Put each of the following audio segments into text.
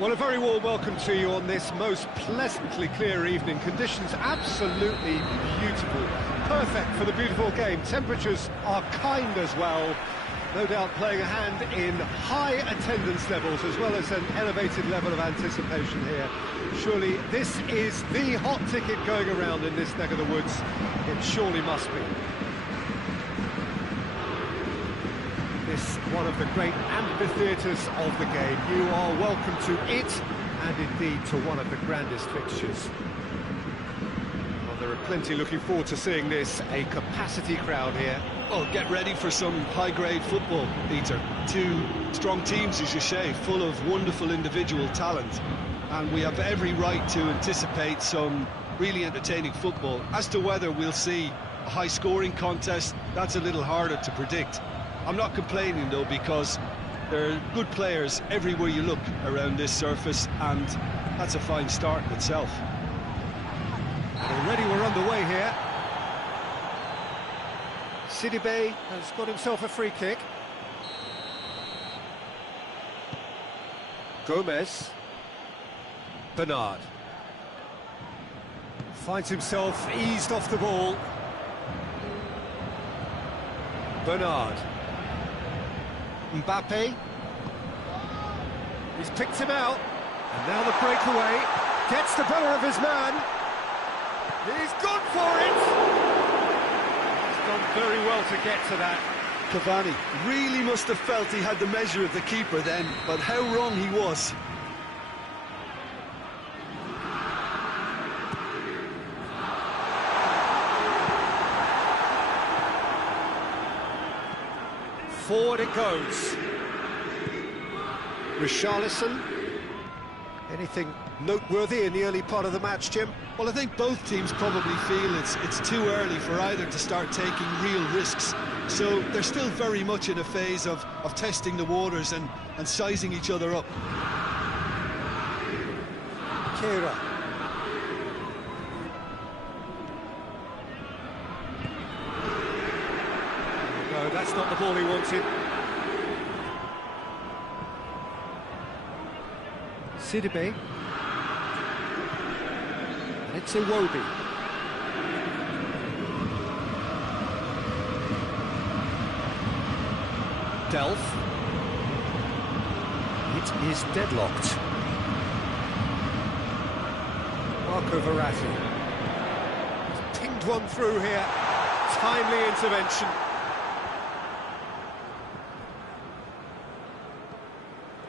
Well, a very warm welcome to you on this most pleasantly clear evening. Conditions absolutely beautiful. Perfect for the beautiful game. Temperatures are kind as well. No doubt playing a hand in high attendance levels as well as an elevated level of anticipation here. Surely this is the hot ticket going around in this neck of the woods. It surely must be. This one of the great amphitheatres of the game. You are welcome to it, and indeed to one of the grandest fixtures. Well, there are plenty looking forward to seeing this, a capacity crowd here. Oh, get ready for some high-grade football, Peter. Two strong teams, as you say, full of wonderful individual talent. And we have every right to anticipate some really entertaining football. As to whether we'll see a high-scoring contest, that's a little harder to predict. I'm not complaining, though, because there are good players everywhere you look around this surface, and that's a fine start in itself. Already we're underway here. Sidibe has got himself a free kick. Gomez. Bernard. Finds himself eased off the ball. Bernard. Mbappe. He's picked him out. And now the breakaway. Gets the better of his man. He's gone for it. He's done very well to get to that. Cavani really must have felt he had the measure of the keeper then, but how wrong he was. Forward it goes. Richarlison. Anything noteworthy in the early part of the match, Jim? Well, I think both teams probably feel it's too early for either to start taking real risks. So they're still very much in a phase of testing the waters and sizing each other up. Kera. No, that's not the ball he wanted. Sidibe. And it's Iwobi. Delph. It is deadlocked. Marco Verratti. He's pinged one through here. Timely intervention.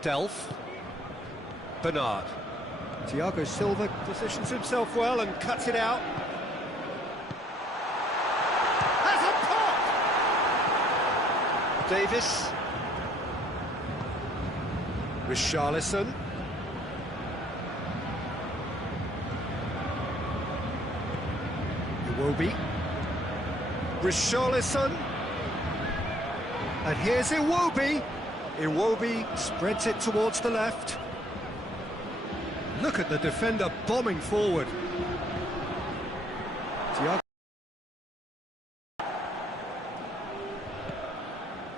Delph. Bernard. Thiago Silva positions himself well and cuts it out. Has a pop! Davis. Richarlison. Iwobi. Richarlison. And here's Iwobi. Iwobi spreads it towards the left. Look at the defender bombing forward. Thiago.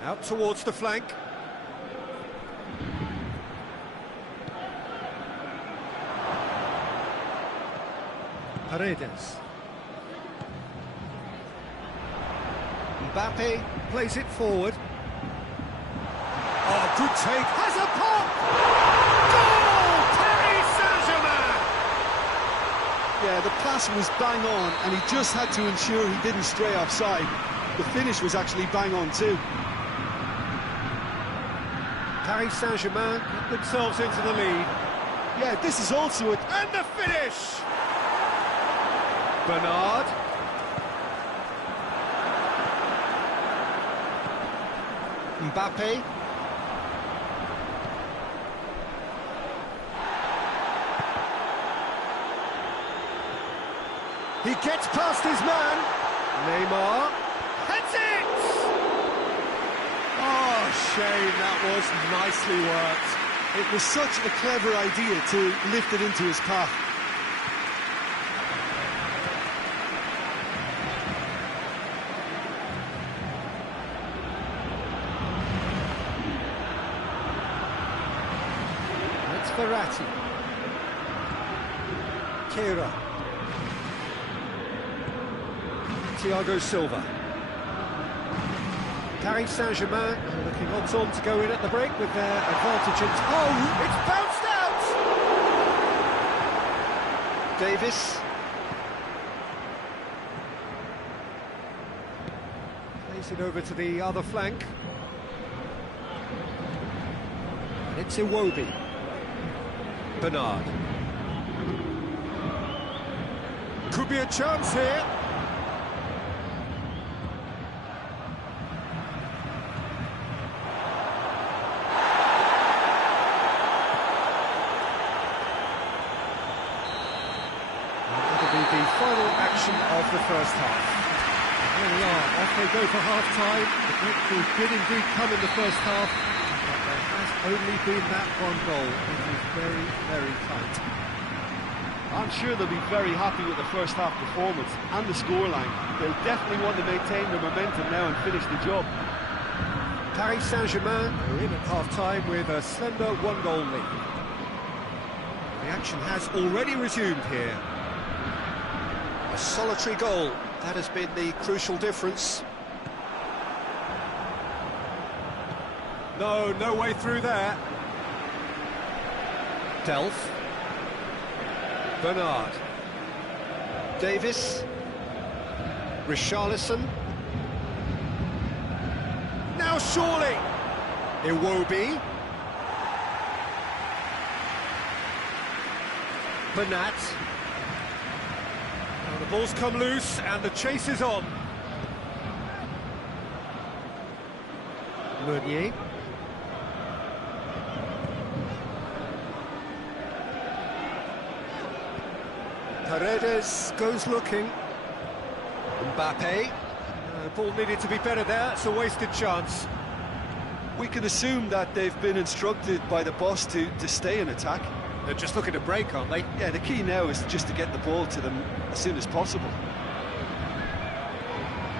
Out towards the flank. Paredes. Mbappe plays it forward. Oh, good take. Has a pop! Goal! Paris Saint-Germain! Yeah, the pass was bang on, and he just had to ensure he didn't stray offside. The finish was actually bang on too. Paris Saint-Germain get themselves into the lead. Yeah, this is also a... And the finish! Bernard. Mbappe. He gets past his man. Neymar. Heads it! Oh, shame, that was nicely worked. It was such a clever idea to lift it into his path. Verratti. Kera. Thiago Silva. Paris Saint-Germain looking odds on to go in at the break with their advantage. Oh, it's bounced out! Davis. Plays it over to the other flank. And it's Iwobi. Bernard. Could be a chance here. The final action of the first half. Here we are, off they go for half-time. The breakthrough did indeed come in the first half, but there has only been that one goal. It is very, very tight. I'm sure they'll be very happy with the first half performance and the scoreline. They'll definitely want to maintain their momentum now and finish the job. Paris Saint-Germain are in at half-time with a slender one-goal lead. The action has already resumed here. A solitary goal, that has been the crucial difference. No way through there. Delph. Bernard. Davis. Richarlison. Now surely. Iwobi. Bernat. The ball's come loose and the chase is on. Meunier. Paredes goes looking. Mbappe. The ball needed to be better there, it's a wasted chance. We can assume that they've been instructed by the boss to stay in attack. They're just looking to break, aren't they? Yeah, the key now is just to get the ball to them as soon as possible.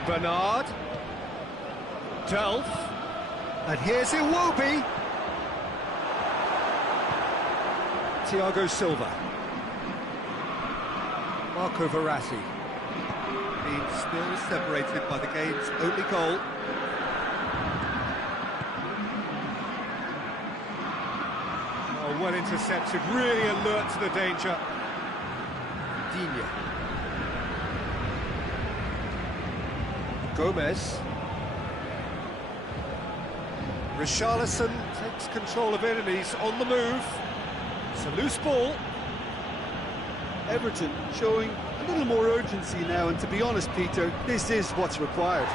Bernard. Delph. And here's Iwobi. Thiago Silva. Marco Verratti. He's still separated by the game's only goal. Oh, well intercepted, really alert to the danger. Digne. Gomez. Richarlison takes control of it and he's on the move. It's a loose ball. Everton showing a little more urgency now, and to be honest, Peter, this is what's required.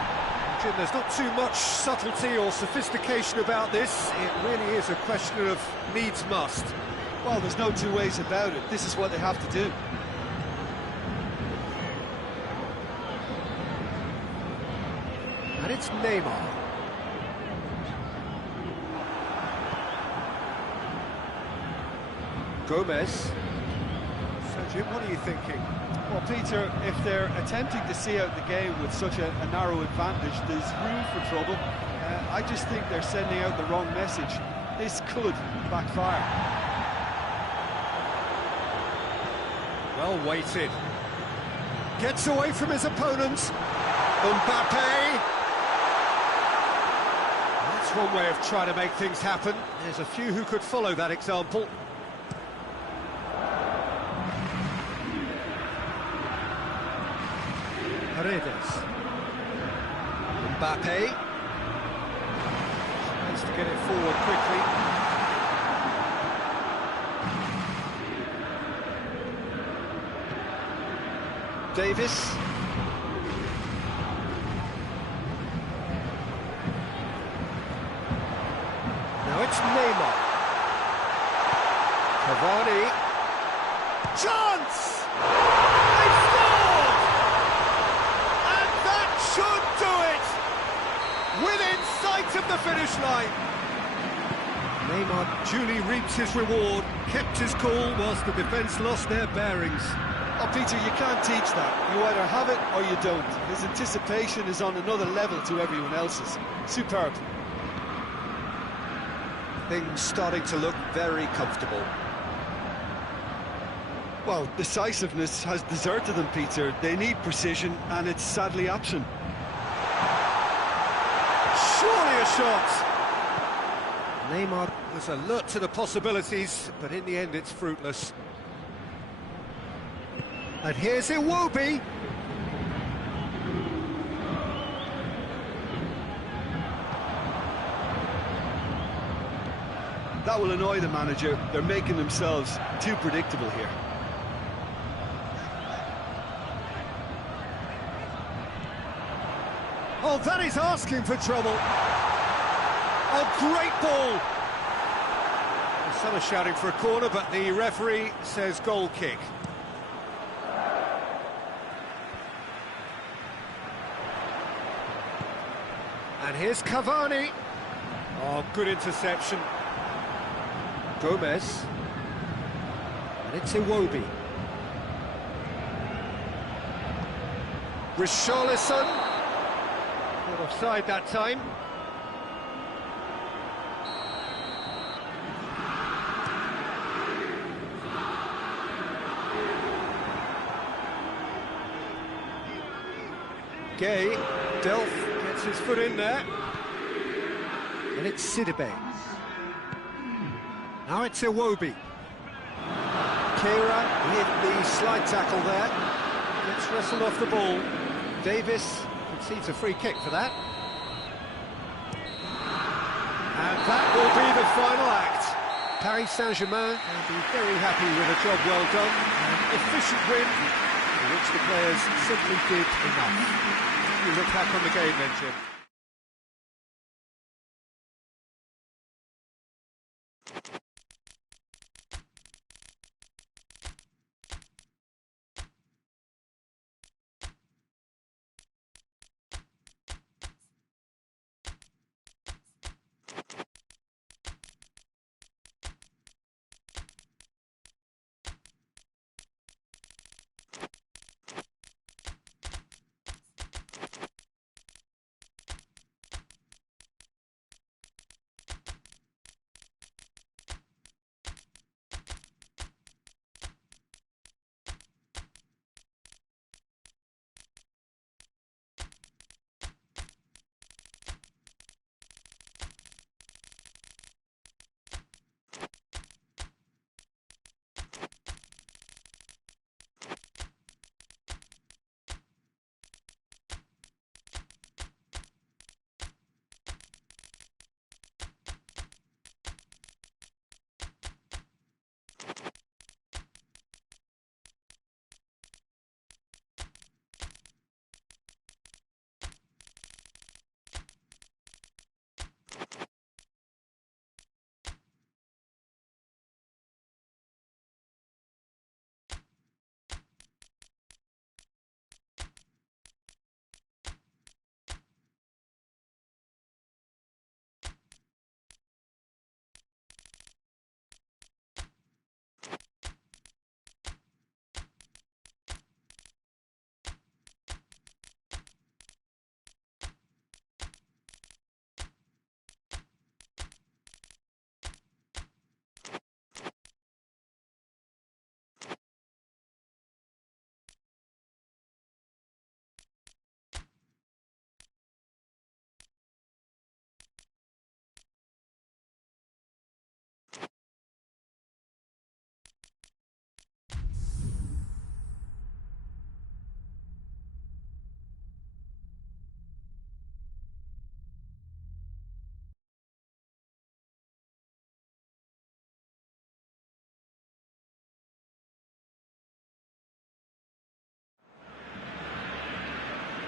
Jim, there's not too much subtlety or sophistication about this. It really is a question of needs must. Well, there's no two ways about it. This is what they have to do. And it's Neymar. Gomez. So, Jim, what are you thinking? Well, Peter, if they're attempting to see out the game with such a narrow advantage, there's room for trouble. I just think they're sending out the wrong message. This could backfire. Well weighted. Gets away from his opponent. Mbappe. That's one way of trying to make things happen. There's a few who could follow that example. Paredes. Mbappe. Tries to get it forward quickly. Davis. Now it's Neymar. Cavani. Chance! They scored! And that should do it! Within sight of the finish line. Neymar duly reaps his reward, kept his cool whilst the defence lost their bearings. Oh, Peter, you can't teach that. You either have it or you don't. His anticipation is on another level to everyone else's. Superb. Things starting to look very comfortable. Well, decisiveness has deserted them, Peter. They need precision, and it's sadly absent. Surely a shot! Neymar was alert to the possibilities, but in the end it's fruitless. And here's Iwobi. That will annoy the manager. They're making themselves too predictable here. Oh, that is asking for trouble. Oh, great ball. Some are shouting for a corner, but the referee says goal kick. And here's Cavani. Oh, good interception. Gomez. And it's Iwobi. Richarlison. Not offside that time. Gay, Delph gets his foot in there. And it's Sidibe. Now it's Iwobi. Kera hit the slide tackle there. Gets wrestled off the ball. Davis concedes a free kick for that. And that will be the final act. Paris Saint-Germain will be very happy with a job well done. An efficient win, in which the players simply did enough. You look back on the game then, Jim.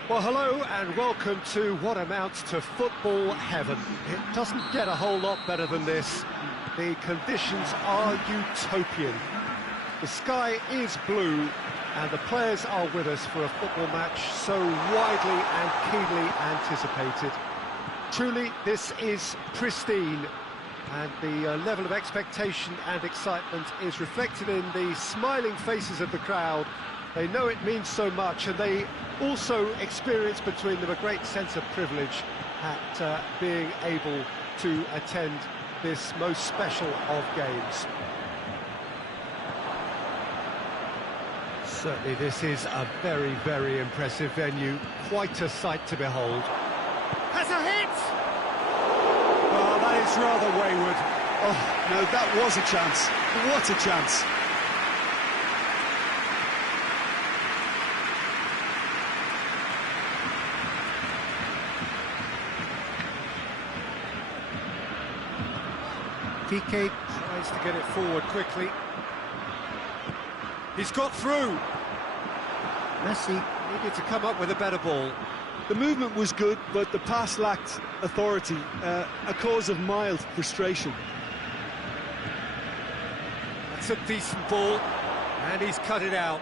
Well, hello and welcome to what amounts to football heaven. It doesn't get a whole lot better than this. The conditions are utopian. The sky is blue and the players are with us for a football match so widely and keenly anticipated. Truly, this is pristine, and the level of expectation and excitement is reflected in the smiling faces of the crowd. They know it means so much, and they also experience between them a great sense of privilege at being able to attend this most special of games. Certainly this is a very, very impressive venue. Quite a sight to behold. Has a hit! Oh, that is rather wayward. Oh, no, that was a chance. What a chance. PK tries to get it forward quickly. He's got through. Messi needed to come up with a better ball. The movement was good, but the pass lacked authority, a cause of mild frustration. That's a decent ball, and he's cut it out.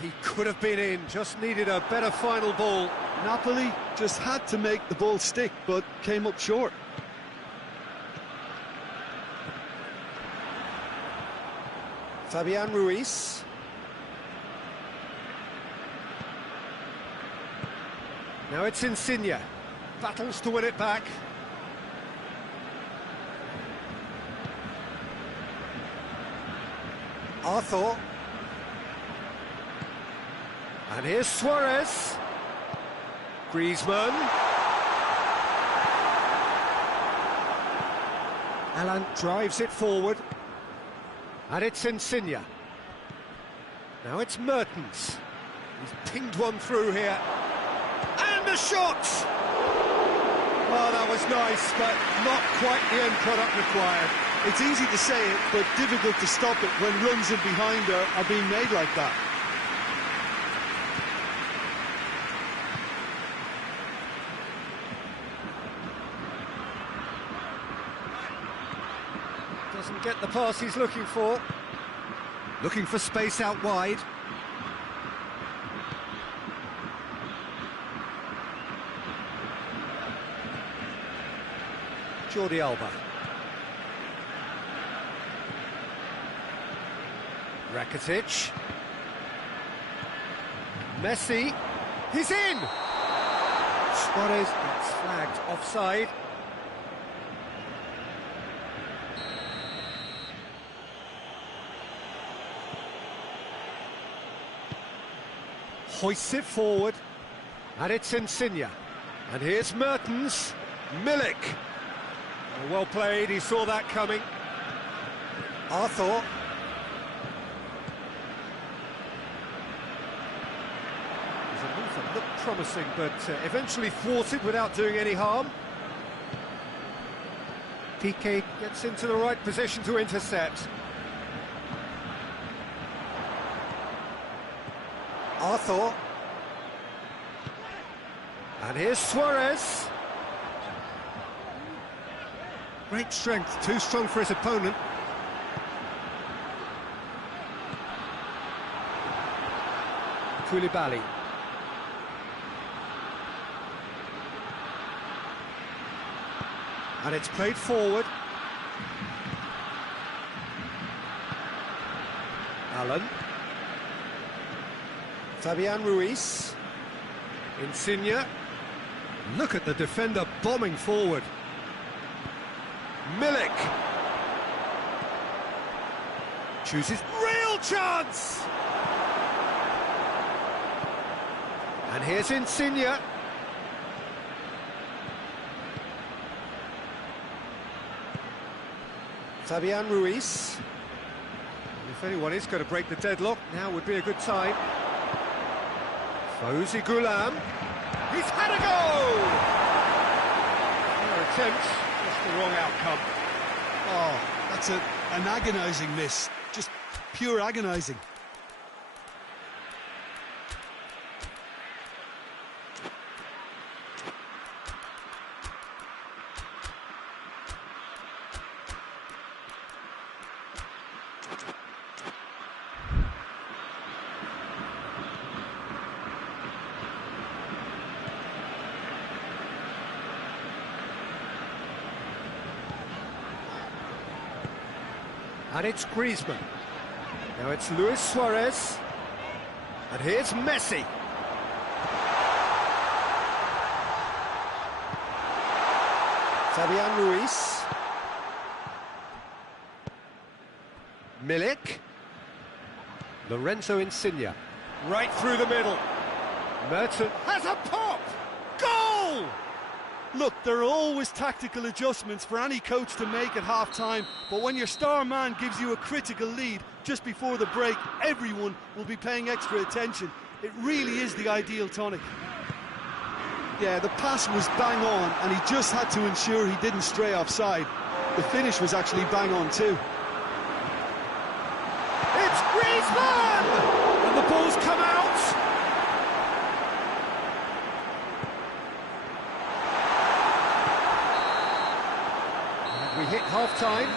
He could have been in, just needed a better final ball. Napoli just had to make the ball stick, but came up short. Fabian Ruiz. Now it's Insigne. Battles to win it back. Arthur. And here's Suarez. Griezmann. Alan drives it forward. And it's Insigne. Now it's Mertens. He's pinged one through here. And a shot! Oh, that was nice, but not quite the end product required. It's easy to say it, but difficult to stop it when runs in behind are being made like that. Doesn't get the pass he's looking for. Looking for space out wide. Jordi Alba. Rakitic. Messi. He's in! Suarez gets flagged offside. Hoists it forward, and it's Insigne. And here's Mertens. Milik. Oh, well played, he saw that coming. Arthur. His move looked promising, but eventually thwarted without doing any harm. PK gets into the right position to intercept. Arthur. And here's Suarez. Great strength, too strong for his opponent. Koulibaly. And it's played forward. Allen. Fabian Ruiz. Insigne. Look at the defender bombing forward. Milik. Chooses real chance! And here's Insigne. Fabian Ruiz. If anyone is going to break the deadlock, now would be a good time. Fawzi Ghulam. He's had a go! Another attempt, just the wrong outcome. Oh, that's an agonising miss. Just pure agonising. And it's Griezmann. Now it's Luis Suarez. And here's Messi. Fabian Ruiz. Milik. Lorenzo Insigne. Right through the middle. Merton has a pop! Goal! Look, there are always tactical adjustments for any coach to make at half-time, but when your star man gives you a critical lead just before the break, everyone will be paying extra attention. It really is the ideal tonic. Yeah, the pass was bang on, and he just had to ensure he didn't stray offside. The finish was actually bang on too. It's Griezmann! And the ball's come out! We hit half-time,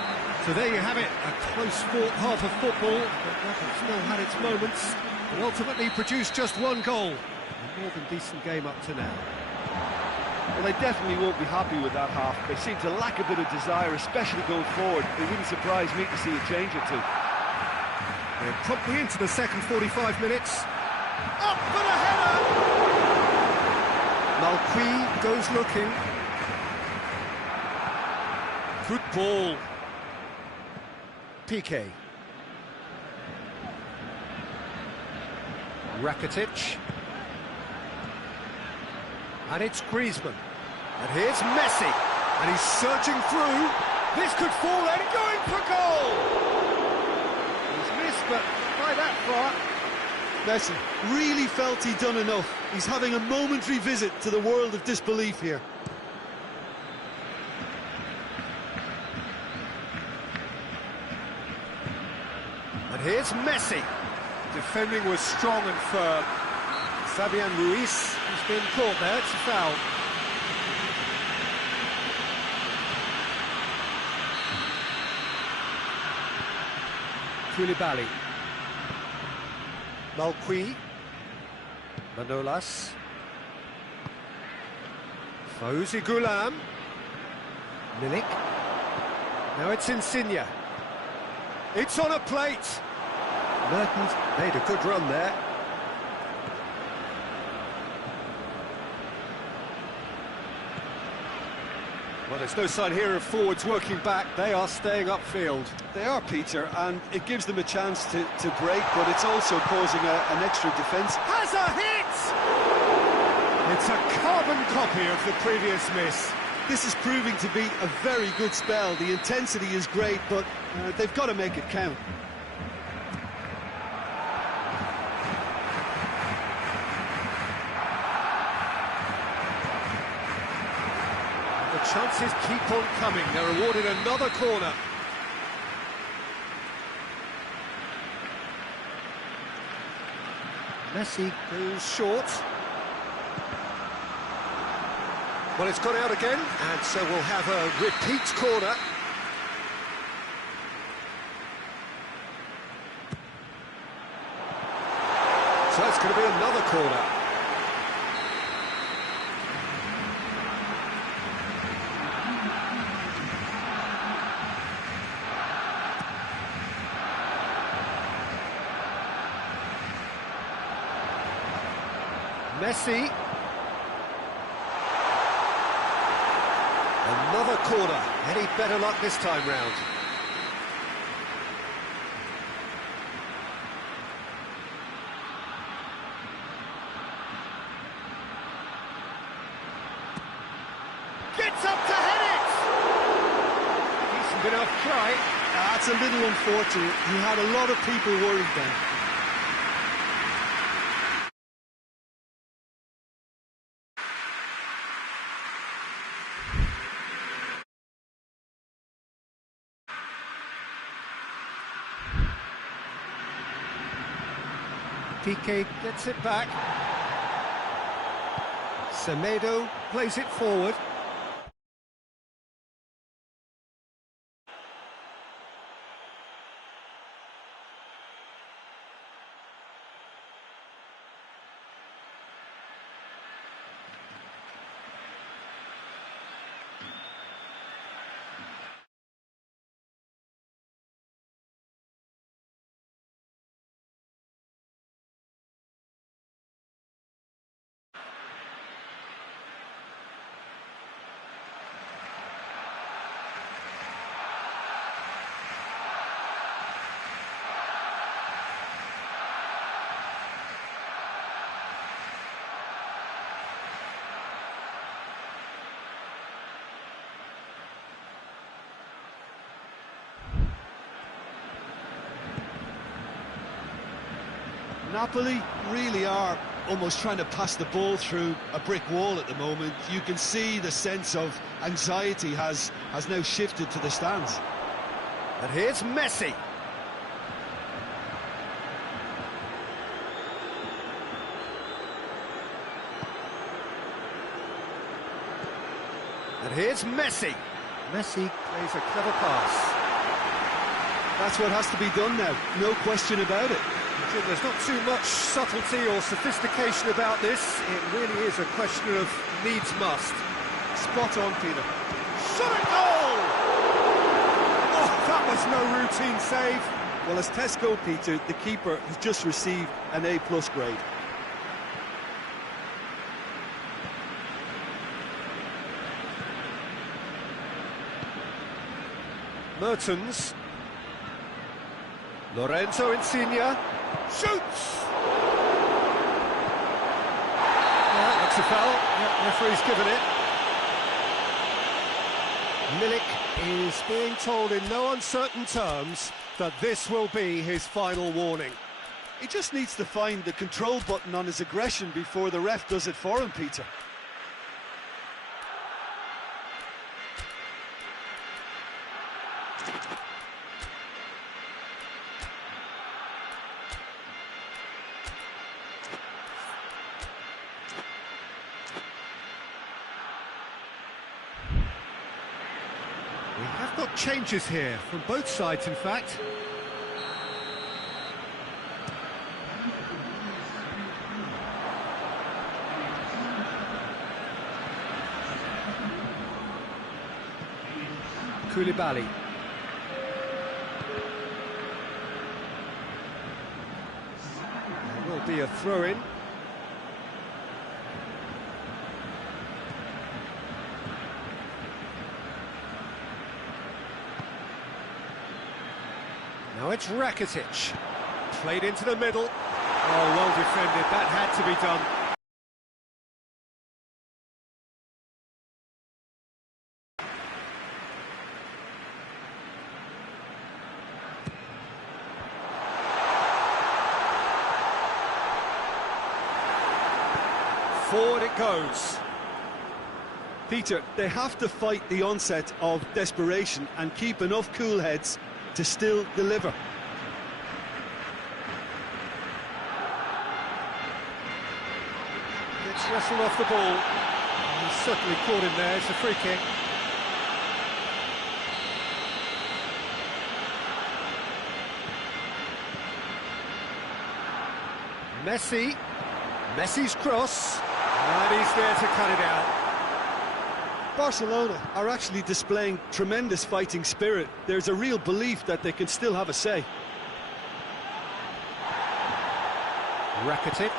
so there you have it, a close-fought half of football, but Rapids still had its moments, and ultimately produced just one goal. A more than decent game up to now. Well, they definitely won't be happy with that half. They seem to lack a bit of desire, especially going forward. It wouldn't surprise me to see a change or two. We're promptly into the second 45 minutes. Up for the header! Malqui goes looking. Good ball. Piqué. Rakitic. And it's Griezmann. And here's Messi. And he's surging through. This could fall in, going for goal! He's missed, but not by that far. Messi really felt he'd done enough. He's having a momentary visit to the world of disbelief here. And here's Messi. Defending was strong and firm. Fabian Ruiz has been caught there, it's a foul. Koulibaly. Malqui. Manolas. Fauzi Goulam. Milik. Now it's Insigne. It's on a plate. Mertens made a good run there. Well, there's no sign here of forwards working back. They are staying upfield. They are, Peter, and it gives them a chance to break, but it's also causing an extra defence. Has a hit! It's a carbon copy of the previous miss. This is proving to be a very good spell. The intensity is great, but they've got to make it count. The chances keep on coming. They're awarded another corner. Messi goes short. Well, it's gone out again, and so we'll have a repeat corner. So it's going to be another corner. Messi. Another corner. Any better luck this time round? Gets up to head it! Decent enough try. That's a little unfortunate. He had a lot of people worried then. Piqué gets it back. Semedo plays it forward. Napoli really are almost trying to pass the ball through a brick wall at the moment. You can see the sense of anxiety has now shifted to the stands. And here's Messi. And here's Messi. Messi plays a clever pass. That's what has to be done now, no question about it. There's not too much subtlety or sophistication about this. It really is a question of needs must. Spot on, Peter. Shot at goal! Oh, that was no routine save. Well, as tests go, Peter, the keeper has just received an A+ grade. Mertens. Lorenzo Insigne. Shoots! Yeah, that's a foul. Yep, referee's given it. Milik is being told in no uncertain terms that this will be his final warning. He just needs to find the control button on his aggression before the ref does it for him, Peter. We have got changes here, from both sides in fact. Koulibaly. There will be a throw-in. Now it's Rakitic, played into the middle. Oh, well defended, that had to be done. Forward it goes. Peter, they have to fight the onset of desperation and keep enough cool heads to still deliver. Gets wrestled off the ball. He's certainly caught him there. It's a free kick. Messi. Messi's cross. And he's there to cut it out. Barcelona are actually displaying tremendous fighting spirit. There's a real belief that they can still have a say. Rakitic.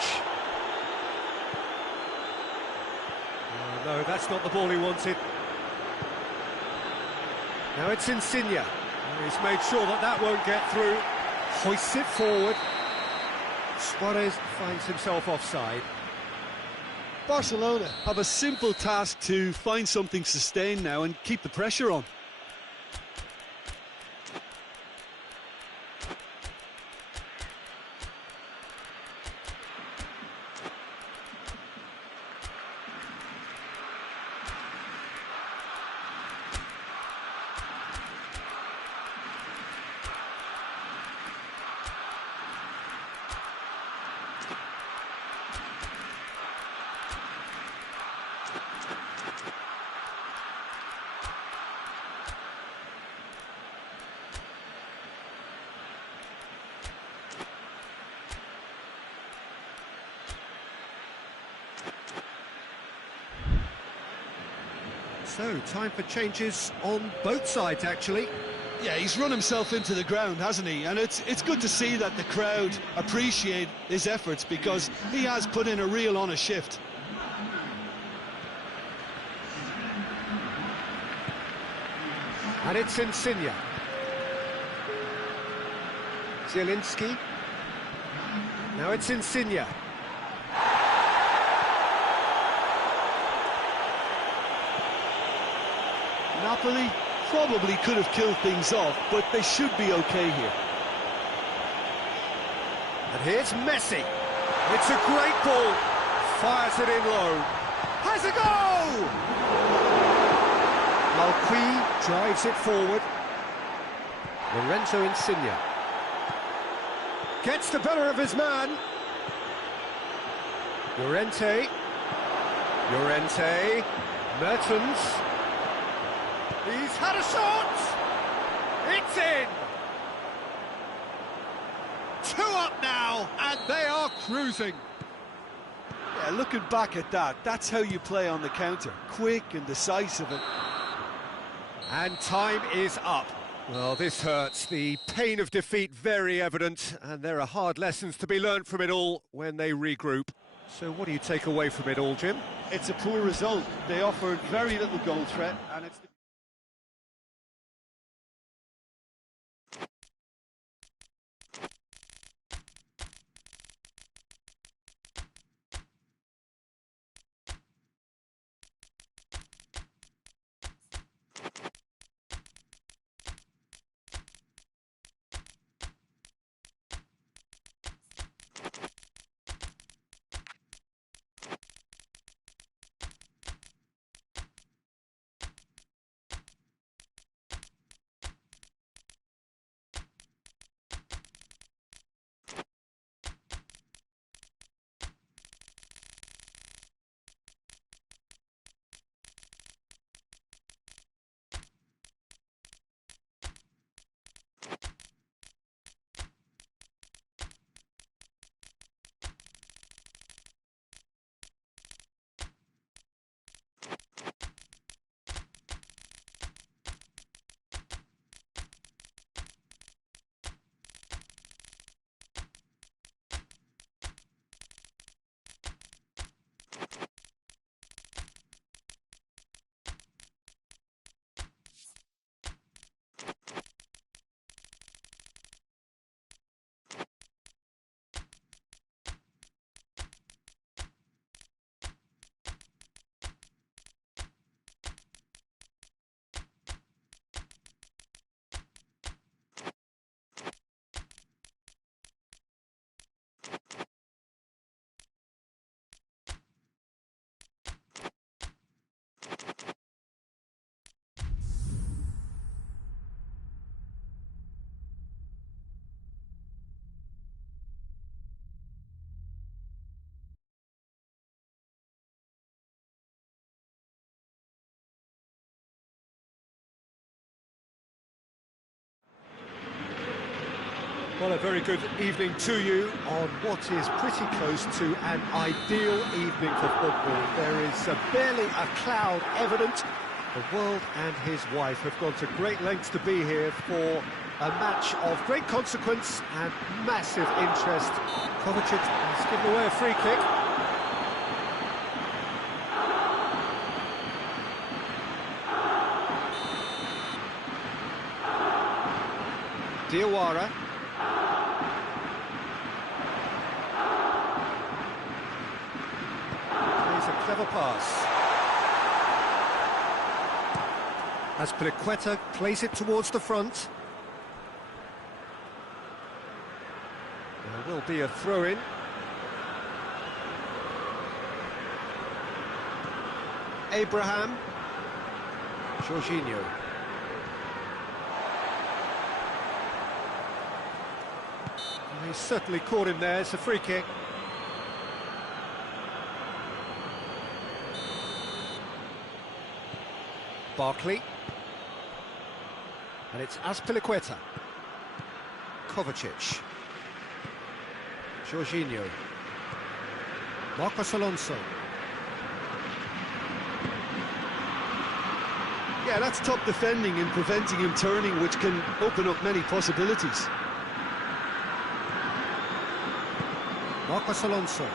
Oh, no, that's not the ball he wanted. Now it's Insigne. He's made sure that that won't get through. Hoists it forward. Suarez finds himself offside. Barcelona have a simple task to find something sustained now and keep the pressure on. So, time for changes on both sides, actually. Yeah, he's run himself into the ground, hasn't he? And it's good to see that the crowd appreciate his efforts, because he has put in a real honest shift. And it's Insigne. Zielinski. Now it's Insigne. Napoli probably could have killed things off, but they should be okay here. And here's Messi. It's a great ball. Fires it in low. Has a goal! Malqui drives it forward. Lorenzo Insigne. Gets the better of his man. Llorente. Mertens. He's had a shot! It's in! 2 up now, and they are cruising. Yeah, looking back at that, that's how you play on the counter. Quick and decisive. And time is up. Well, this hurts. The pain of defeat very evident, and there are hard lessons to be learned from it all when they regroup. So what do you take away from it all, Jim? It's a poor result. They offered very little goal threat, and it's... Well, a very good evening to you on what is pretty close to an ideal evening for football. There is barely a cloud evident. The world and his wife have gone to great lengths to be here for a match of great consequence and massive interest. Kovacic has given away a free kick. Diawara. A clever pass. Azpilicueta plays it towards the front. There will be a throw-in. Abraham. Jorginho. He certainly caught him there. It's a free kick. Barkley. And it's Azpilicueta. Kovacic. Jorginho. Marcos Alonso. Yeah, that's top defending and preventing him turning, which can open up many possibilities. Marcos Alonso.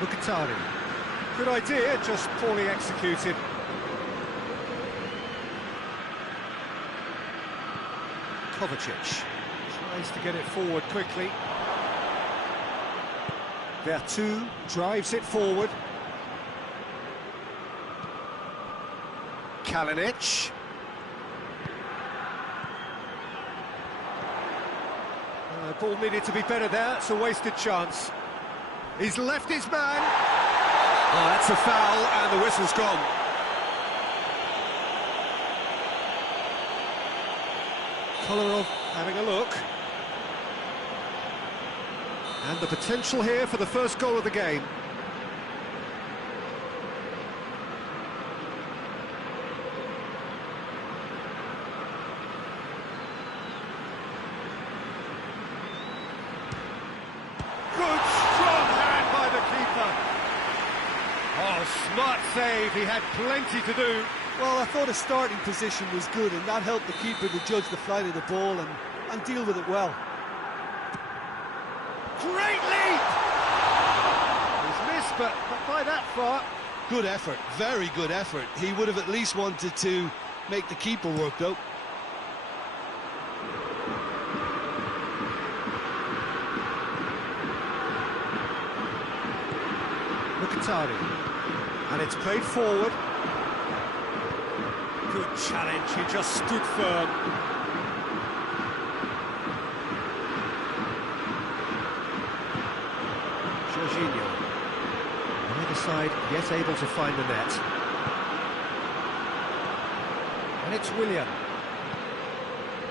Mkhitaryan. Good idea, just poorly executed. Kovacic tries to get it forward quickly. Vertu drives it forward. Kalinic. Ball needed to be better there, it's a wasted chance. He's left his man. Oh, that's a foul, and the whistle's gone. Kolarov having a look. And the potential here for the first goal of the game. Good, strong hand by the keeper. Oh, smart save, he had plenty to do. Well, I thought his starting position was good, and that helped the keeper to judge the flight of the ball and deal with it well. Great leap! He's missed, but not by that far. Good effort, very good effort. He would have at least wanted to make the keeper work, though. Mkhitaryan. And it's played forward. Good challenge, he just stood firm. Jorginho. On either side, yet able to find the net. And it's Willian.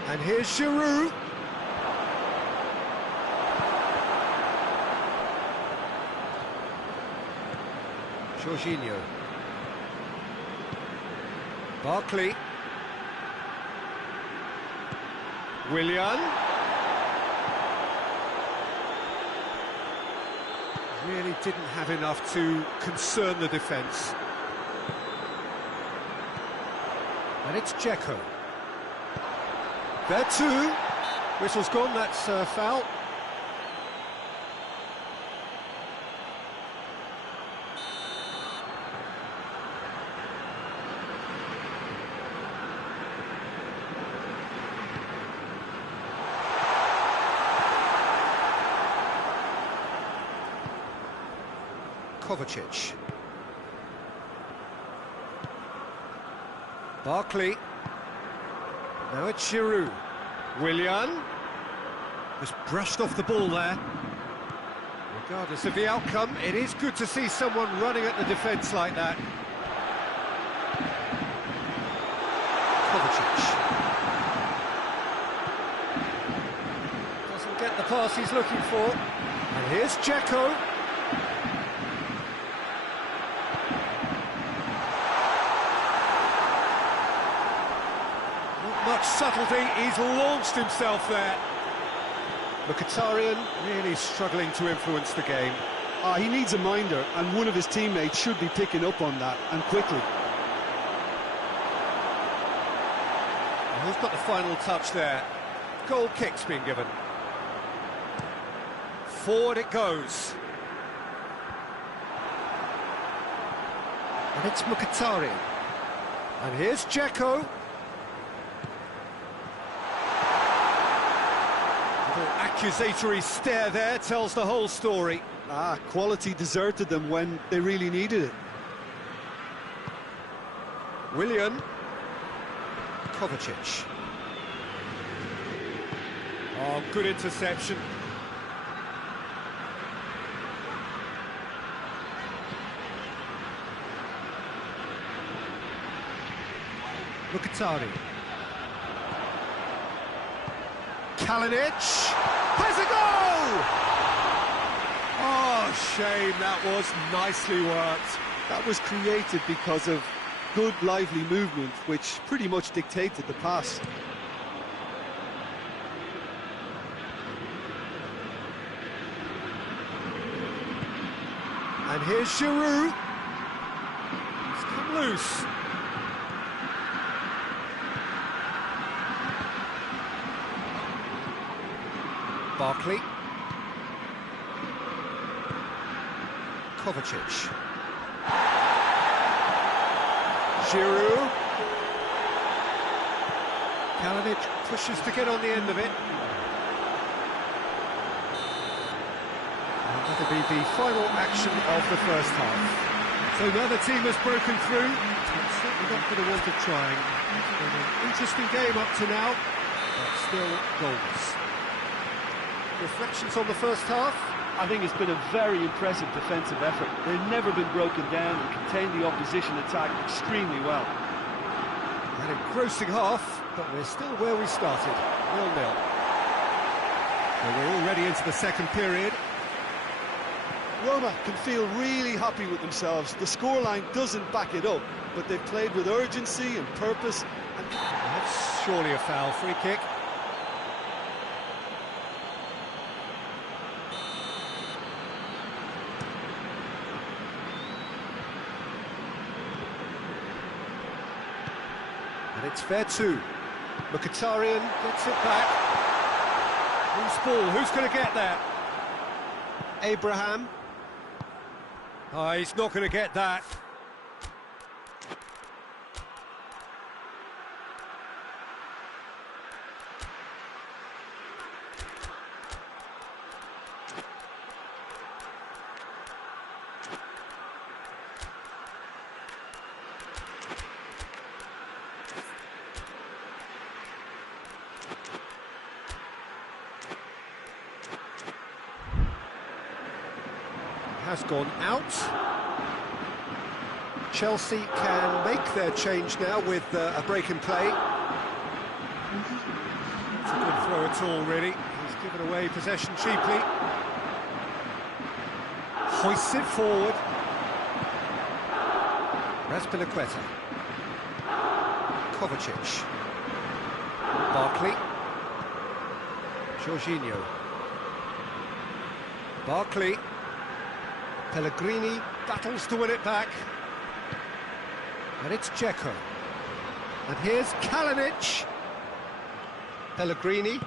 And here's Giroud. Jorginho. Barkley. Willian. Really didn't have enough to concern the defence. And it's Dzeko. There too. Whistle's gone, that's a foul. Kovacic. Barkley. Now it's Giroud. Willian. Just brushed off the ball there. Regardless of the outcome, it is good to see someone running at the defence like that. Kovacic. Doesn't get the pass he's looking for. And here's Dzeko. Much subtlety, he's launched himself there. Mkhitaryan really struggling to influence the game. He needs a minder, and one of his teammates should be picking up on that, and quickly. And who's got the final touch there? Goal kick's been given. Forward it goes. And it's Mkhitaryan. And here's Dzeko. Accusatory stare there tells the whole story. Quality deserted them when they really needed it. Willian. Kovacic. Oh, good interception. Mkhitaryan. Kalinic has a goal! Oh, shame, that was nicely worked. That was created because of good, lively movement, which pretty much dictated the pass. And here's Giroud. He's come loose. Barkley. Kovacic. Giroud. Kalinic pushes to get on the end of it. And that'll be the final action of the first half. So neither team has broken through, and certainly not for the want of trying. It's been an interesting game up to now, but still goals. Reflections on the first half? I think it's been a very impressive defensive effort. They've never been broken down and contained the opposition attack extremely well. An engrossing half, but we're still where we started, 0-0. And we're already into the second period. Roma can feel really happy with themselves. The scoreline doesn't back it up, but they've played with urgency and purpose. And that's surely a foul. Free kick. And it's fair too. Mkhitaryan gets it back. Who's ball? Who's going to get that? Abraham. Oh, he's not going to get that. Has gone out. Chelsea can make their change now with a break in play. It's a good throw at all, really. He's given away possession cheaply. Hoists it forward. Razpilicueta. Kovacic. Barkley. Jorginho. Barkley. Pellegrini battles to win it back. And it's Dzeko. And here's Kalinic. Pellegrini.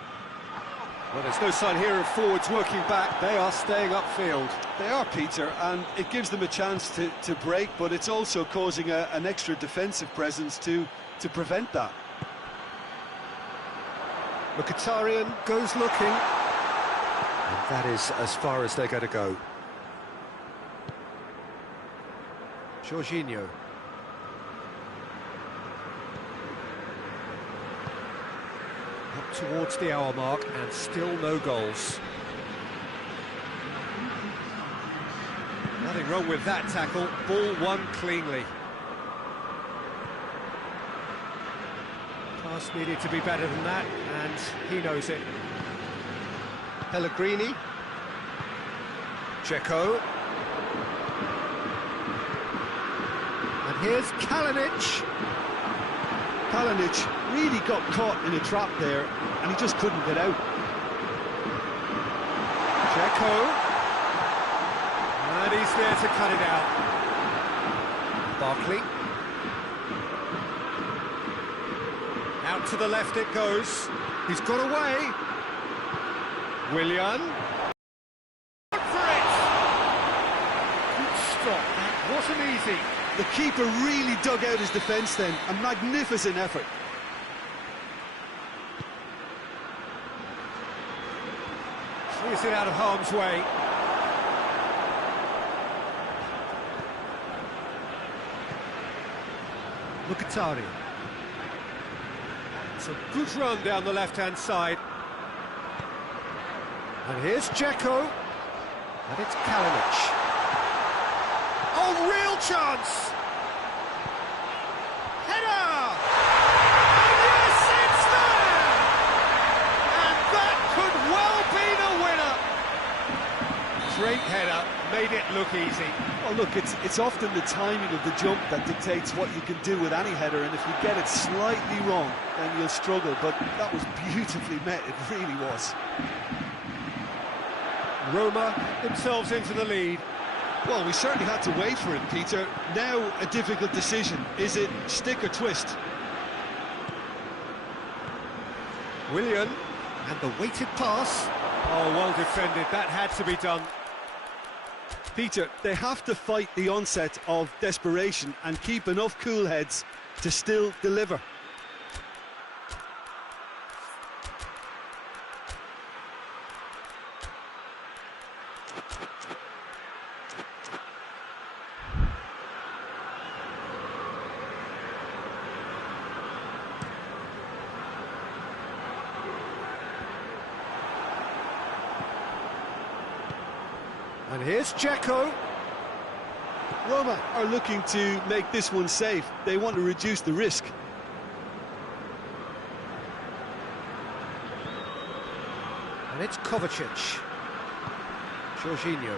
Well, there's no sign here of forwards working back. They are staying upfield. they are, Peter, and it gives them a chance to break, but it's also causing an extra defensive presence to prevent that. Mkhitaryan goes looking. And that is as far as they're going to go. Jorginho. Up towards the hour mark and still no goals. Nothing wrong with that tackle. Ball won cleanly. Pass needed to be better than that, and he knows it. Pellegrini. Dzeko. And here's Kalinic. Kalinic really got caught in a trap there, and he just couldn't get out. Dzeko. And he's there to cut it out. Barkley. Out to the left it goes. He's got away. Willian. Look for it! Good stop. That wasn't easy. The keeper really dug out his defence then. A magnificent effort. Clears it out of harm's way. Mkhitaryan. It's a good run down the left-hand side. And here's Dzeko. And it's Kalinic. Oh, real chance! Header! And yes, it's there! And that could well be the winner! Great header, made it look easy. Well, look, it's often the timing of the jump that dictates what you can do with any header, and if you get it slightly wrong, then you'll struggle, but that was beautifully met, it really was. Roma themselves into the lead. Well, we certainly had to wait for it, Peter. Now a difficult decision. Is it stick or twist? Willian, and the weighted pass. Oh, well defended, that had to be done. Peter, they have to fight the onset of desperation and keep enough cool heads to still deliver. And here's Dzeko. Roma are looking to make this one safe. They want to reduce the risk. And it's Kovacic. Jorginho.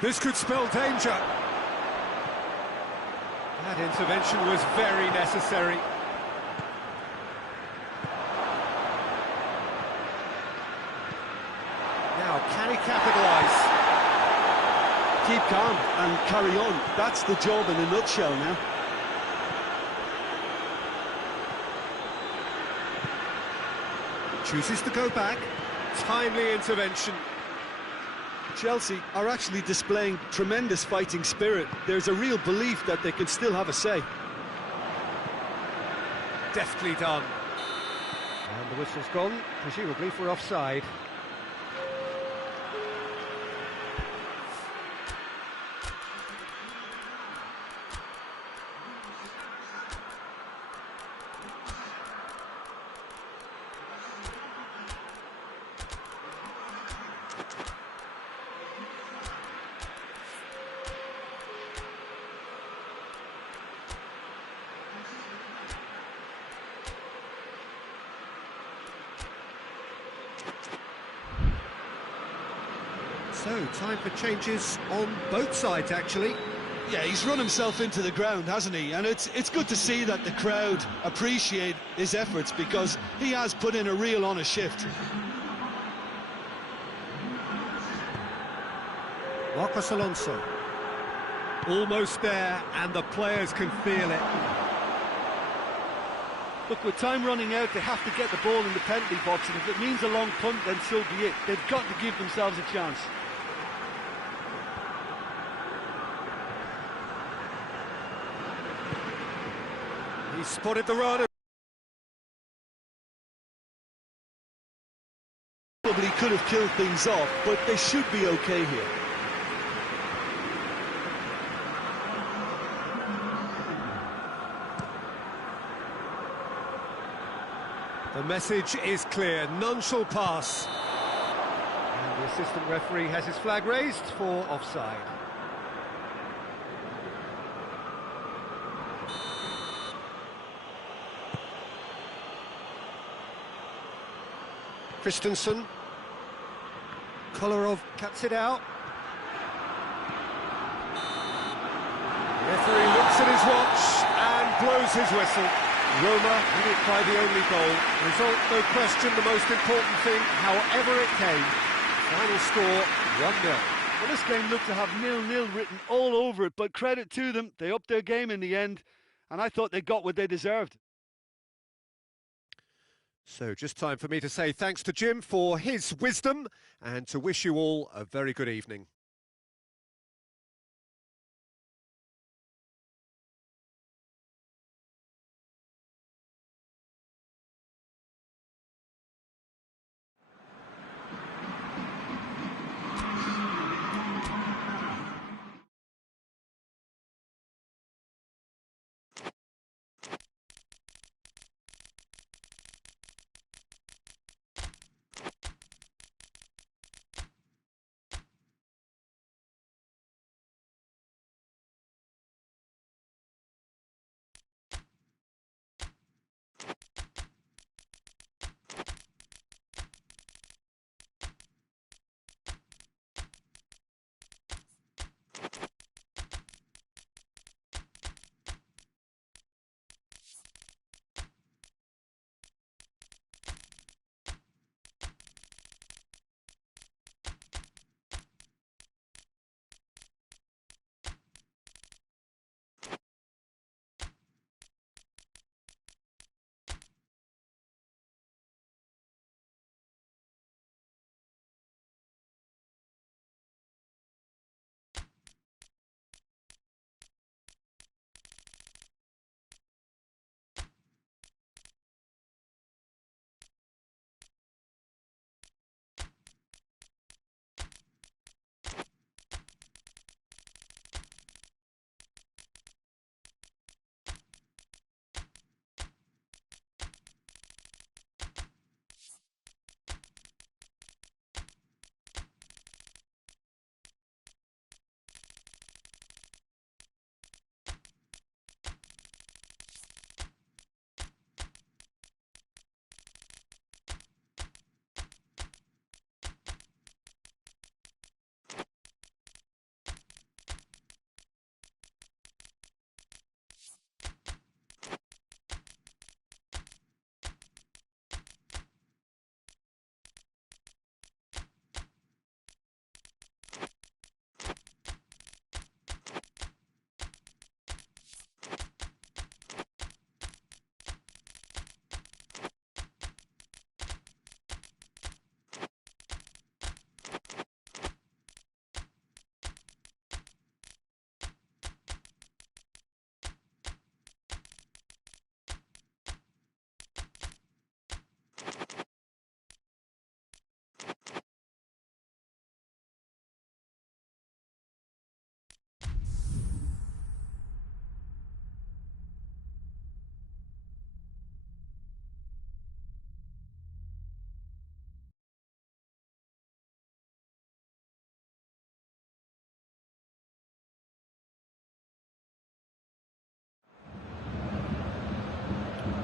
This could spell danger. That intervention was very necessary. Now, can he capitalise? Keep calm and carry on. That's the job in a nutshell now. Chooses to go back. Timely intervention. Chelsea are actually displaying tremendous fighting spirit. There's a real belief that they can still have a say. Deftly done. And the whistle's gone, presumably for offside. So, time for changes on both sides, actually. Yeah, he's run himself into the ground, hasn't he? And it's good to see that the crowd appreciate his efforts, because he has put in a real honest shift. Marcos Alonso. Almost there, and the players can feel it. Look, with time running out, they have to get the ball in the penalty box, and if it means a long punt, then so be it. They've got to give themselves a chance. He spotted the run. Probably could have killed things off, but they should be okay here. The message is clear, none shall pass. And the assistant referee has his flag raised for offside. Christensen. Kolarov cuts it out. The referee looks at his watch and blows his whistle. Roma win it by the only goal. Result, no question, the most important thing, however it came. Final score, 1-0. Well, this game looked to have 0-0 written all over it, but credit to them, they upped their game in the end, and I thought they got what they deserved. So just time for me to say thanks to Jim for his wisdom and to wish you all a very good evening.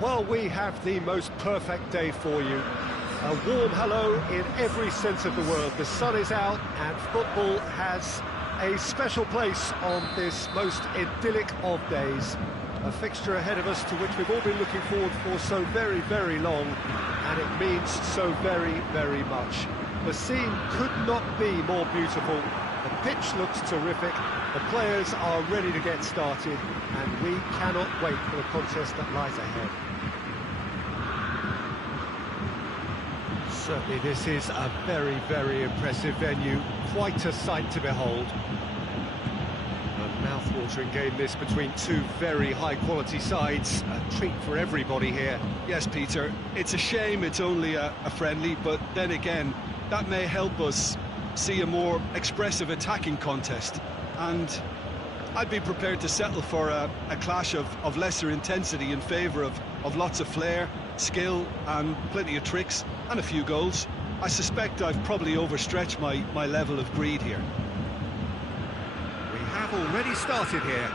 Well, we have the most perfect day for you. A warm hello in every sense of the word. The sun is out and football has a special place on this most idyllic of days. A fixture ahead of us to which we've all been looking forward for so very, very long, and it means so very, very much. The scene could not be more beautiful. The pitch looks terrific, the players are ready to get started, and we cannot wait for the contest that lies ahead. Certainly this is a very, very impressive venue, quite a sight to behold. A mouth-watering game this between two very high-quality sides, a treat for everybody here. Yes, Peter, it's a shame it's only a friendly, but then again, that may help us see a more expressive attacking contest, and I'd be prepared to settle for a clash of lesser intensity in favour of lots of flair, skill and plenty of tricks and a few goals. I suspect I've probably overstretched my level of greed here. We have already started here.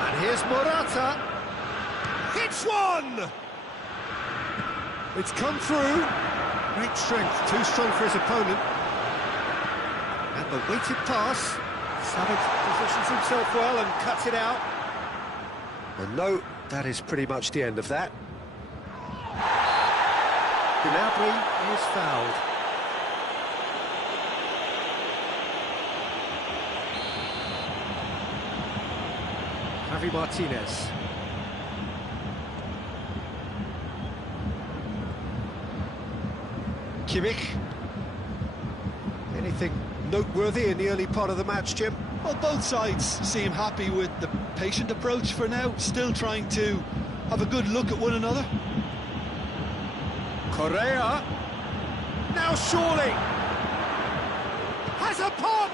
And here's Morata. Hits one! It's come through. Great strength, too strong for his opponent. And the weighted pass. Savage positions himself well and cuts it out. And no, that is pretty much the end of that. Gnabry is fouled. Javi Martinez. Kimmich. Anything noteworthy in the early part of the match, Jim? Well, both sides seem happy with the patient approach for now, still trying to have a good look at one another. Correa. Now surely. Has a pop!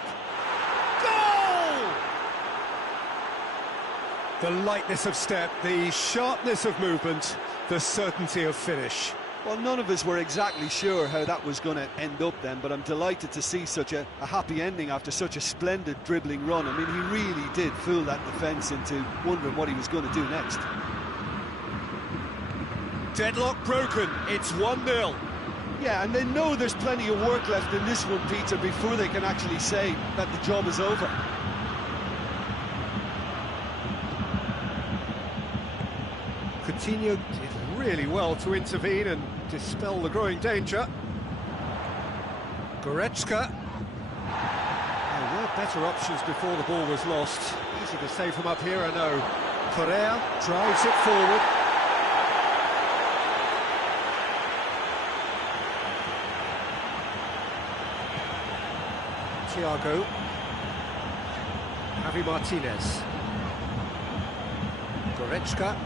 Goal! The lightness of step, the sharpness of movement, the certainty of finish. Well, none of us were exactly sure how that was going to end up then, but I'm delighted to see such a happy ending after such a splendid dribbling run. I mean, he really did fool that defence into wondering what he was going to do next. Deadlock broken, it's 1-0. Yeah, and they know there's plenty of work left in this one, Peter, before they can actually say that the job is over. Coutinho did really well to intervene and dispel the growing danger. Goretzka. There were better options before the ball was lost. Easy to save from up here, I know. Correa drives it forward. Thiago. Javi Martinez. Goretzka.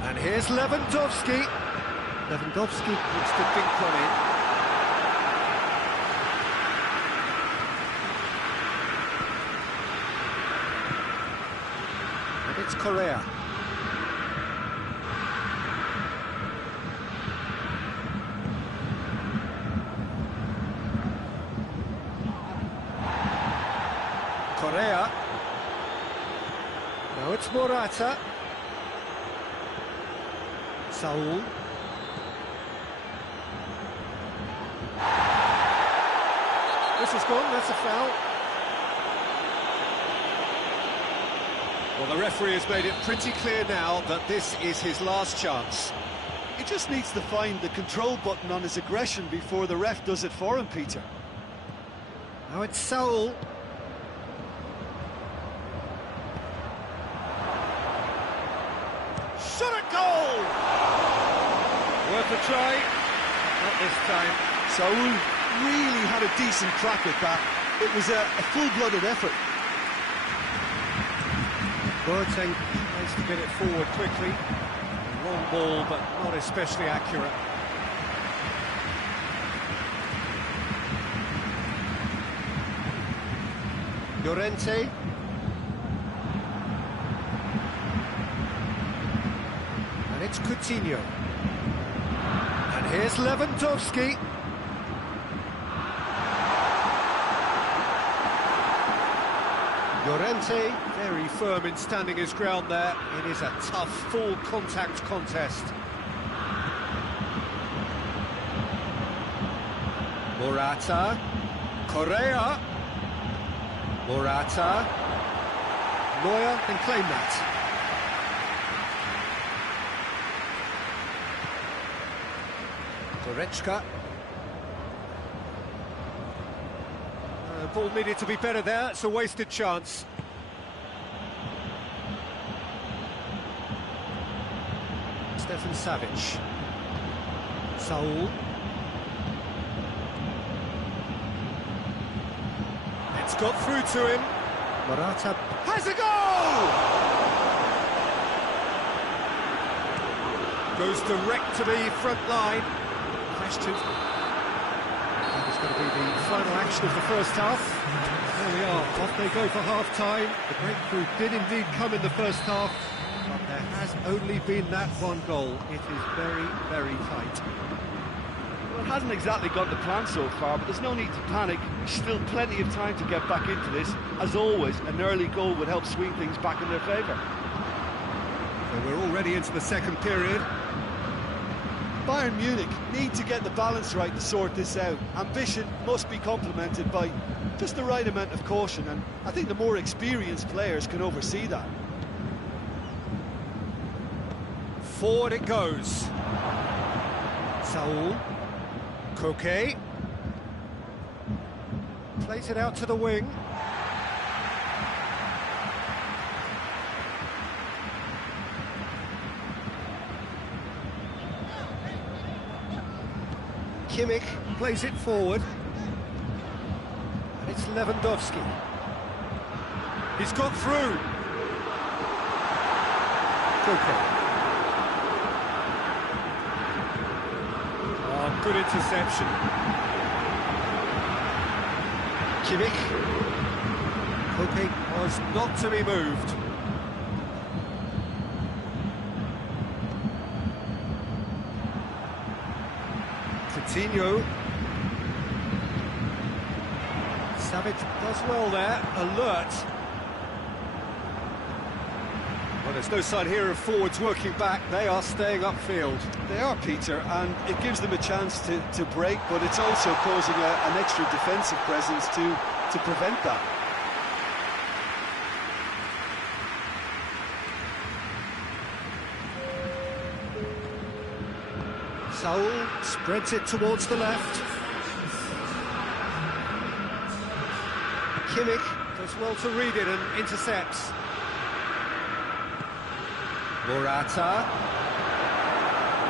And here's Lewandowski. Lewandowski puts the dink one in. And it's Correa. Correa. Now it's Morata. Saul. This is gone, that's a foul. Well, the referee has made it pretty clear now that this is his last chance. He just needs to find the control button on his aggression before the ref does it for him, Peter. Now it's Saul. Shot at goal! Worth a try, not this time. Saul really had a decent crack at that. It was a full-blooded effort. Boateng tries to get it forward quickly. Long ball, but not especially accurate. Llorente. And it's Coutinho. And here's Lewandowski. Llorente, very firm in standing his ground there. It is a tough, full contact contest. Morata, Correa, Morata, Neuer can claim that. Goretzka. Ball needed to be better there, it's a wasted chance. Stefan Savic. Saul. It's got through to him. Morata has a goal! Goes direct to the front line. Questioned. That is going to be the final action of the first half. There we are, off they go for half-time. The breakthrough did indeed come in the first half, but there has only been that one goal. It is very, very tight. Well, it hasn't exactly gone to plan so far, but there's no need to panic. There's still plenty of time to get back into this. As always, an early goal would help swing things back in their favour. So we're already into the second period. Bayern Munich need to get the balance right to sort this out. Ambition must be complemented by just the right amount of caution, and I think the more experienced players can oversee that. Forward it goes. Saul. Koke. Plays it out to the wing. Kimmich plays it forward. And it's Lewandowski. He's got through. Koke. Oh, good interception. Kimmich. Koke was not to be moved. Coutinho. Savic does well there, alert. Well, there's no sign here of forwards working back, they are staying upfield. They are, Peter, and it gives them a chance to break, but it's also causing an extra defensive presence to prevent that. Saul spreads it towards the left. Kimmich does well to read it and intercepts. Morata.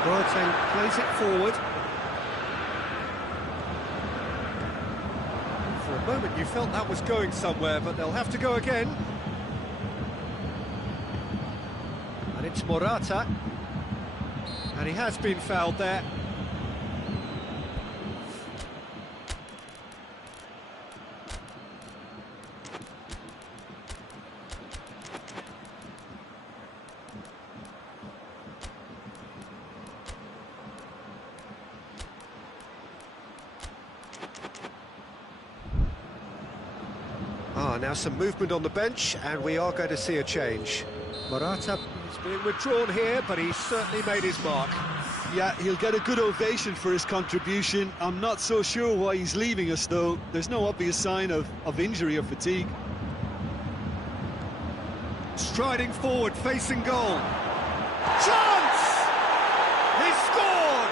Boateng plays it forward. For a moment you felt that was going somewhere, but they'll have to go again. And it's Morata. And he has been fouled there. Now some movement on the bench, and we are going to see a change. Morata is being withdrawn here, but he's certainly made his mark. Yeah, he'll get a good ovation for his contribution. I'm not so sure why he's leaving us, though. There's no obvious sign of injury or fatigue. Striding forward, facing goal. Chance! He's scored!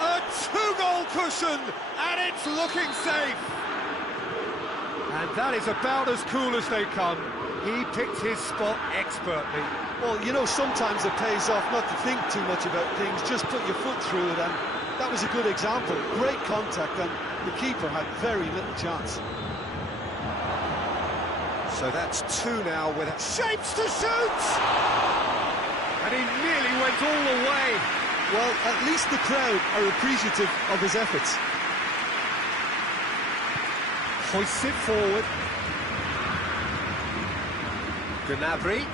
A two-goal cushion, and it's looking safe. And that is about as cool as they come. He picked his spot expertly. Well, you know, sometimes it pays off not to think too much about things, just put your foot through it, and that was a good example. Great contact, and the keeper had very little chance. So that's two now with shapes to shoot! And he nearly went all the way. Well, at least the crowd are appreciative of his efforts. Hoists it forward. Gnabry.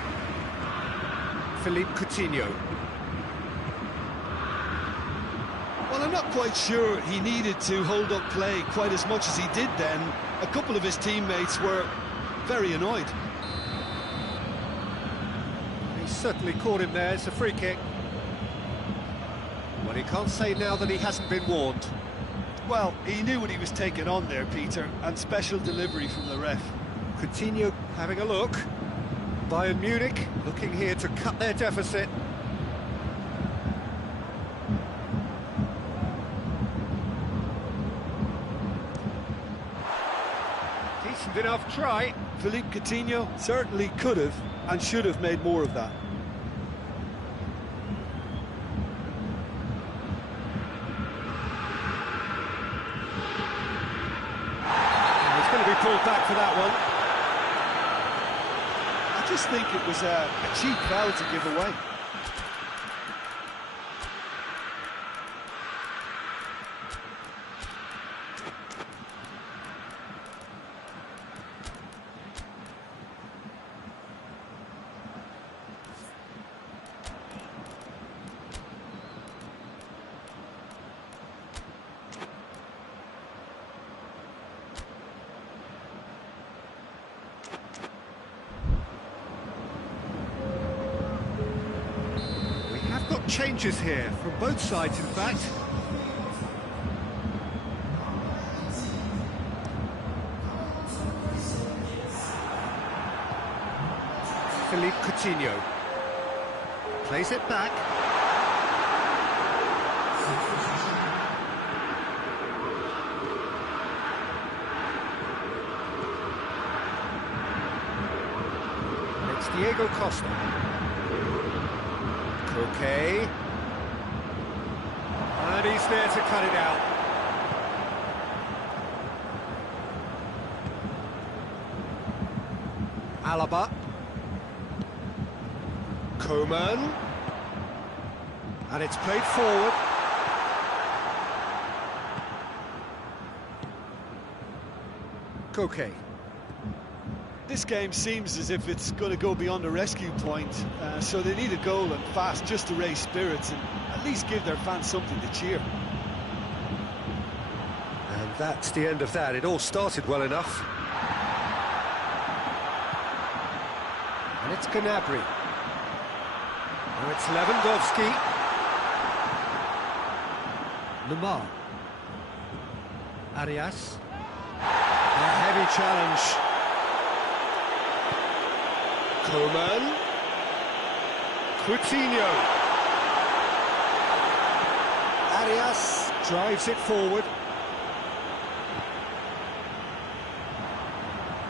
Philippe Coutinho. Well, I'm not quite sure he needed to hold up play quite as much as he did then. A couple of his teammates were very annoyed. He certainly caught him there. It's a free kick. Well, he can't say now that he hasn't been warned. Well, he knew what he was taking on there, Peter, and special delivery from the ref. Coutinho having a look. Bayern Munich looking here to cut their deficit. Decent enough try. Philippe Coutinho certainly could have and should have made more of that. He's going to be pulled back for that one. I just think it was a cheap foul to give away. Changes here from both sides, in fact. Philippe Coutinho plays it back. It's Diego Costa. Okay, and he's there to cut it out. Alaba, Coman, and it's played forward. Koke. This game seems as if it's going to go beyond a rescue point, so they need a goal and fast just to raise spirits and at least give their fans something to cheer. And that's the end of that. It all started well enough. And it's Gnabry. Now it's Lewandowski. Lamar. Arias. A heavy challenge. Coman, Coutinho, Arias drives it forward.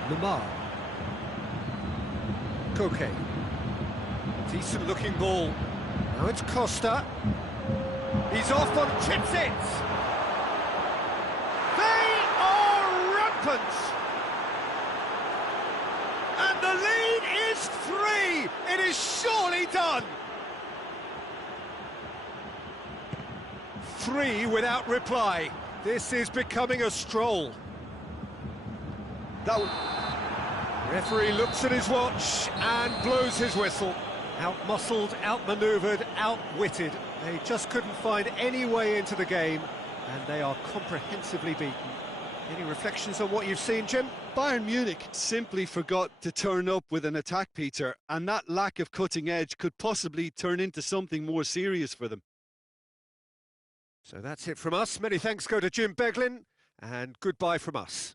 Lamar, Koke, decent looking ball. Now it's Costa. He's off on chips it. They are rampant. And the lead is 3! It is surely done! 3 without reply. This is becoming a stroll. Referee looks at his watch and blows his whistle. Out-muscled, out-manoeuvred, outwitted. They just couldn't find any way into the game, and they are comprehensively beaten. Any reflections on what you've seen, Jim? Bayern Munich simply forgot to turn up with an attack, Peter, and that lack of cutting edge could possibly turn into something more serious for them. So that's it from us. Many thanks go to Jim Beglin, and goodbye from us.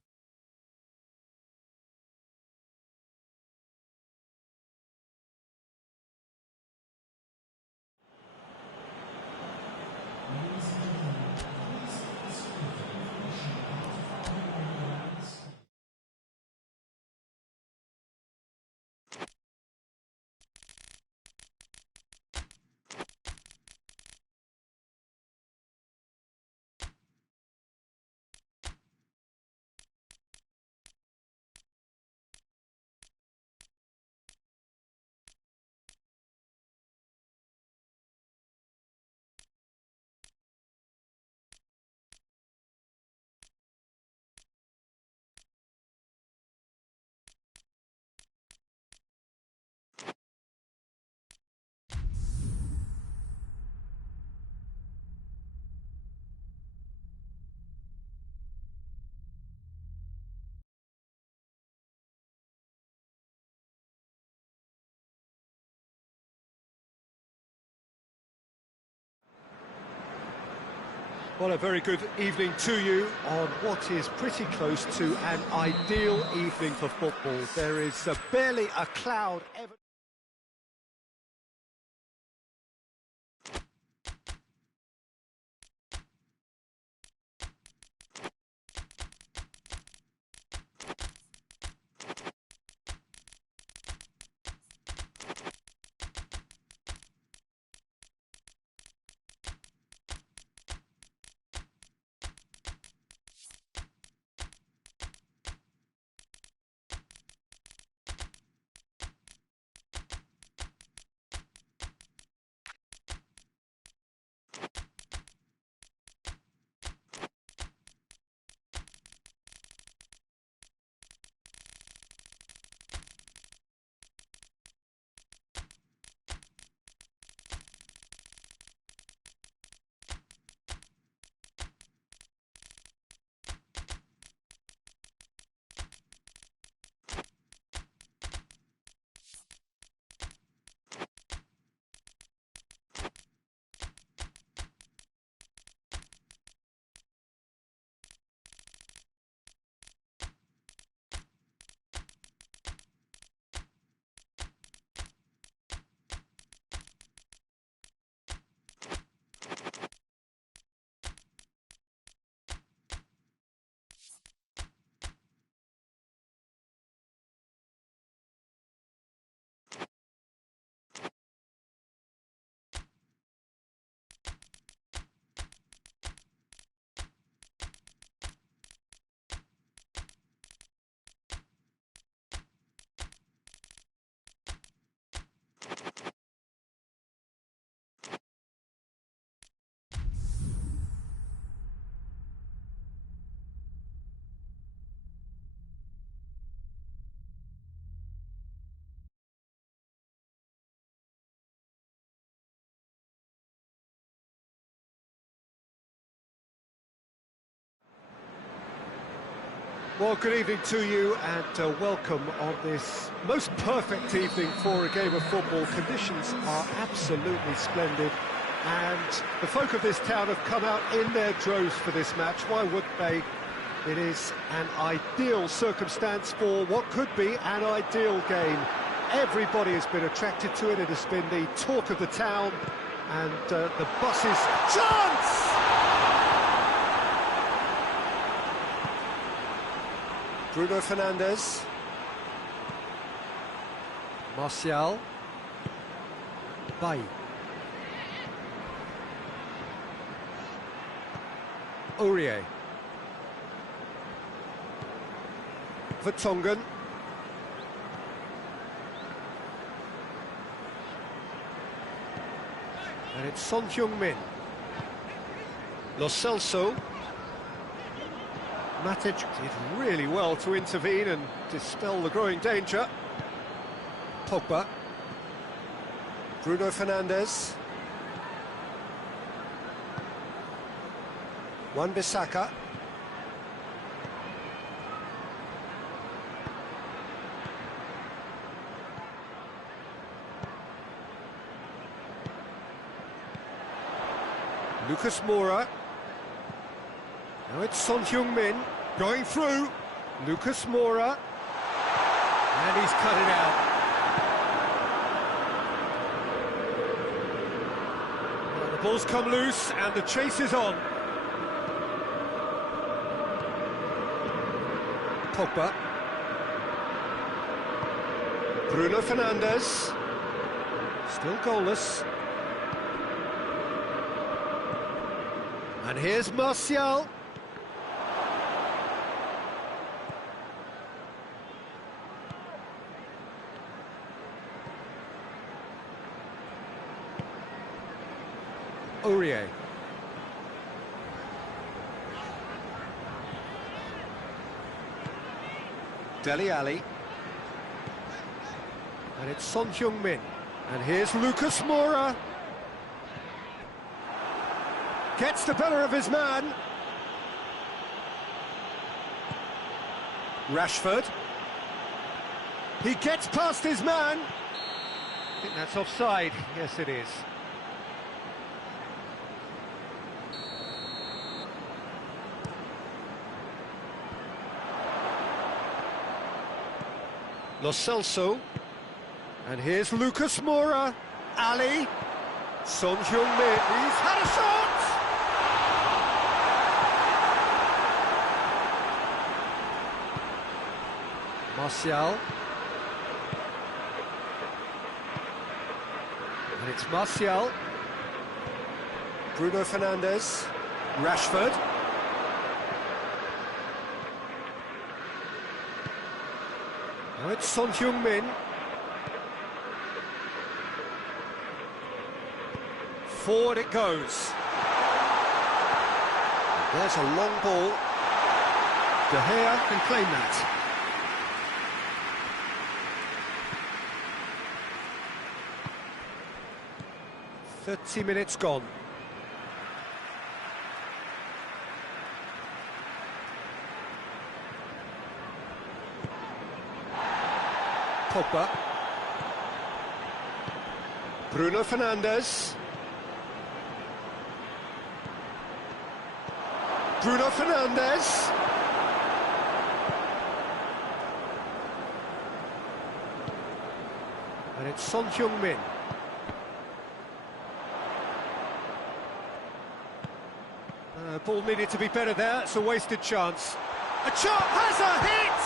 Well, a very good evening to you on what is pretty close to an ideal evening for football. There is barely a cloud ever. Well, good evening to you and welcome on this most perfect evening for a game of football. Conditions are absolutely splendid and the folk of this town have come out in their droves for this match. Why wouldn't they? It is an ideal circumstance for what could be an ideal game. Everybody has been attracted to it. It has been the talk of the town and the buses... Chance! Bruno Fernandes, Martial, Bay, Aurier, Vertonghen, and it's Son Heung-min, Lo Celso. Matic did really well to intervene and dispel the growing danger. Pogba. Bruno Fernandes. Wan-Bissaka. Lucas Moura. Now it's Son Heung-min going through. Lucas Moura. And he's cut it out. Well, the ball's come loose and the chase is on. Pogba. Bruno Fernandes. Still goalless. And here's Martial. Aurier. Dele Alli. And it's Son Heung-min. And here's Lucas Moura. Gets the better of his man. Rashford. He gets past his man. I think that's offside. Yes, it is. Lo Celso. And here's Lucas Moura. Ali. Son Heung-min. He's had a shot! Martial. And it's Martial. Bruno Fernandes. Rashford. Now it's Son Heung-min. Forward it goes. There's a long ball. De Gea can claim that. "30 minutes gone. Pogba. Bruno Fernandes. Bruno Fernandes. And it's Son Heung-min. Ball needed to be better there, it's a wasted chance. A shot has a hit!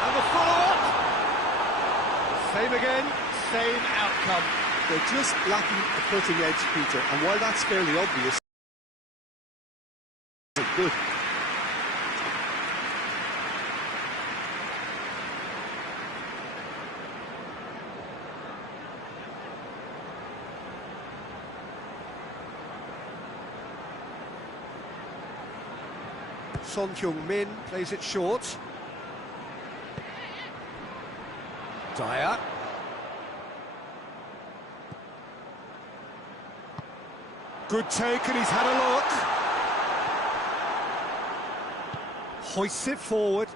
And the follow-up. Same again, same outcome. They're just lacking a cutting edge, Peter, and while that's fairly obvious, it's good. Son Heung-min plays it short. Dyer. Good take, and he's had a look. Hoists it forward.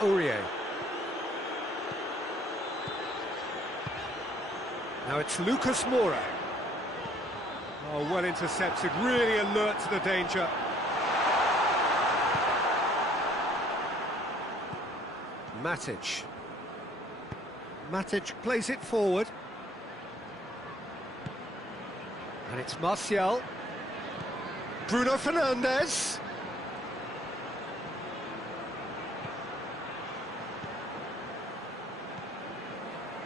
Aurier. Now it's Lucas Moura. Oh, well intercepted, really alert to the danger. Matic. Matic plays it forward. And it's Martial. Bruno Fernandes.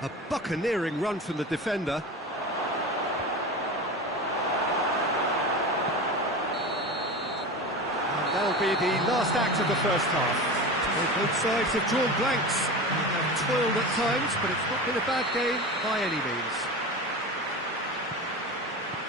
A buccaneering run from the defender. And that'll be the last act of the first half. Well, both sides have drawn blanks. They have toiled at times, but it's not been a bad game by any means.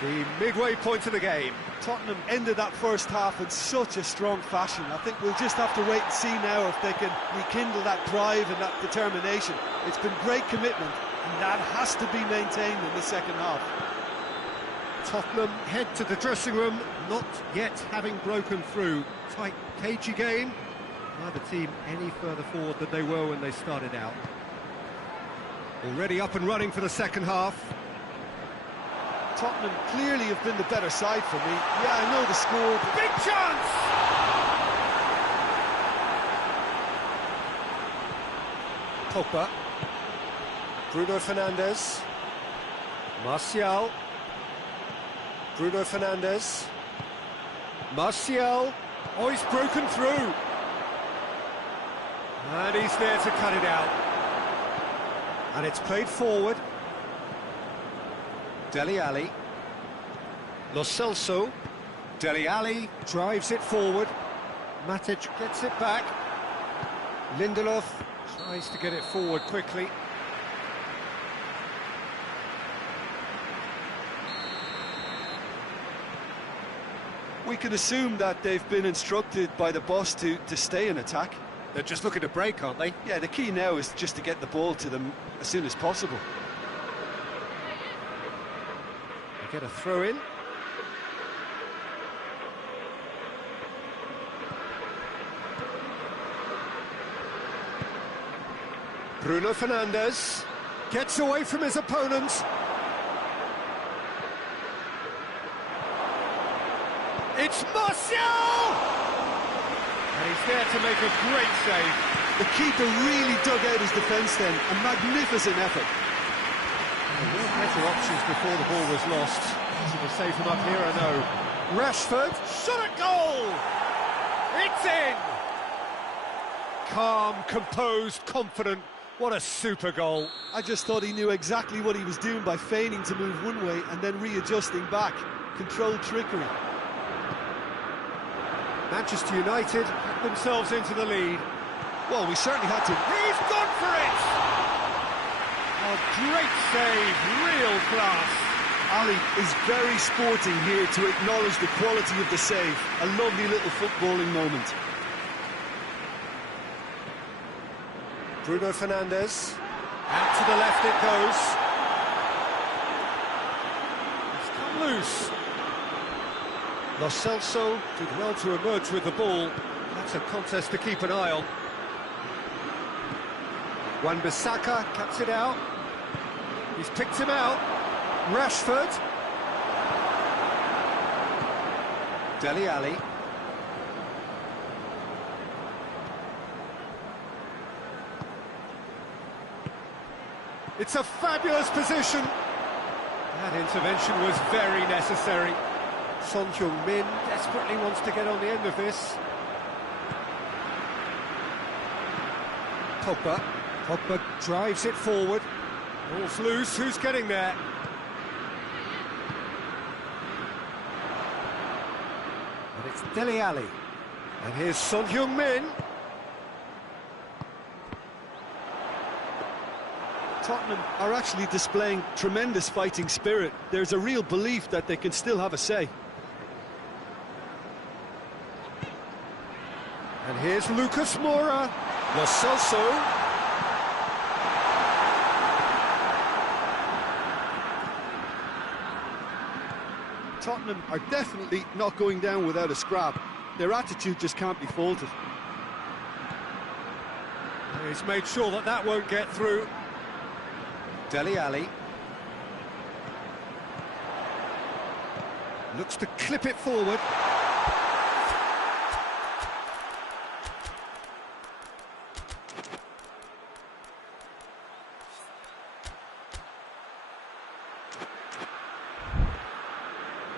The midway point of the game. Tottenham ended that first half in such a strong fashion. I think we'll just have to wait and see now if they can rekindle that drive and that determination. It's been great commitment, and that has to be maintained in the second half. Tottenham head to the dressing room, not yet having broken through. Tight, cagey game. Neither team any further forward than they were when they started out. Already up and running for the second half. Tottenham clearly have been the better side for me. Yeah, I know the score, but Big chance! Pogba. Bruno Fernandes. Martial. Bruno Fernandes. Martial. Oh, he's broken through. And he's there to cut it out. And it's played forward. Dele Alli. Lo Celso. Dele Alli drives it forward. Matic gets it back. Lindelof tries to get it forward quickly. we can assume that they've been instructed by the boss to stay in attack. They're just looking to break, aren't they? Yeah, the key now is just to get the ball to them as soon as possible. They get a throw in. Bruno Fernandes gets away from his opponent. It's Martial! And he's there to make a great save. The keeper really dug out his defence then, a magnificent effort. There were better options before the ball was lost. Is it a save from up here or no? Rashford, shot at goal! It's in! Calm, composed, confident. What a super goal. I just thought he knew exactly what he was doing by feigning to move one way and then readjusting back. Controlled trickery. Manchester United put themselves into the lead. Well, we certainly had to. He's gone for it! A great save, real class. Ali is very sporting here to acknowledge the quality of the save. A lovely little footballing moment. Bruno Fernandes. Out to the left it goes. It's come loose. Lo Celso did well to emerge with the ball. That's a contest to keep an eye on. Wan-Bissaka cuts it out. He's picked him out. Rashford. Dele Alli. It's a fabulous position. That intervention was very necessary. Son Heung-min desperately wants to get on the end of this. Pogba drives it forward. Ball's loose, who's getting there? And it's Dele Alli. And here's Son Heung-min. Tottenham are actually displaying tremendous fighting spirit. There's a real belief that they can still have a say. And here's Lucas Moura. Lo Celso. Tottenham are definitely not going down without a scrap. Their attitude just can't be faulted. He's made sure that that won't get through. Dele Alli. Looks to clip it forward.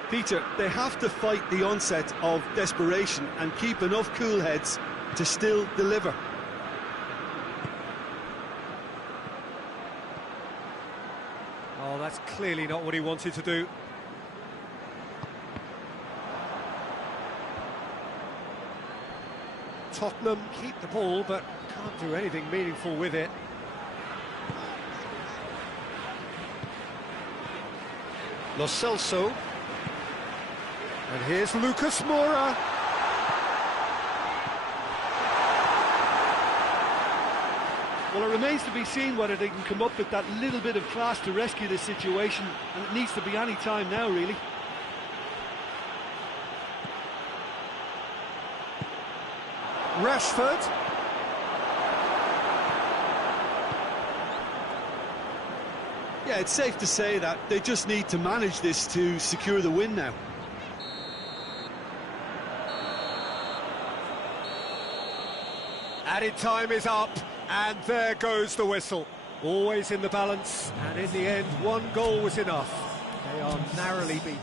Peter, they have to fight the onset of desperation and keep enough cool heads to still deliver. Oh, that's clearly not what he wanted to do. Tottenham keep the ball, but can't do anything meaningful with it. Lo Celso. And here's Lucas Moura. Well, it remains to be seen whether they can come up with that little bit of class to rescue this situation, and it needs to be any time now, really. Rashford. Yeah, it's safe to say that they just need to manage this to secure the win now. Added time is up, and there goes the whistle. Always in the balance, and in the end, one goal was enough. They are narrowly beaten.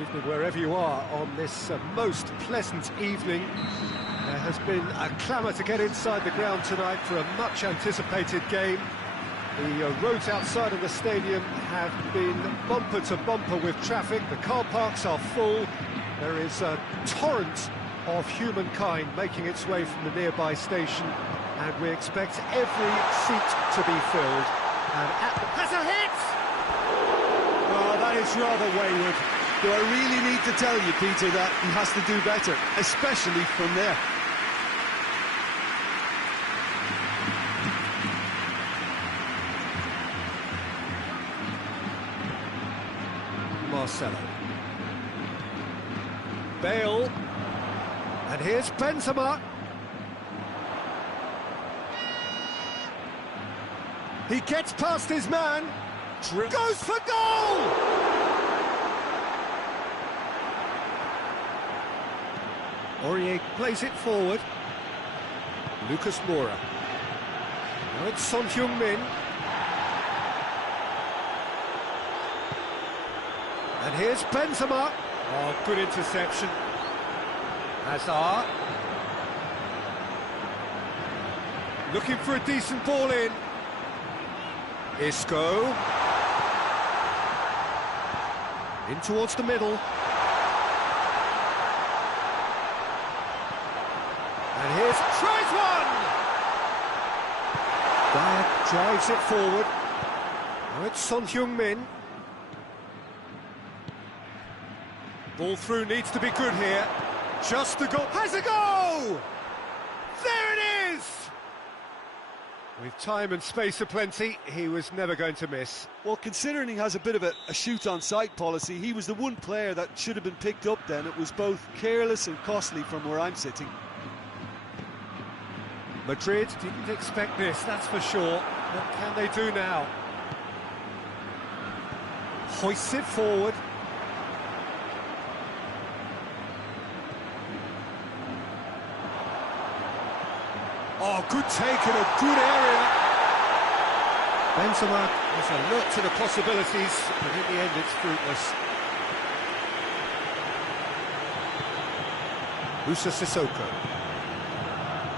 Evening, wherever you are on this most pleasant evening. There has been a clamour to get inside the ground tonight for a much-anticipated game. The roads outside of the stadium have been bumper to bumper with traffic. The car parks are full. There is a torrent of humankind making its way from the nearby station, and we expect every seat to be filled. And has a hit! Oh, that is rather wayward. Do I really need to tell you, Peter, that he has to do better, especially from there? Marcelo. Bale. And here's Benzema. He gets past his man. Goes for goal! Aurier plays it forward. Lucas Moura. Now it's Son Heung-min. And here's Benzema. Oh, good interception. Hazard. Looking for a decent ball in. Isco. In towards the middle. And here's... tries one! Dyer drives it forward. Now it's Son Heung-min. Ball through needs to be good here. Just the goal. Has a go! There it is! With time and space aplenty, he was never going to miss. Well, considering he has a bit of a shoot-on-sight policy, he was the one player that should have been picked up then. It was both careless and costly from where I'm sitting. Madrid didn't expect this, that's for sure. What can they do now? Hoists it forward. Oh, good take in a good area. Benzema has a look to the possibilities, but in the end it's fruitless. Musa Sissoko.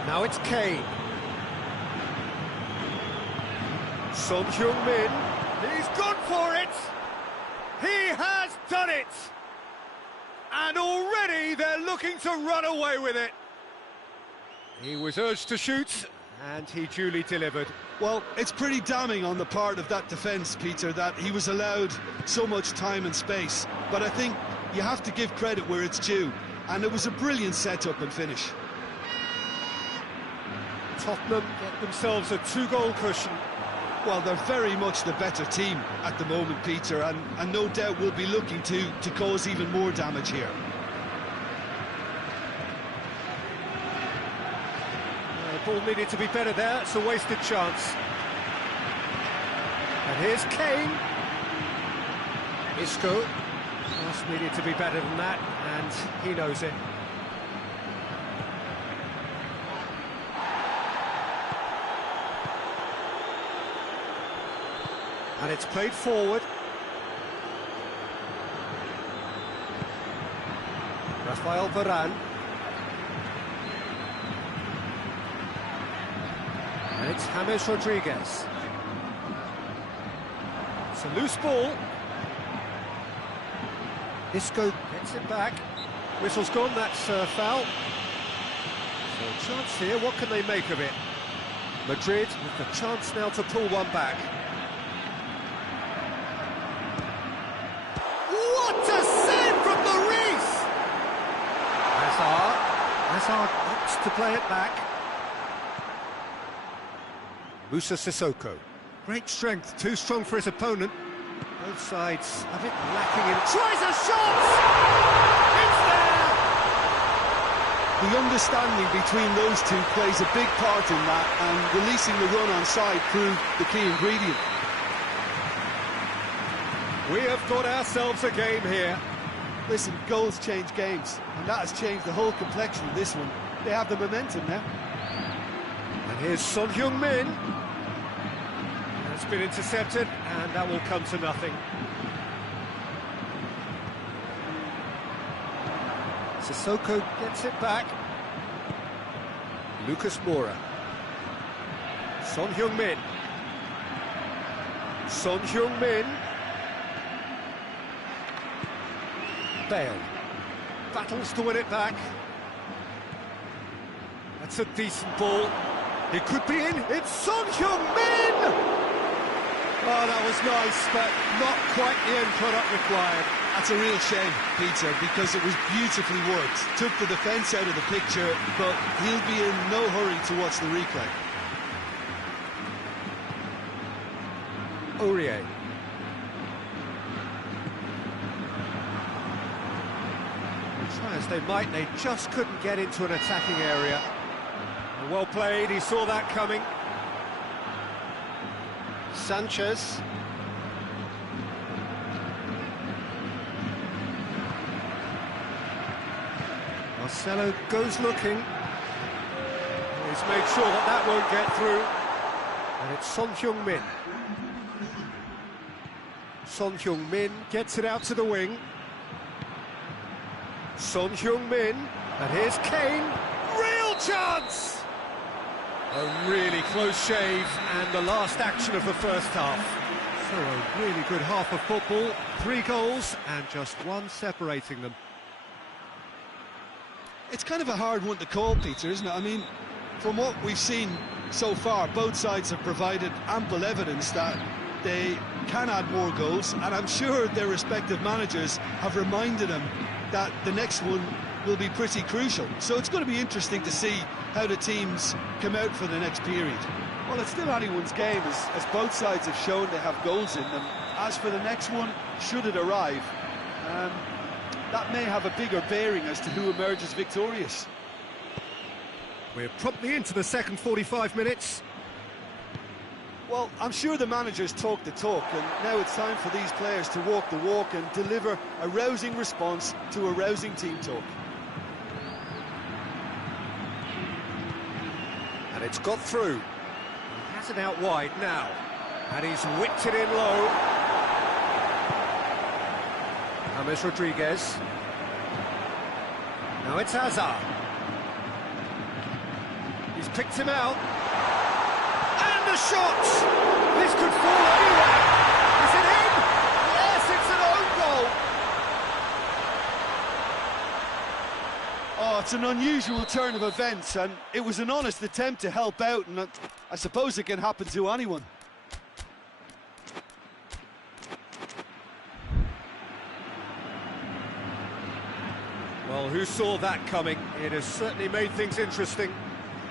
Now it's Kane. Son Heung-min. He's gone for it. He has done it. And already they're looking to run away with it. He was urged to shoot, and he duly delivered. Well, it's pretty damning on the part of that defence, Peter, that he was allowed so much time and space. But I think you have to give credit where it's due, and it was a brilliant setup and finish. Tottenham get themselves a 2-goal cushion. Well, they're very much the better team at the moment, Peter, and no doubt will be looking to cause even more damage here. Ball needed to be better there, it's a wasted chance. And here's Kane. Isco. Pass needed to be better than that, and he knows it. And it's played forward. Rafael Varane. And it's James Rodriguez. It's a loose ball. Isco gets it back. Whistle's gone, that's foul. So a chance here, what can they make of it? Madrid with the chance now to pull one back. What a save from the Reese! Hazard opts to play it back. Musa Sissoko. Great strength, too strong for his opponent. Both sides a bit lacking in... Tries a shot! It's there! The understanding between those two plays a big part in that, and releasing the run on side proved the key ingredient. We have got ourselves a game here. Listen, goals change games, and that has changed the whole complexion of this one. They have the momentum now. And here's Son Heung-min. That's been intercepted, and that will come to nothing. Sissoko gets it back. Lucas Moura. Son Heung-min. Son Heung-min. Bale. Battles to win it back. That's a decent ball. It could be in. It's Son Heung-min! Oh, that was nice, but not quite the end product required. That's a real shame, Peter, because it was beautifully worked. Took the defence out of the picture, but he'll be in no hurry to watch the replay. Aurier. Try as they might, they just couldn't get into an attacking area. Well played, he saw that coming. Sanchez. Marcelo goes looking. He's made sure that that won't get through. And it's Son Heung-min. Son Heung-min gets it out to the wing. Son Heung-min. And here's Kane. Real chance! A really close shave, and the last action of the first half. So a really good half of football, 3 goals, and just one separating them. It's kind of a hard one to call, Peter, isn't it? I mean, from what we've seen so far, both sides have provided ample evidence that they can add more goals, and I'm sure their respective managers have reminded them that the next one will be pretty crucial. So it's going to be interesting to see how the teams come out for the next period. Well, it's still anyone's game, as both sides have shown they have goals in them. As for the next one, should it arrive, that may have a bigger bearing as to who emerges victorious. We're promptly into the second 45 minutes. Well, I'm sure the managers talk the talk, and now it's time for these players to walk the walk and deliver a rousing response to a rousing team talk. And it's got through. He has it out wide now. And he's whipped it in low. James Rodriguez. Now it's Hazard. He's picked him out. And a shot! This could fall anywhere. Is it in? Yes, it's an own goal. Oh, it's an unusual turn of events, and it was an honest attempt to help out, and I suppose it can happen to anyone. Well, who saw that coming? It has certainly made things interesting.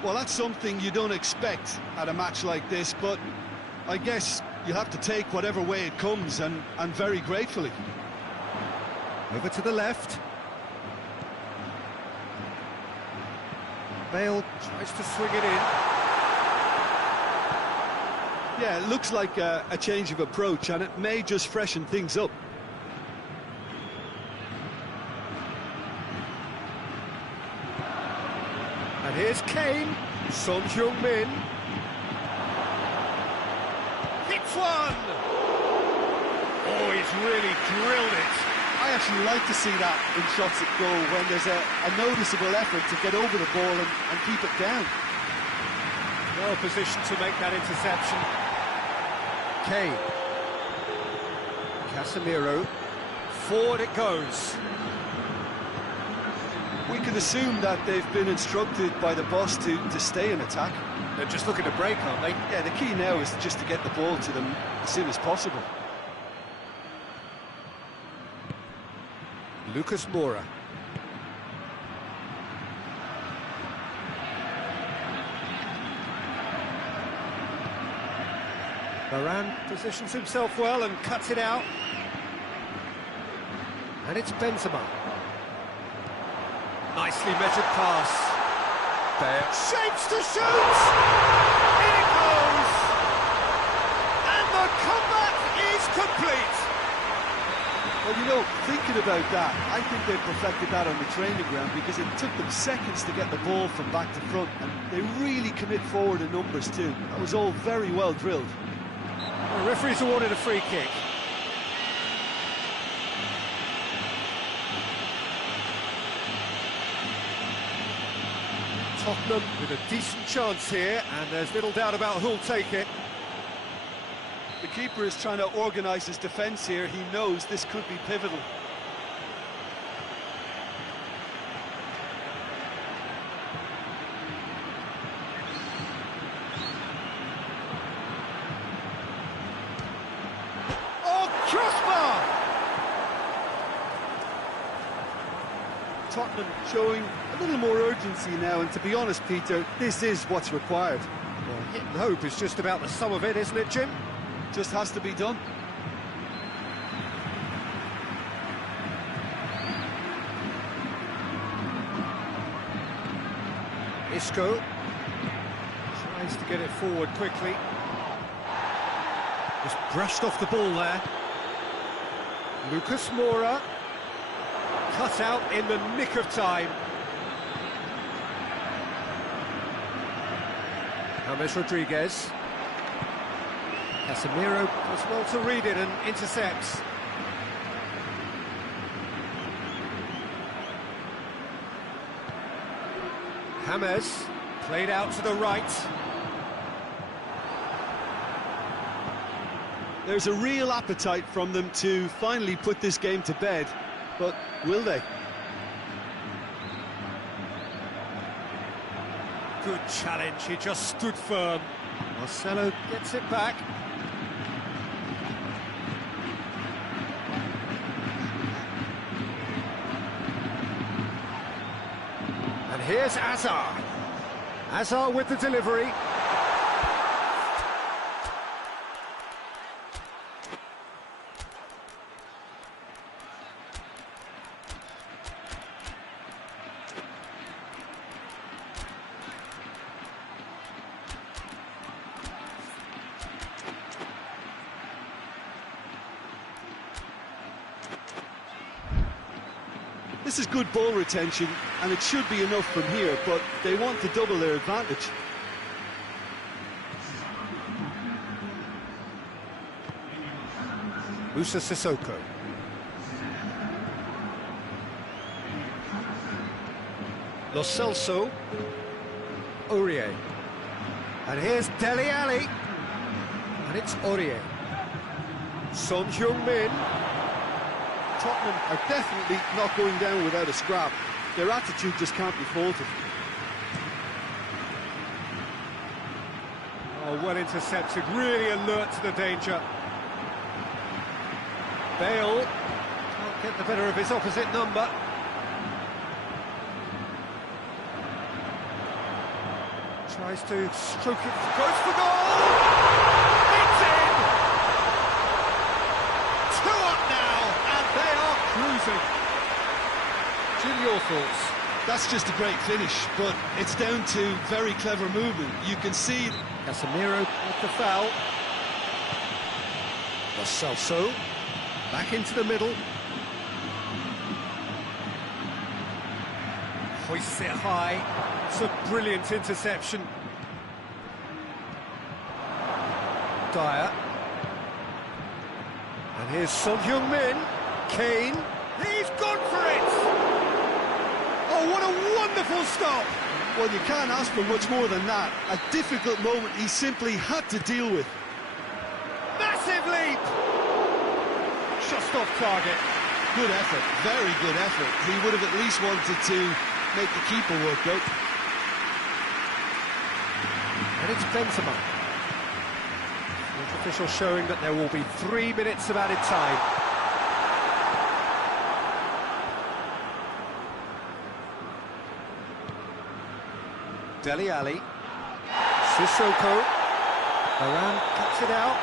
Well, that's something you don't expect at a match like this, but I guess you have to take whatever way it comes, and very gratefully. Over to the left. Bale tries to swing it in. Yeah, it looks like a change of approach, and it may just freshen things up. And here's Kane. Son Heung-min. Hits one! Oh, he's really drilled it. I actually like to see that in shots at goal, when there's a noticeable effort to get over the ball and keep it down. Well positioned to make that interception. Kane. Casemiro. Forward it goes. We can assume that they've been instructed by the boss to stay in attack. They're just looking to break, aren't they? Yeah, the key now is just to get the ball to them as soon as possible. Lucas Moura. Varane positions himself well and cuts it out. And it's Benzema. Nicely measured pass. Bale shapes to shoot! In it goes! And the comeback is complete! Well, you know, thinking about that, I think they perfected that on the training ground, because it took them seconds to get the ball from back to front, and they really commit forward in numbers too. That was all very well drilled. The referee's awarded a free kick. Tottenham with a decent chance here, and there's little doubt about who'll take it. The keeper is trying to organise his defence here. He knows this could be pivotal. Crossbar! Tottenham showing a little more urgency now, and to be honest, Peter, this is what's required. Well, hit and hope is just about the sum of it, isn't it, Jim? Just has to be done. Isco tries to get it forward quickly. Just brushed off the ball there. Lucas Moura, cut out in the nick of time. James Rodriguez. Casemiro does well to read it and intercepts. James, played out to the right. There's a real appetite from them to finally put this game to bed, but will they? Good challenge, he just stood firm. Marcelo gets it back. And here's Azar. Azar with the delivery. This is good ball retention, and it should be enough from here, but they want to double their advantage. Musa Sissoko. Lo Celso. Aurier. And here's Dele Alli. And it's Aurier. Son Heung-min. Tottenham are definitely not going down without a scrap. Their attitude just can't be faulted. Oh, well intercepted, really alert to the danger. Bale can't get the better of his opposite number. Tries to stroke it, goes for goal! It's in! 2 up now, and they are cruising. Jim, your thoughts? That's just a great finish, but it's down to very clever movement. You can see Casemiro with the foul. Lo Celso back into the middle. Hoists it high. It's a brilliant interception. Dyer. And here's Son Heung-min. Kane. He's gone for it! Oh, what a wonderful stop! well, you can't ask for much more than that. A difficult moment he simply had to deal with. Massive leap! Just off target. Good effort, very good effort. He would have at least wanted to make the keeper work out. And it's Benzema. The official showing that there will be 3 minutes of added time. Dele Alli. Sissoko. Varane cuts it out.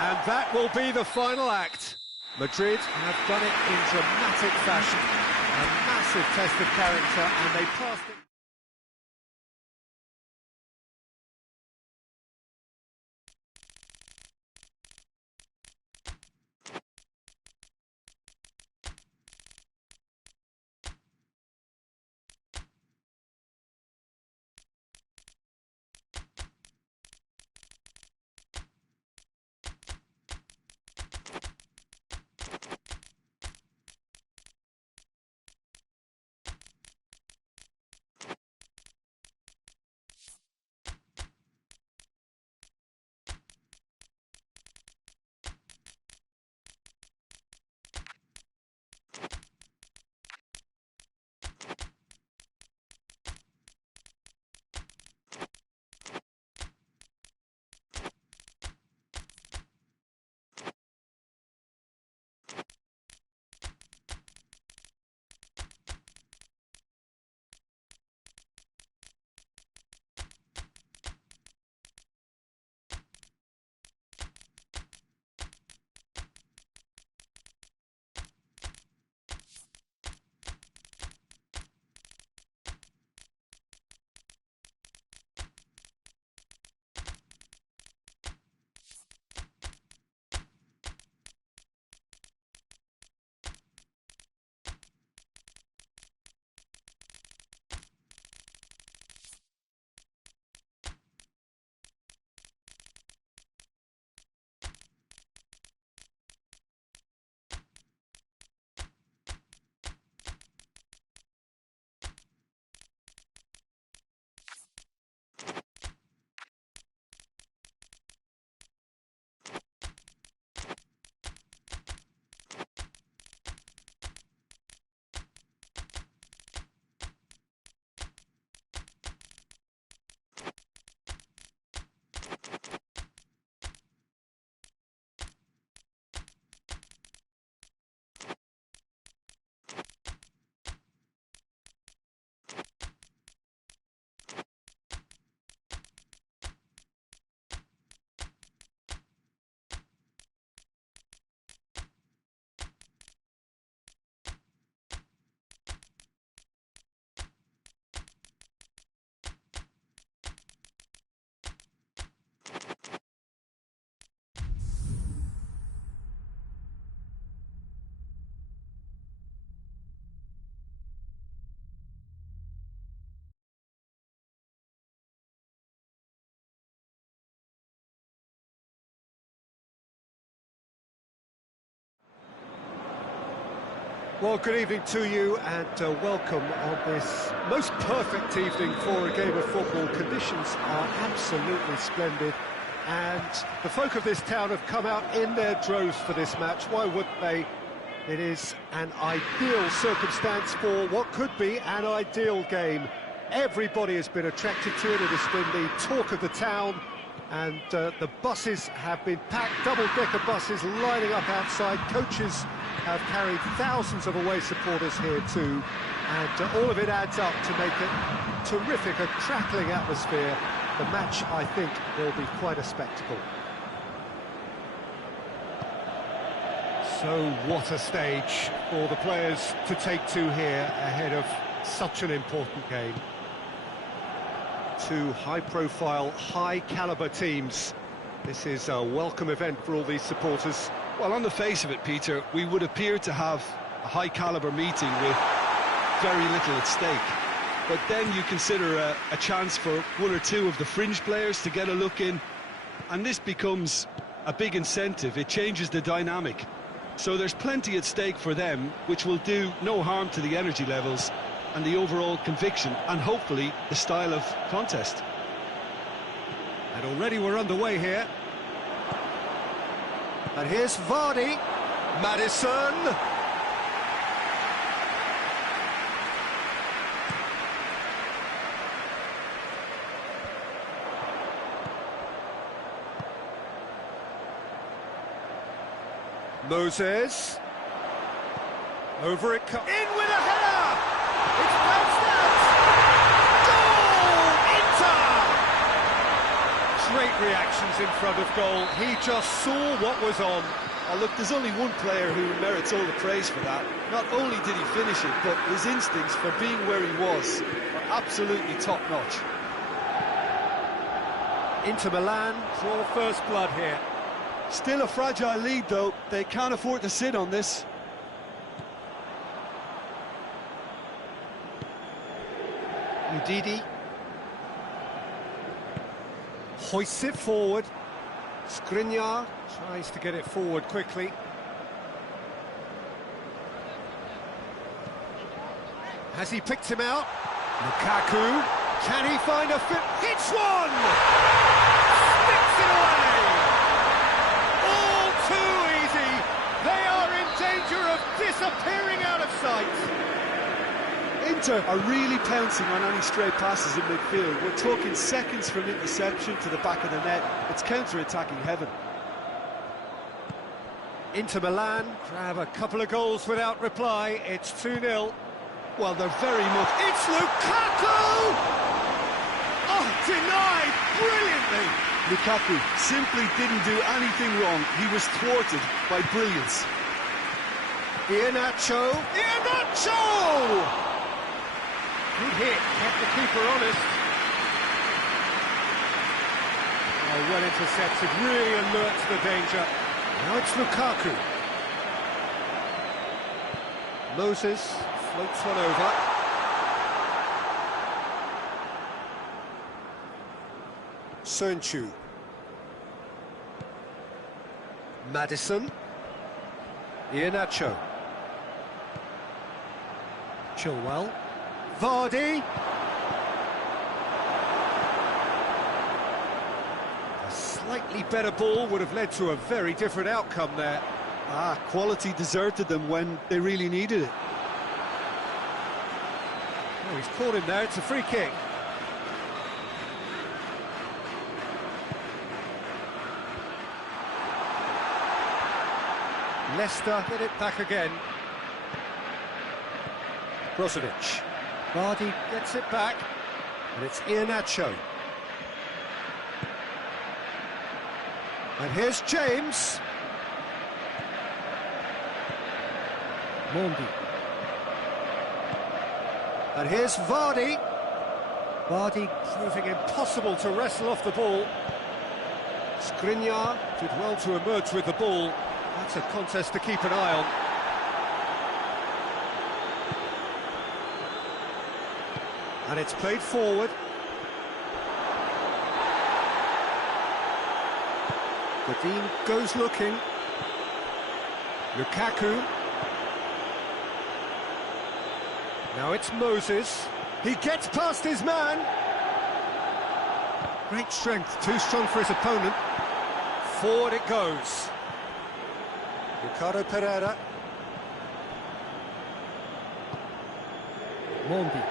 And that will be the final act. Madrid have done it in dramatic fashion. A massive test of character, and they passed it. Well, good evening to you and welcome on this most perfect evening for a game of football. Conditions are absolutely splendid and the folk of this town have come out in their droves for this match. Why wouldn't they? It is an ideal circumstance for what could be an ideal game. Everybody has been attracted to it. It has been the talk of the town. And the buses have been packed, double-decker buses lining up outside. Coaches have carried thousands of away supporters here too. And all of it adds up to make it terrific, a crackling atmosphere. The match, I think, will be quite a spectacle. So what a stage for the players to take to here ahead of such an important game. Two high-profile, high-caliber teams. This is a welcome event for all these supporters. Well, on the face of it, Peter, we would appear to have a high-caliber meeting with very little at stake. But then you consider a chance for one or two of the fringe players to get a look in, and this becomes a big incentive. It changes the dynamic. So there's plenty at stake for them, which will do no harm to the energy levels and the overall conviction, and hopefully the style of contest. And already we're underway here. And here's Vardy. Maddison. Moses. Over it comes. In with a header! It's bounced out! Goal! Inter! Great reactions in front of goal. He just saw what was on. Oh, look, there's only one player who merits all the praise for that. Not only did he finish it, but his instincts for being where he was are absolutely top-notch. Inter Milan draw first blood here. Still a fragile lead, though. They can't afford to sit on this. Udidi hoists it forward. Skriniar tries to get it forward quickly. Has he picked him out? Lukaku, can he find a fit? Hits one! Sticks it away! All too easy. They are in danger of disappearing out of sight. Inter are really pouncing on any stray passes in midfield. We're talking seconds from interception to the back of the net. It's counter-attacking heaven. Inter Milan grab a couple of goals without reply. It's 2-0. Well, they're very much... It's Lukaku! Oh, denied brilliantly. Lukaku simply didn't do anything wrong. He was thwarted by brilliance. Iheanacho! Iheanacho! Good hit, kept the keeper honest. Oh, well intercepted, really alert to the danger. Now it's Lukaku. Moses floats one over. Sơn Maddison. Iheanacho. Chilwell. Vardy. A slightly better ball would have led to a very different outcome there. Quality deserted them when they really needed it. Oh, he's caught him there, it's a free kick. Leicester get it back again. Brozovic. Vardy gets it back, and it's Iheanacho. And here's James. Mondi. And here's Vardy. Vardy proving impossible to wrestle off the ball. Skriniar did well to emerge with the ball. That's a contest to keep an eye on. And it's played forward. Godin goes looking. Lukaku. Now it's Moses. He gets past his man. Great strength, too strong for his opponent. Forward it goes. Ricardo Pereira. Mondi.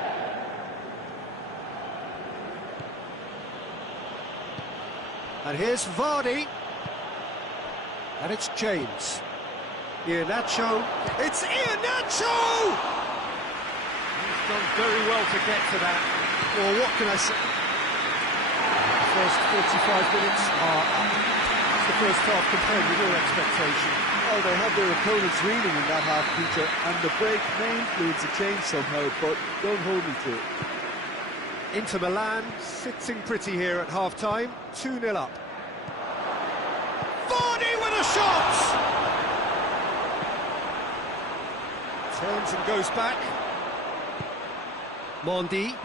And here's Vardy. And it's James. Iheanacho. It's Iheanacho! He's done very well to get to that. Well, what can I say? The first 45 minutes are up. It's the first half compared with your expectation. Oh, they had their opponents reeling in that half, Peter, and the break may influence a change somehow, but don't hold me to it. Inter Milan sitting pretty here at half-time, 2-0 up. Vardy with a shot! Turns and goes back. Mondi.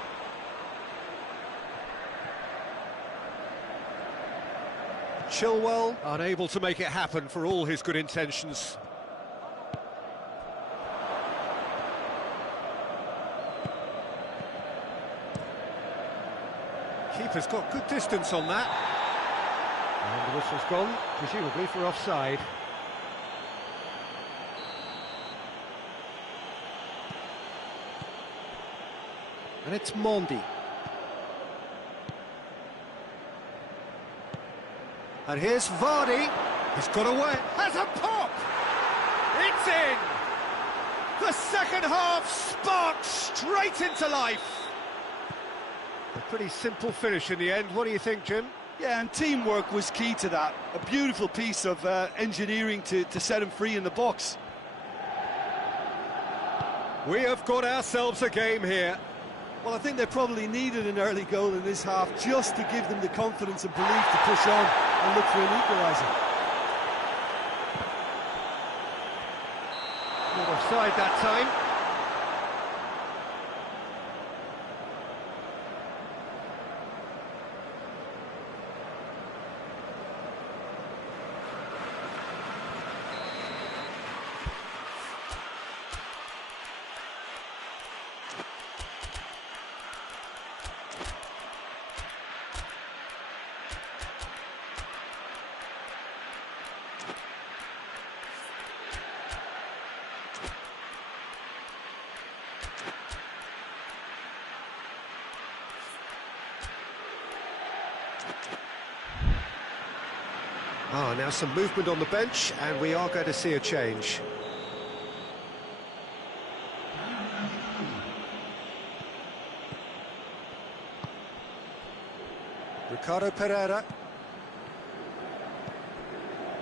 Chilwell unable to make it happen for all his good intentions. Keeper's got good distance on that. And the whistle's gone, presumably for offside. And it's Mondi. And here's Vardy. He's got away. Has a pop! It's in! The second half sparked straight into life. A pretty simple finish in the end. What do you think, Jim? Yeah, and teamwork was key to that. A beautiful piece of engineering to set him free in the box. We have got ourselves a game here. Well, I think they probably needed an early goal in this half just to give them the confidence and belief to push on and look for an equaliser. Not offside that time. Now some movement on the bench, and we are going to see a change. Ricardo Pereira.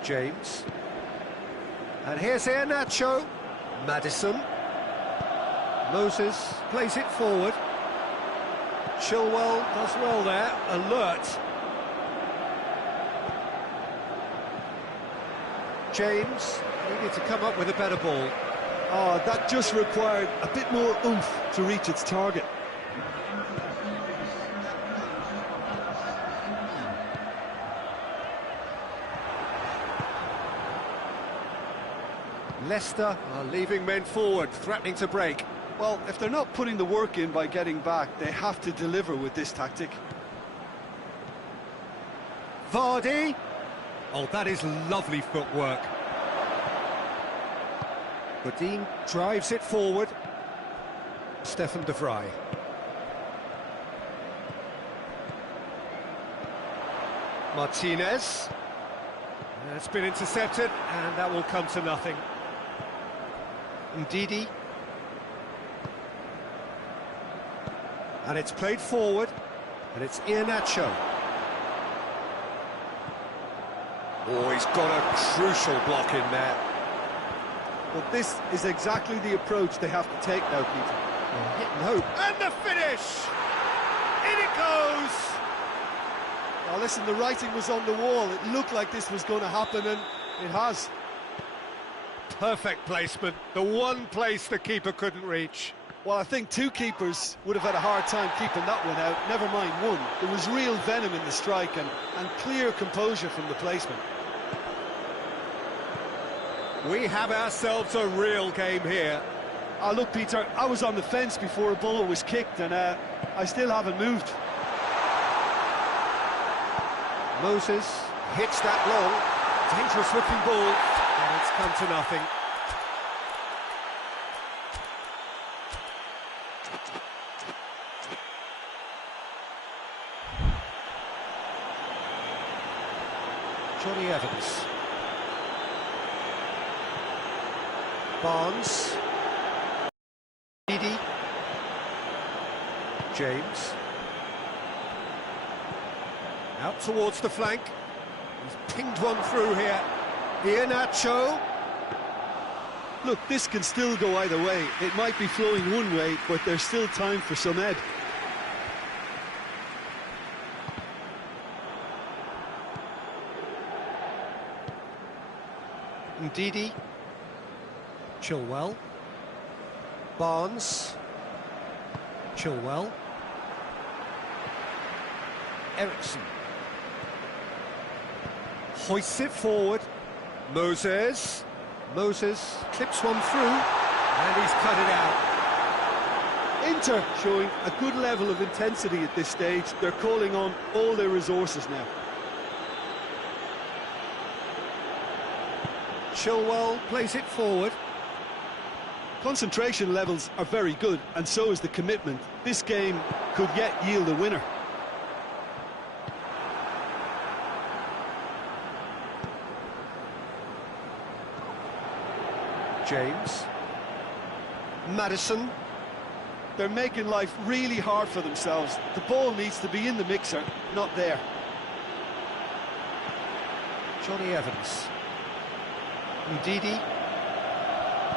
James. And here's Iheanacho. Maddison. Moses plays it forward. Chilwell does well there, alert. James needed to come up with a better ball. Oh, that just required a bit more oomph to reach its target. Leicester are leaving men forward, threatening to break. Well, if they're not putting the work in by getting back, they have to deliver with this tactic. Vardy. Oh, that is lovely footwork. Godin drives it forward. Stefan de Vrij. Martinez. That's been intercepted, and that will come to nothing. Ndidi. And it's played forward, and it's Iheanacho. Oh, he's got a crucial block in there. But this is exactly the approach they have to take now, Peter. Hit and hope. And the finish! In it goes! Now listen, the writing was on the wall. It looked like this was going to happen, and it has. Perfect placement. The one place the keeper couldn't reach. Well, I think two keepers would have had a hard time keeping that one out, never mind one. There was real venom in the strike and clear composure from the placement. We have ourselves a real game here. Oh, look, Peter, I was on the fence before a ball was kicked, and I still haven't moved. Moses hits that long, dangerous looking ball, and it's come to nothing. Johnny Evans. Barnes. Edie. James. Out towards the flank. He's pinged one through here. Iheanacho. Look, this can still go either way. It might be flowing one way, but there's still time for some ed. Ndidi. Chilwell. Barnes. Chilwell. Ericsson. Hoists it forward. Moses. Moses clips one through, and he's cut it out. Inter showing a good level of intensity at this stage. They're calling on all their resources now. Chilwell plays it forward. Concentration levels are very good, and so is the commitment. This game could yet yield a winner. James. Maddison. They're making life really hard for themselves. The ball needs to be in the mixer, not there. Johnny Evans. Ndidi.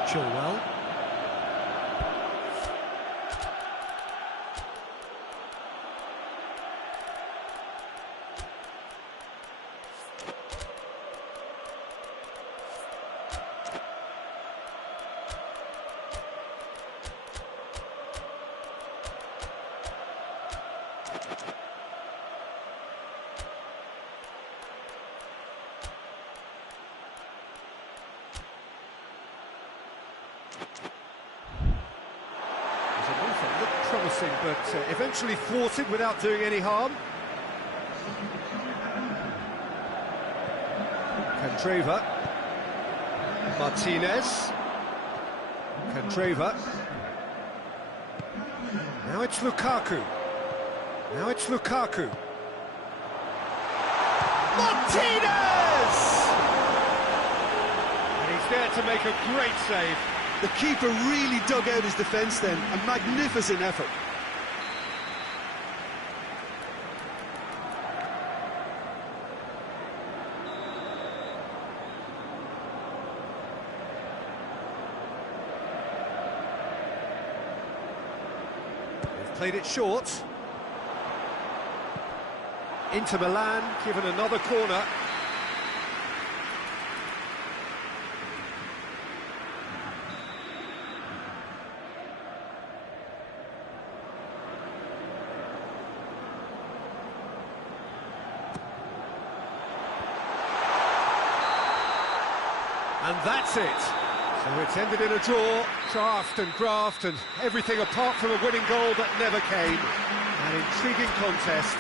Chilwell. Looked promising, but eventually thwarted without doing any harm. Candreva. Martinez. Candreva. Now it's Lukaku. Now it's Lukaku. Martinez! And he's there to make a great save. The keeper really dug out his defence then. A magnificent effort. They've played it short. Inter Milan given another corner. And that's it. So it's ended in a draw, draft and graft and everything apart from a winning goal that never came. An intriguing contest.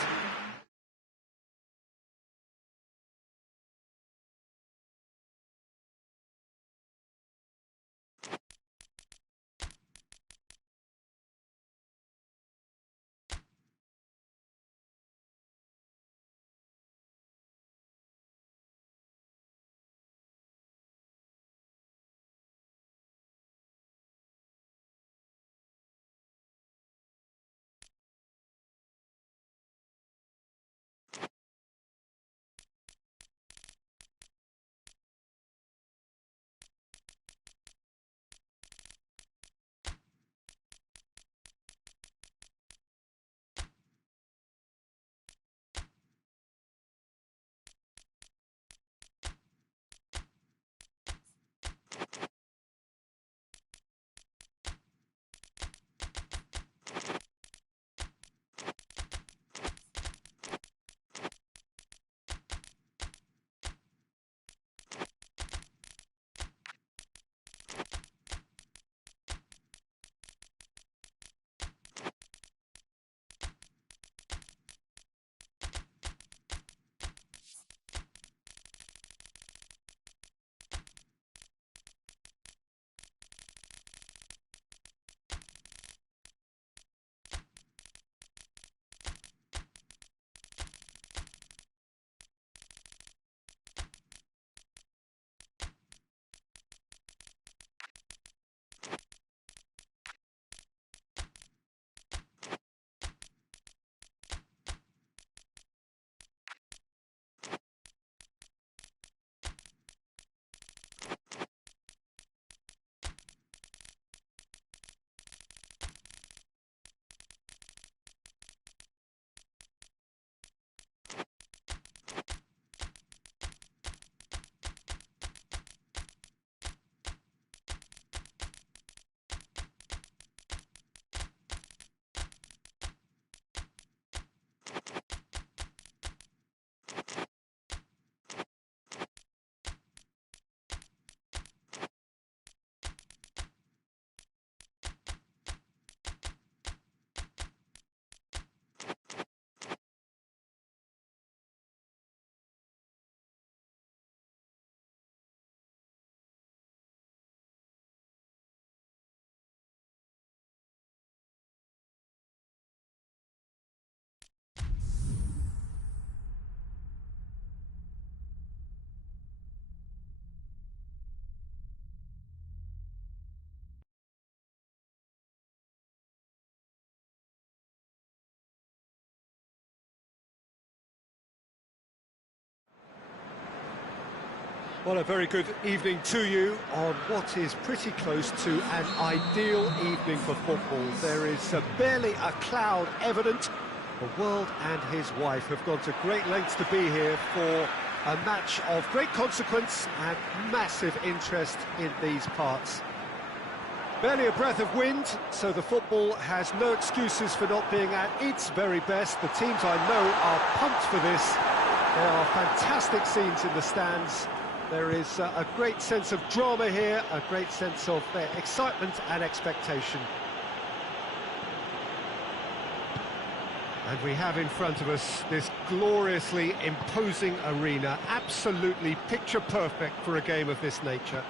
Well, a very good evening to you on what is pretty close to an ideal evening for football. There is barely a cloud evident. The world and his wife have gone to great lengths to be here for a match of great consequence and massive interest in these parts. Barely a breath of wind, so the football has no excuses for not being at its very best. The teams I know are pumped for this. There are fantastic scenes in the stands. There is a great sense of drama here, a great sense of excitement and expectation. And we have in front of us this gloriously imposing arena, absolutely picture perfect for a game of this nature.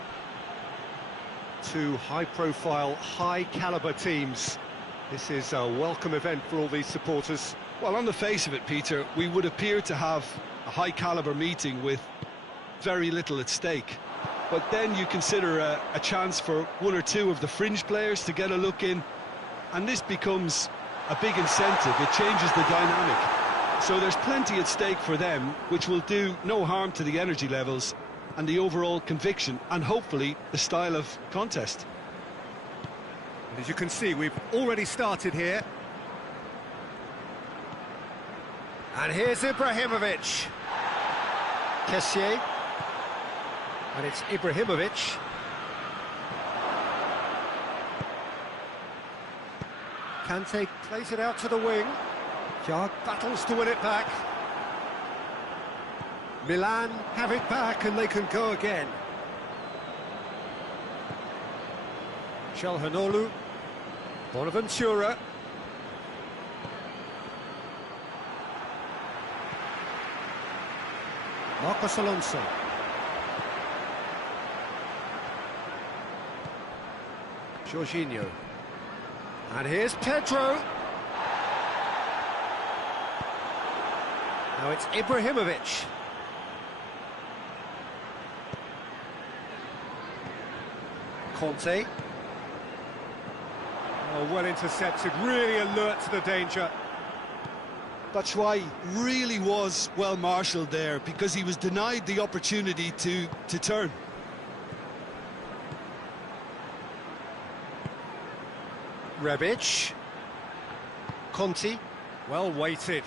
Two high-profile, high-caliber teams. This is a welcome event for all these supporters. Well, on the face of it, Peter, we would appear to have a high-caliber meeting with very little at stake. But then you consider a chance for one or two of the fringe players to get a look in, and this becomes a big incentive. It changes the dynamic. So there's plenty at stake for them, which will do no harm to the energy levels and the overall conviction, and hopefully the style of contest. As you can see, we've already started here. And here's Ibrahimovic. Kessié. And it's Ibrahimovic. Kante plays it out to the wing. Jarg battles to win it back. Milan have it back and they can go again. Calhanoglu. Bonaventura. Marcos Alonso. Jorginho. And here's Pedro. Now it's Ibrahimovic. Conte. Oh, well intercepted, really alert to the danger. Batshuayi really was well marshalled there, because he was denied the opportunity to turn. Rebic. Conte, well weighted.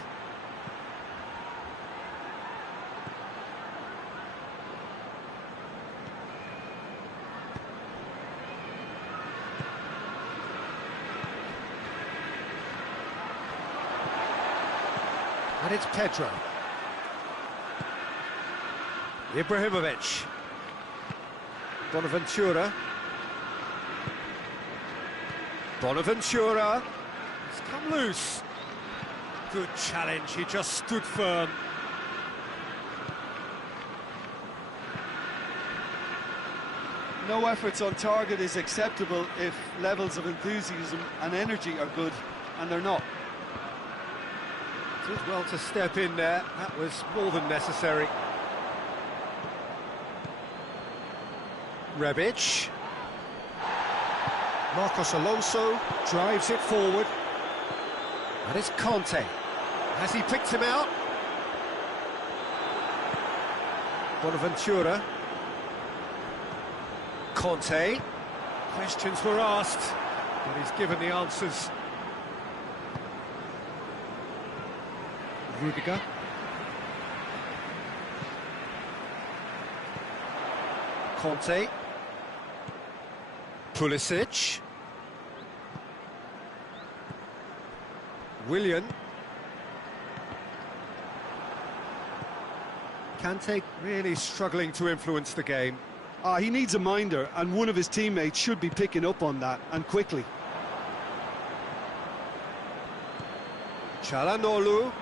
And it's Pedro. Ibrahimovic. Bonaventura. Bonaventura. It's come loose. Good challenge, he just stood firm. No efforts on target is acceptable if levels of enthusiasm and energy are good, and they're not. Did well to step in there, that was more than necessary. Rebic. Marcos Alonso drives it forward. And it's Conte. Has he picked him out? Bonaventura. Conte. Questions were asked, but he's given the answers. Rudiger. Conte. Pulisic. Willian. Kante really struggling to influence the game. He needs a minder, and one of his teammates should be picking up on that, and quickly. Calhanoglu.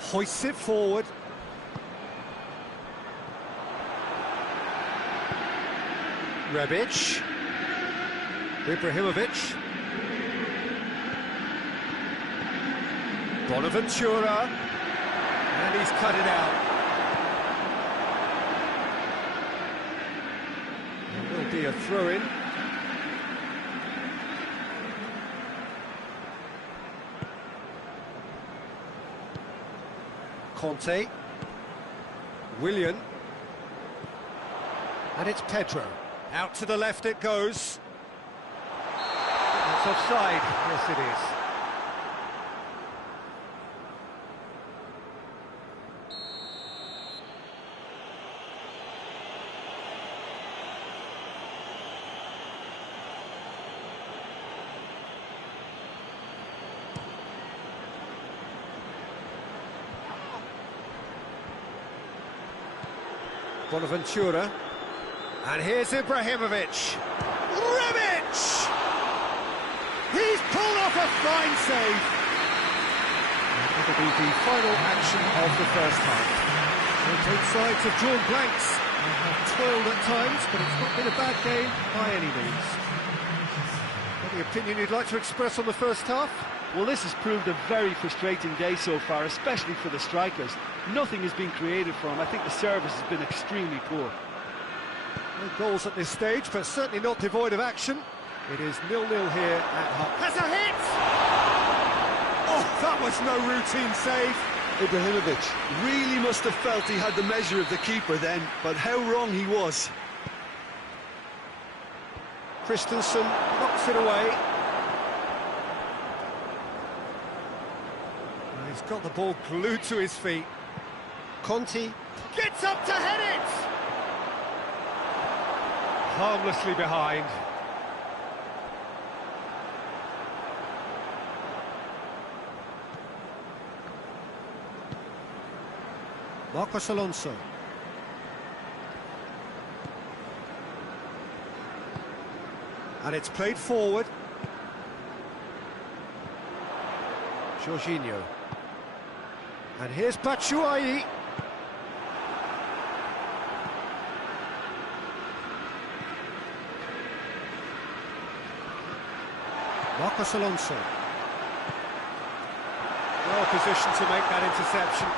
Hoists it forward. Rebic. Ibrahimovic. Bonaventura. And he's cut it out. There will be a throw-in. Conte. Willian. And it's Pedro. Out to the left it goes. That's offside. Yes, it is. Bonaventura, and here's Ibrahimovic. Rebic! He's pulled off a fine save. And that'll be the final action of the first half. Both sides have drawn blanks and have toiled at times, but it's not been a bad game by any means. Any opinion you'd like to express on the first half? Well, this has proved a very frustrating day so far, especially for the strikers. Nothing has been created for them. I think the service has been extremely poor. No goals at this stage, but certainly not devoid of action. It is 0-0 here at half. Has a hit! Oh, that was no routine save. Ibrahimovic really must have felt he had the measure of the keeper then, but how wrong he was. Christensen knocks it away. He's got the ball glued to his feet. Conti gets up to head it! Harmlessly behind. Marcos Alonso. And it's played forward. Jorginho. And here's Batshuayi. Marcos Alonso. Well positioned to make that interception.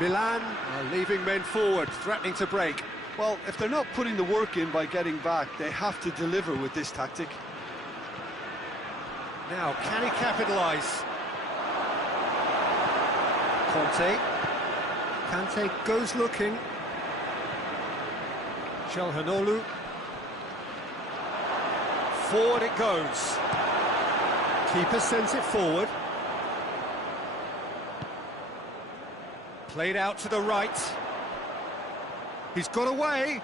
Milan are leaving men forward, threatening to break. Well, if they're not putting the work in by getting back, they have to deliver with this tactic. Now, can he capitalise? Kante goes looking. Çalhanoğlu. Forward it goes. Keeper sends it forward. Played out to the right. He's got away.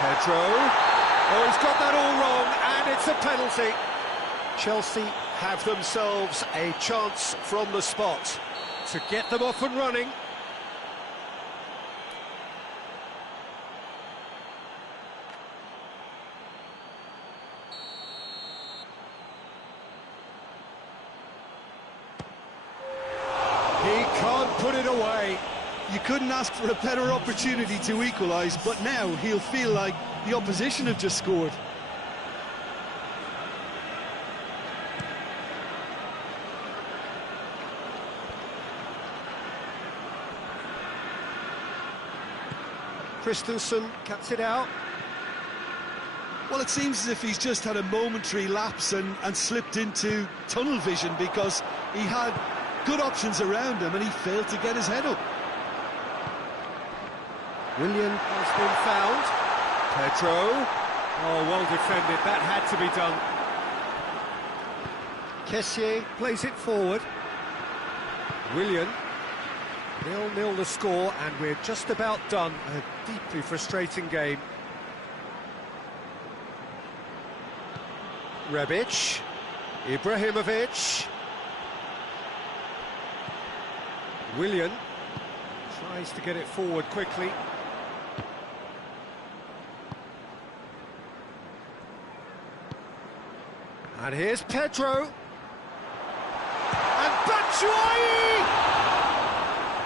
Pedro. Oh, he's got that all wrong, and it's a penalty. Chelsea have themselves a chance from the spot to get them off and running. He can't put it away. You couldn't ask for a better opportunity to equalise, but now he'll feel like the opposition have just scored. Christensen cuts it out. Well, it seems as if he's just had a momentary lapse and slipped into tunnel vision, because he had good options around him and he failed to get his head up. Willian has been found. Pedro. Oh, well defended. That had to be done. Kessié plays it forward. Willian. 0-0 the score, and we're just about done. A deeply frustrating game. Rebic. Ibrahimovic. Willian tries to get it forward quickly. And here's Pedro. And Batshuayi!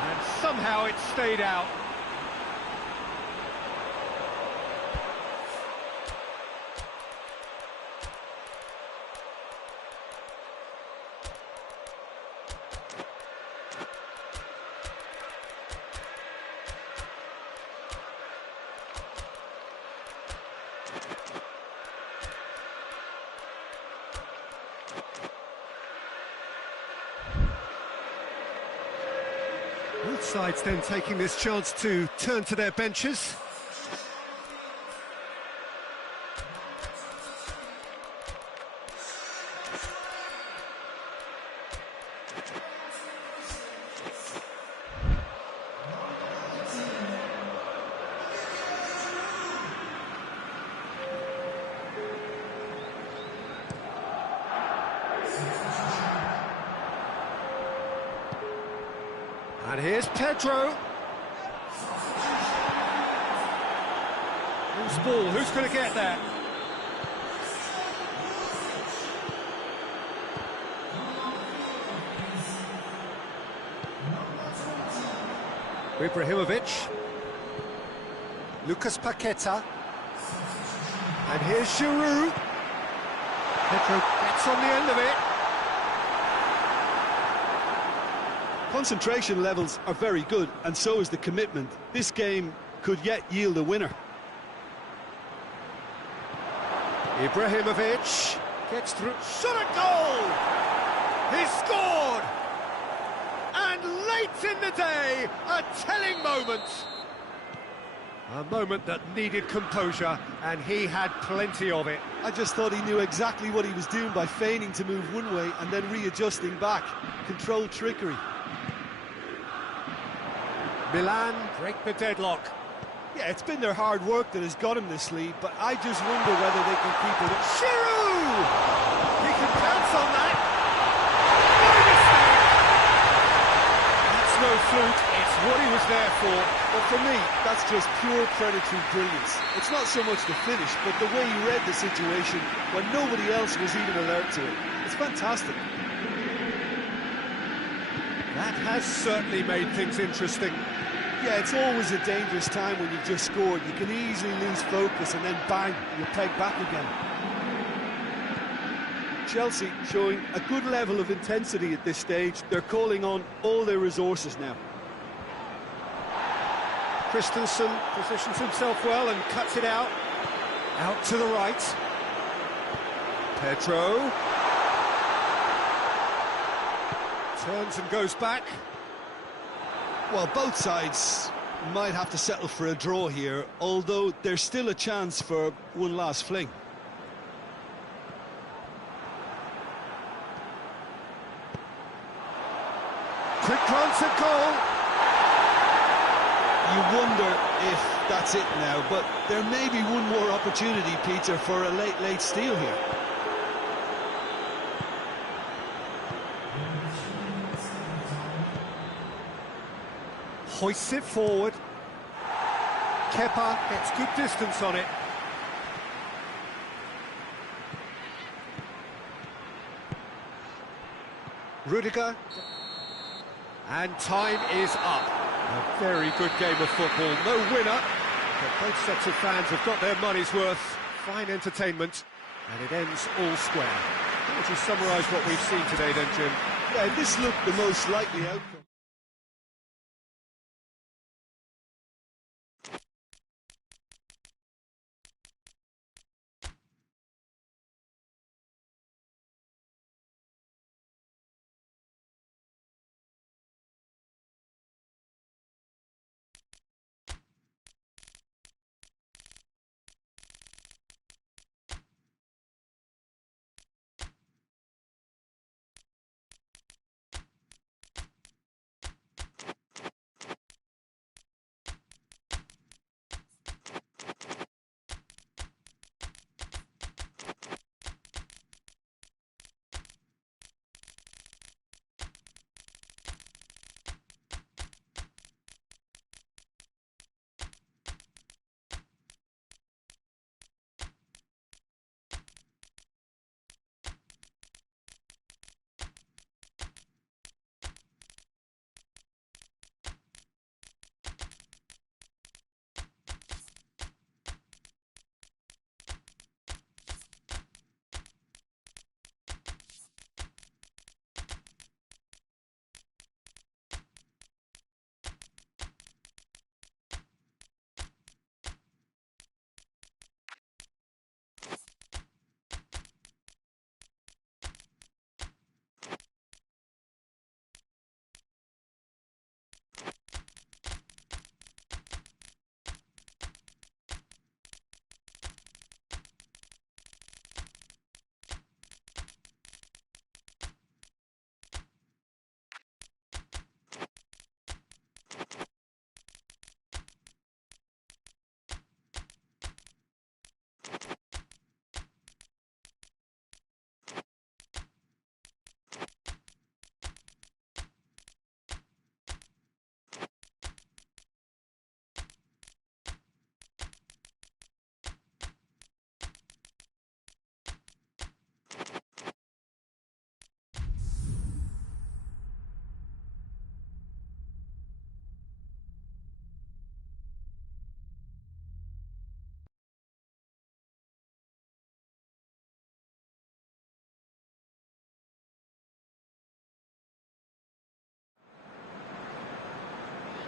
And somehow it stayed out. Sides then taking this chance to turn to their benches. And here's Pedro. Loose ball, who's going to get there? Ibrahimovic. Lucas Paqueta. And here's Giroud. Pedro gets on the end of it. Concentration levels are very good, and so is the commitment. This game could yet yield a winner. Ibrahimovic gets through. Shot a goal! He scored! And late in the day, a telling moment. A moment that needed composure, and he had plenty of it. I just thought he knew exactly what he was doing by feigning to move one way and then readjusting back. Controlled trickery. Milan break the deadlock. Yeah, it's been their hard work that has got him this lead, but I just wonder whether they can keep it up. Giroud! He can bounce on that. No mistake! That's no fluke, it's what he was there for. But for me, that's just pure predatory brilliance. It's not so much the finish, but the way he read the situation when nobody else was even alert to it. It's fantastic. That has certainly made things interesting. Yeah, it's always a dangerous time when you've just scored. You can easily lose focus and then bang, you're pegged back again. Chelsea showing a good level of intensity at this stage. They're calling on all their resources now. Christensen positions himself well and cuts it out. Out to the right. Pedro. Turns and goes back. Well, both sides might have to settle for a draw here, although there's still a chance for one last fling. Quick glance at goal. You wonder if that's it now, but there may be one more opportunity, Peter, for a late steal here. Hoists it forward. Kepa gets good distance on it. Rudiger. And time is up. A very good game of football. No winner, but both sets of fans have got their money's worth. Fine entertainment, and it ends all square. How would you summarise what we've seen today then, Jim? Yeah, this looked the most likely outcome.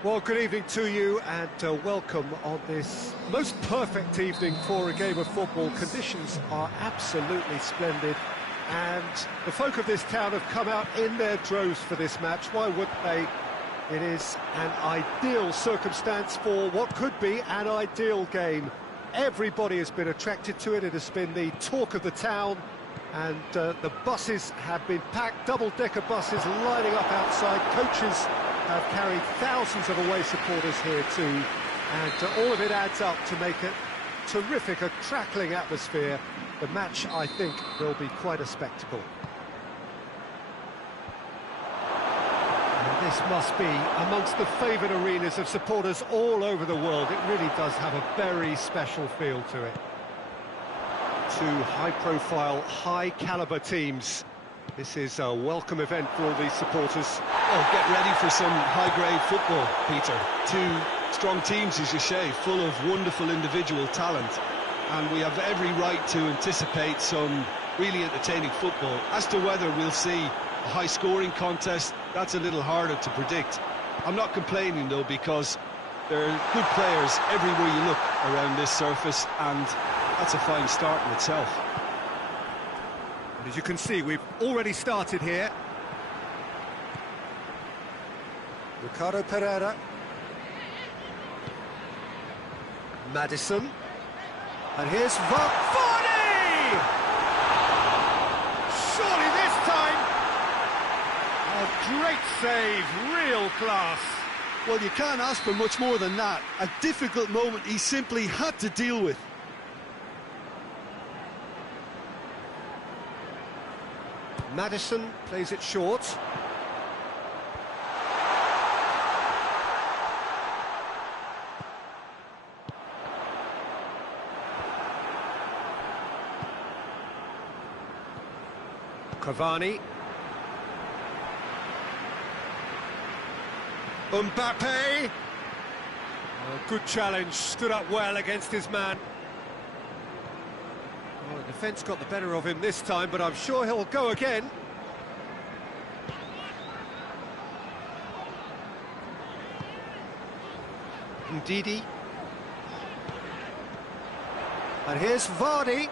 Well, good evening to you and welcome on this most perfect evening for a game of football. Conditions are absolutely splendid and the folk of this town have come out in their droves for this match. Why wouldn't they? It is an ideal circumstance for what could be an ideal game. Everybody has been attracted to it. It has been the talk of the town, and the buses have been packed, double-decker buses lining up outside. Coaches have carried thousands of away supporters here too, and all of it adds up to make it terrific, a crackling atmosphere. The match, I think, will be quite a spectacle. And this must be amongst the favoured arenas of supporters all over the world. It really does have a very special feel to it. Two high-profile, high-calibre teams. This is a welcome event for all these supporters. Oh, get ready for some high-grade football, Peter. Two strong teams, as you say, full of wonderful individual talent. And we have every right to anticipate some really entertaining football. As to whether we'll see a high-scoring contest, that's a little harder to predict. I'm not complaining, though, because there are good players everywhere you look around this surface, and that's a fine start in itself. As you can see, we've already started here. Ricardo Pereira. Madison. And here's Vardy! Surely this time! A great save, real class. Well, you can't ask for much more than that. A difficult moment he simply had to deal with. Madison plays it short. Cavani. Mbappe. Oh, good challenge, stood up well against his man. Well, the defence got the better of him this time, but I'm sure he'll go again. Ndidi. And here's Vardy.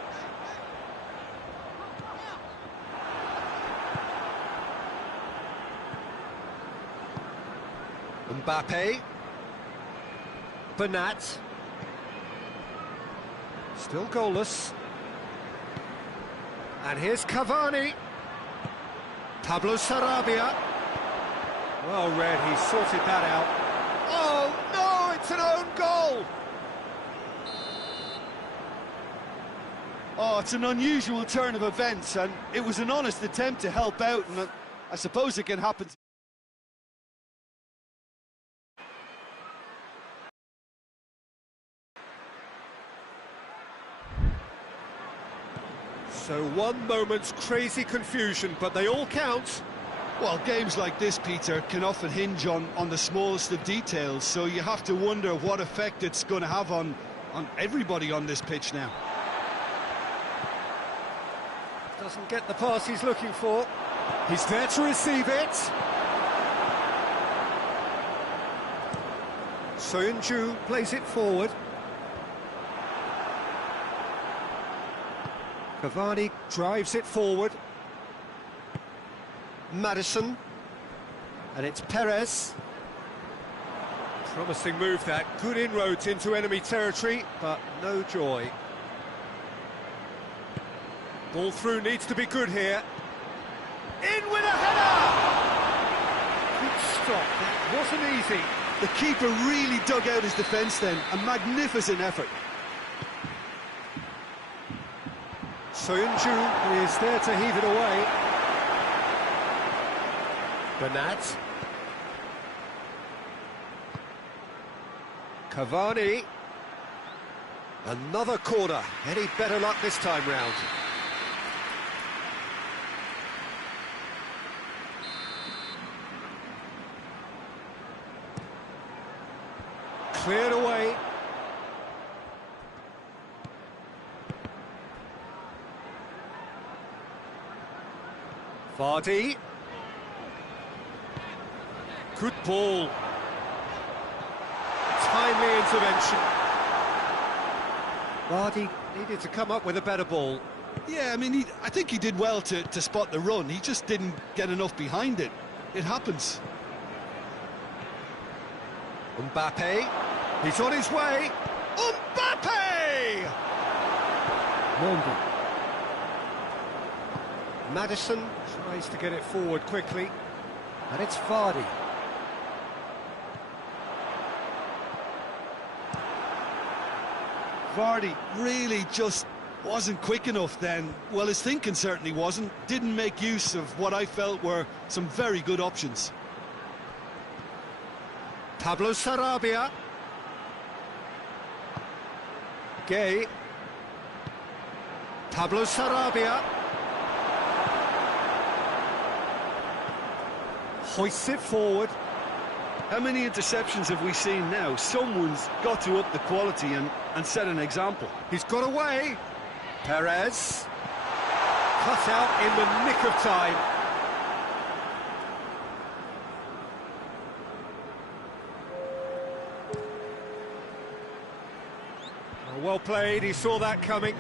Mbappe. Bernat. Still goalless. And here's Cavani. Pablo Sarabia. Well read, he sorted that out. Oh no, it's an own goal! Oh, it's an unusual turn of events, and it was an honest attempt to help out, and I suppose it can happen. So one moment's crazy confusion, but they all count. Well, games like this, Peter, can often hinge on the smallest of details, so you have to wonder what effect it's going to have on everybody on this pitch now. Doesn't get the pass he's looking for. He's there to receive it. Soyuncu plays it forward. Cavani drives it forward. Madison. And it's Perez. Promising move that. Good inroads into enemy territory, but no joy. Ball through needs to be good here. In with a header! Good stop, that wasn't easy. The keeper really dug out his defence then. A magnificent effort. Soyuncu is there to heave it away. Bernat. Cavani. Another corner. Any better luck this time round? Cleared away. Vardy. Good ball. timely intervention. Vardy needed to come up with a better ball. Yeah, I mean, I think he did well to spot the run. He just didn't get enough behind it. It happens. Mbappe, he's on his way. Mbappe! Mondi. Maddison tries to get it forward quickly. And it's Vardy. Vardy really just wasn't quick enough then. Well, his thinking certainly wasn't. Didn't make use of what I felt were some very good options. Pablo Sarabia. Gay. Pablo Sarabia. Hoists it forward. How many interceptions have we seen now? Someone's got to up the quality and set an example. He's got away. Perez. Cut out in the nick of time. Well played, he saw that coming.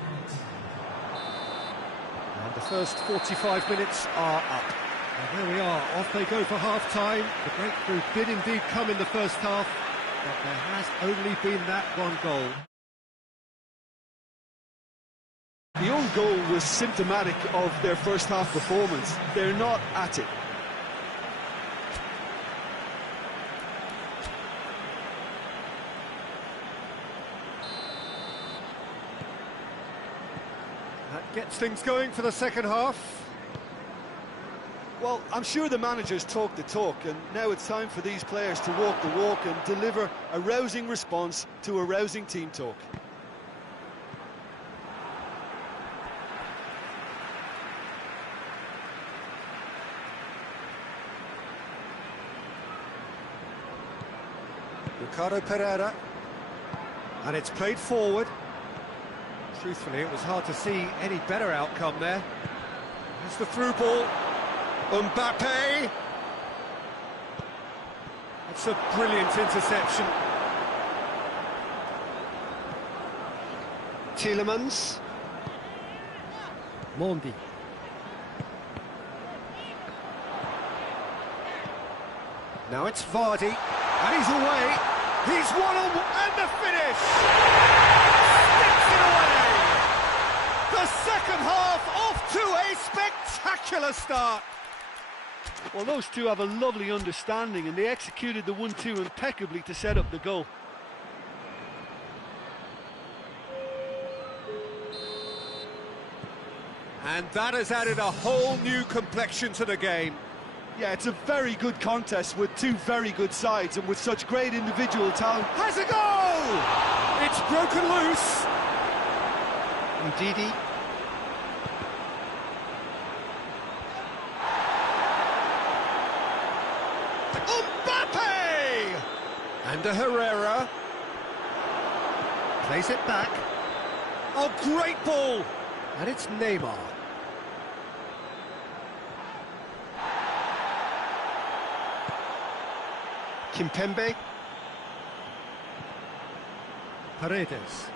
And the first 45 minutes are up. And there we are, off they go for half-time. The breakthrough did indeed come in the first half, but there has only been that one goal. The own goal was symptomatic of their first half performance. They're not at it. That gets things going for the second half. Well, I'm sure the managers talk the talk, and now it's time for these players to walk the walk and deliver a rousing response to a rousing team talk. Ricardo Pereira. And it's played forward. Truthfully, it was hard to see any better outcome there. Here's the through ball. Mbappe! That's a brilliant interception. Tielemans. Mondi. Now it's Vardy, and he's away. He's one on, and the finish! Sticks it away! The second half off to a spectacular start. Well, those two have a lovely understanding, and they executed the 1-2 impeccably to set up the goal. And that has added a whole new complexion to the game. Yeah, it's a very good contest with two very good sides, and with such great individual talent. Has a goal! It's broken loose. Ndidi. Mbappe! And a Herrera. Plays it back. Oh, great ball! And it's Neymar. Kimpembe. Paredes.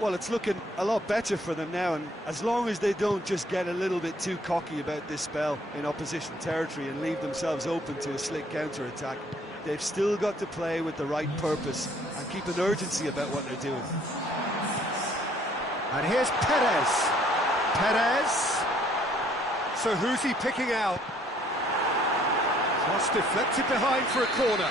Well, it's looking a lot better for them now, and as long as they don't just get a little bit too cocky about this spell in opposition territory and leave themselves open to a slick counter-attack, they've still got to play with the right purpose and keep an urgency about what they're doing. And here's Perez. Perez. So who's he picking out? Cross deflected behind for a corner.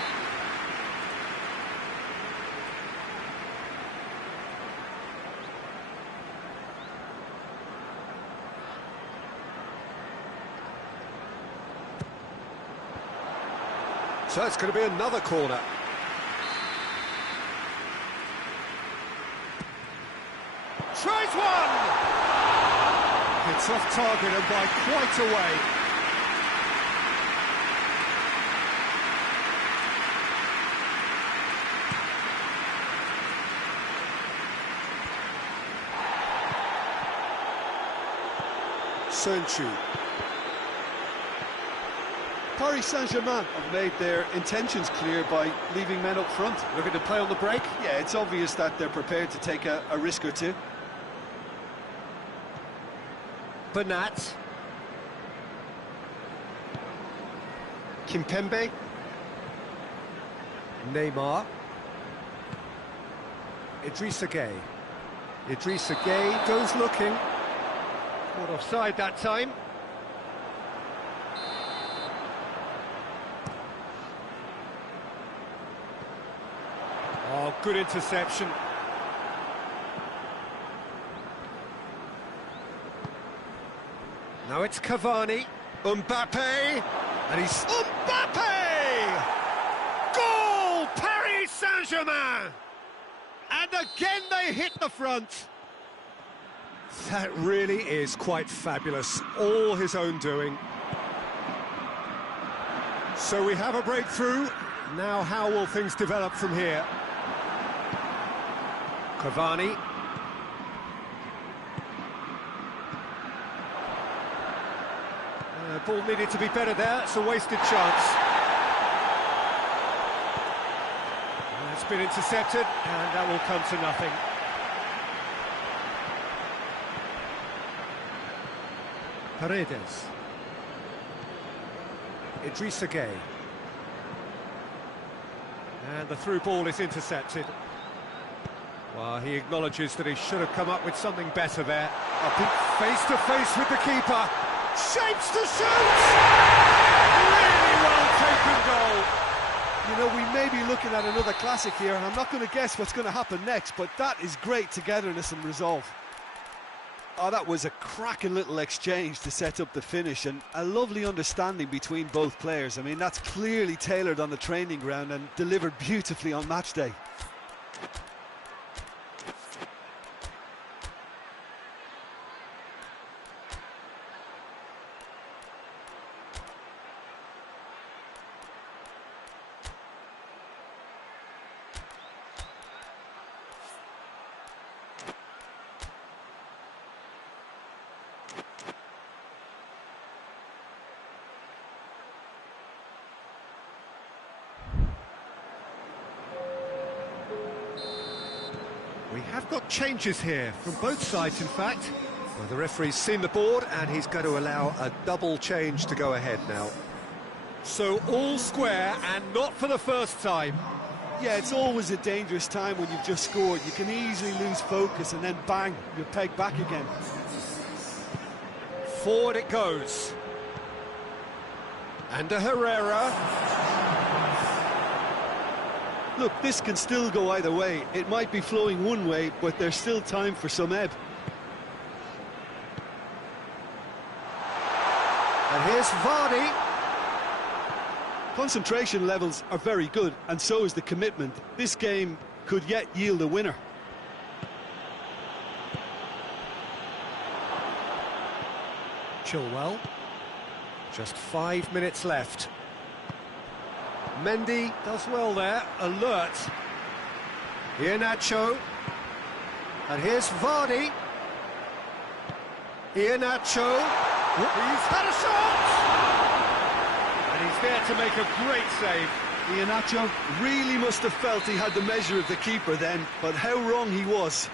So it's going to be another corner. Tries one! It's off target and by quite a way. Sơn Kê. Paris Saint-Germain have made their intentions clear by leaving men up front. Looking to play on the break. Yeah, it's obvious that they're prepared to take a risk or two. Bernat. Kimpembe. Neymar. Idrissa Gueye. Idrissa Gueye goes looking. Caught offside that time. Oh, good interception. Now it's Cavani. Mbappe. And he's... Mbappe! Goal! Paris Saint-Germain! And again they hit the front. That really is quite fabulous. All his own doing. So we have a breakthrough. Now how will things develop from here? Cavani. Ball needed to be better there. It's a wasted chance. It's been intercepted, and that will come to nothing. Paredes. Idrissa Gueye. And the through ball is intercepted. Well, he acknowledges that he should have come up with something better there. Face to face with the keeper. Shapes to shoot! Really well taken goal. You know, we may be looking at another classic here, and I'm not going to guess what's going to happen next, but that is great togetherness and resolve. Oh, that was a cracking little exchange to set up the finish, and a lovely understanding between both players. I mean, that's clearly tailored on the training ground and delivered beautifully on match day. We have got changes here from both sides, in fact. Well, the referee's seen the board and he's going to allow a double change to go ahead now. So all square, and not for the first time. Yeah, it's always a dangerous time when you've just scored. You can easily lose focus and then bang, you're pegged back again. Forward it goes. And to Herrera. Look, this can still go either way. It might be flowing one way, but there's still time for some ebb. And here's Vardy. Concentration levels are very good, and so is the commitment. This game could yet yield a winner. Chilwell. Just 5 minutes left. Mendy does well there, alert. Iheanacho. And here's Vardy. Iheanacho. He's had a shot! And he's there to make a great save. Iheanacho really must have felt he had the measure of the keeper then, but how wrong he was.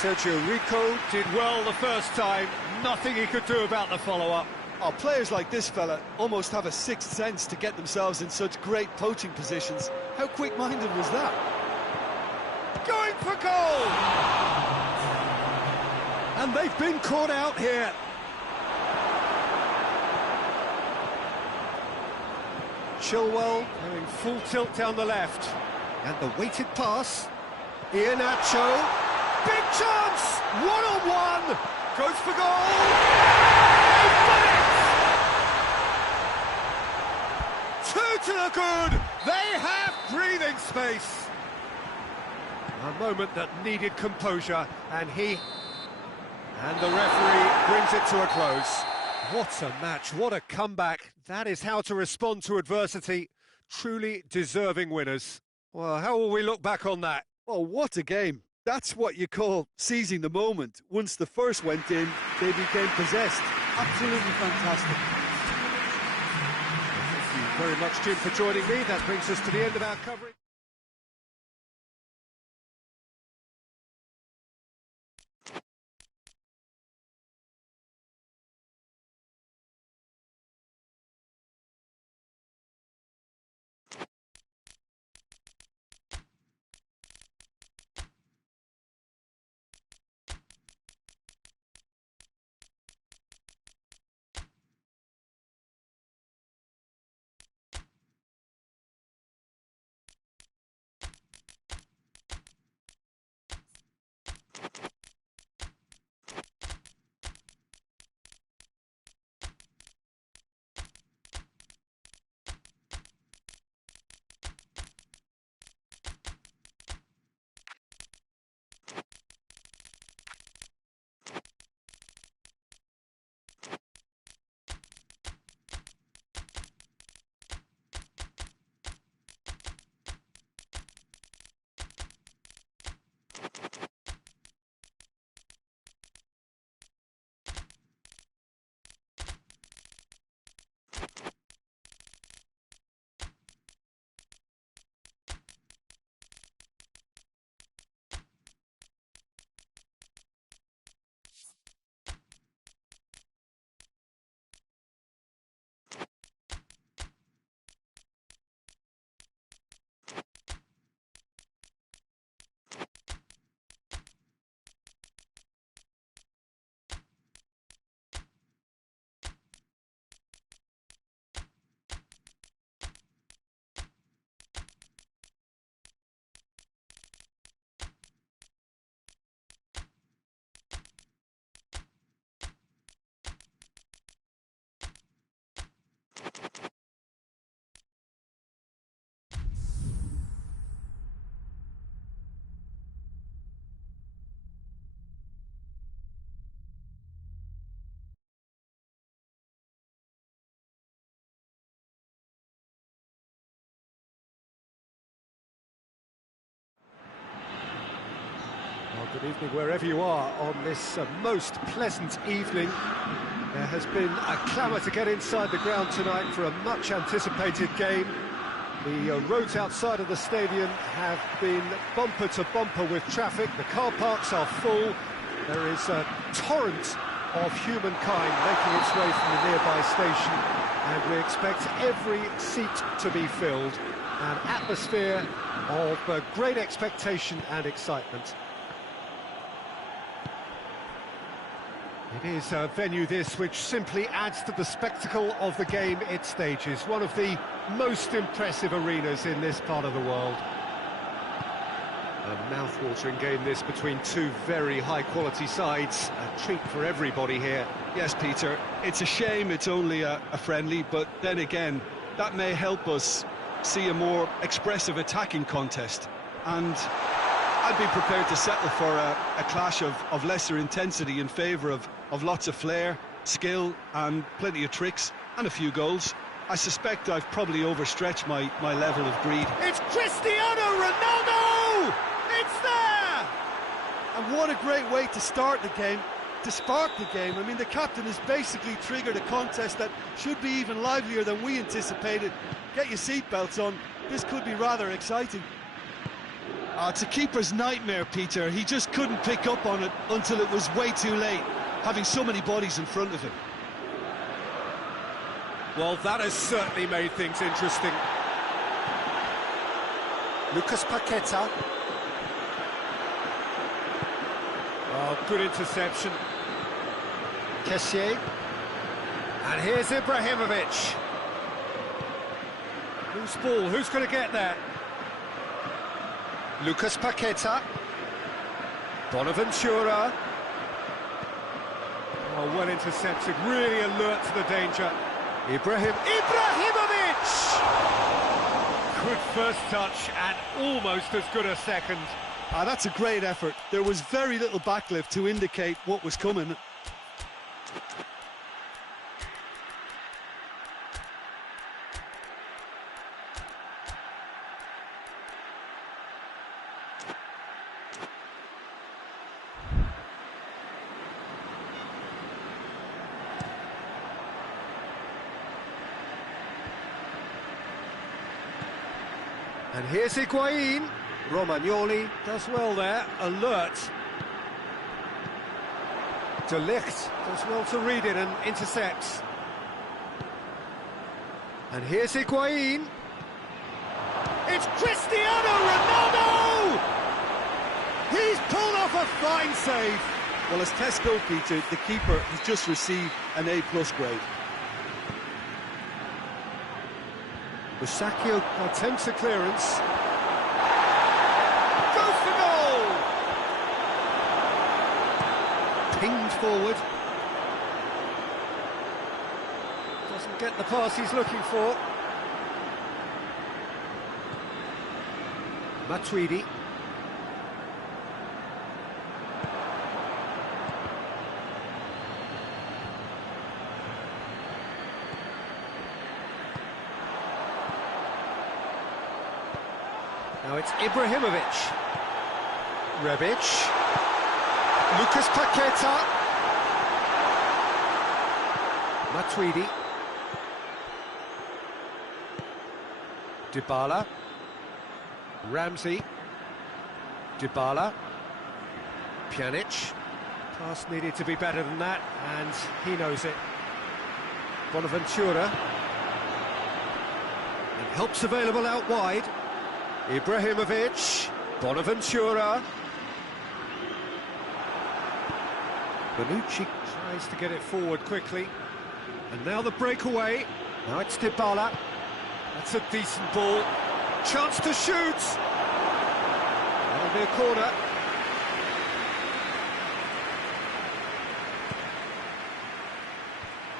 Sergio Rico did well the first time, nothing he could do about the follow-up. Oh, players like this fella almost have a sixth sense to get themselves in such great poaching positions. How quick-minded was that? Going for goal! And they've been caught out here. Chilwell going full tilt down the left. And the weighted pass. Iheanacho. Big chance! One-on-one! Goes for goal! They've done it! Two to the good! They have breathing space! A moment that needed composure, and the referee brings it to a close. What a match, what a comeback. That is how to respond to adversity. Truly deserving winners. Well, how will we look back on that? Oh, what a game. That's what you call seizing the moment. Once the first went in, they became possessed. Absolutely fantastic. Thank you very much, Jim, for joining me. That brings us to the end of our coverage. Well, good evening wherever you are on this most pleasant evening. There has been a clamour to get inside the ground tonight for a much anticipated game. The roads outside of the stadium have been bumper to bumper with traffic. The car parks are full. There is a torrent of humankind making its way from the nearby station, and we expect every seat to be filled. An atmosphere of great expectation and excitement. It is a venue this which simply adds to the spectacle of the game it stages. One of the most impressive arenas in this part of the world. A mouth-watering game this between two very high-quality sides. A treat for everybody here. Yes, Peter, it's a shame it's only a friendly, but then again, that may help us see a more expressive attacking contest. And I'd be prepared to settle for a clash of lesser intensity in favour of lots of flair, skill and plenty of tricks and a few goals. I suspect I've probably overstretched my level of greed. It's Cristiano Ronaldo! It's there! And what a great way to start the game, to spark the game. I mean, the captain has basically triggered a contest that should be even livelier than we anticipated. Get your seatbelts on, this could be rather exciting. It's a keeper's nightmare, Peter. He just couldn't pick up on it until it was way too late, having so many bodies in front of him. Well, that has certainly made things interesting. Lucas Paqueta. Oh, good interception. Kessié. And here's Ibrahimovic. Loose ball, who's going to get there? Lucas Paqueta. Bonaventura. Oh, well intercepted, really alert to the danger. Ibrahimovic! Good first touch and almost as good a second. That's a great effort. There was very little backlift to indicate what was coming. And here's Higuain. Romagnoli does well there, alert. De Ligt does well to read it and intercepts. And here's Higuain. It's Cristiano Ronaldo! He's pulled off a fine save. Well, as test goalkeeper, the keeper has just received an A+ grade. Busacchio attempts a clearance. Goes for goal! Pinged forward. Doesn't get the pass he's looking for. Matuidi. Now it's Ibrahimovic. Rebic. Lucas Paqueta. Matuidi. Dybala. Ramsey. Dybala. Pjanic. Pass needed to be better than that, and he knows it. Bonaventura. And help's available out wide. Ibrahimovic, Bonaventura. Bonucci tries to get it forward quickly. And now the breakaway. Now it's Dybala. That's a decent ball. Chance to shoot. That'll be a corner.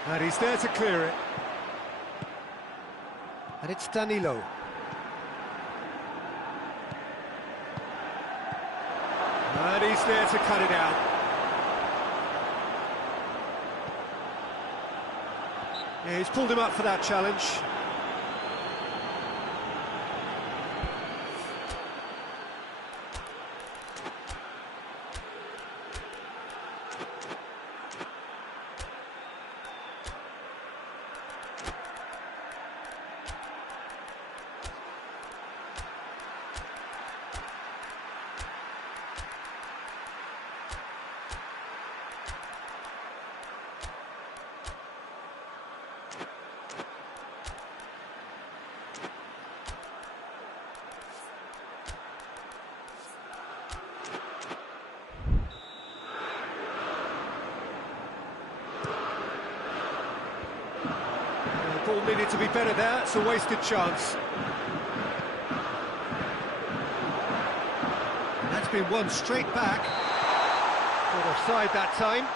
And he's there to clear it. And it's Danilo. And he's there to cut it out. Yeah, he's pulled him up for that challenge. Ball needed to be better there, it's a wasted chance. And that's been won straight back. Not offside that time.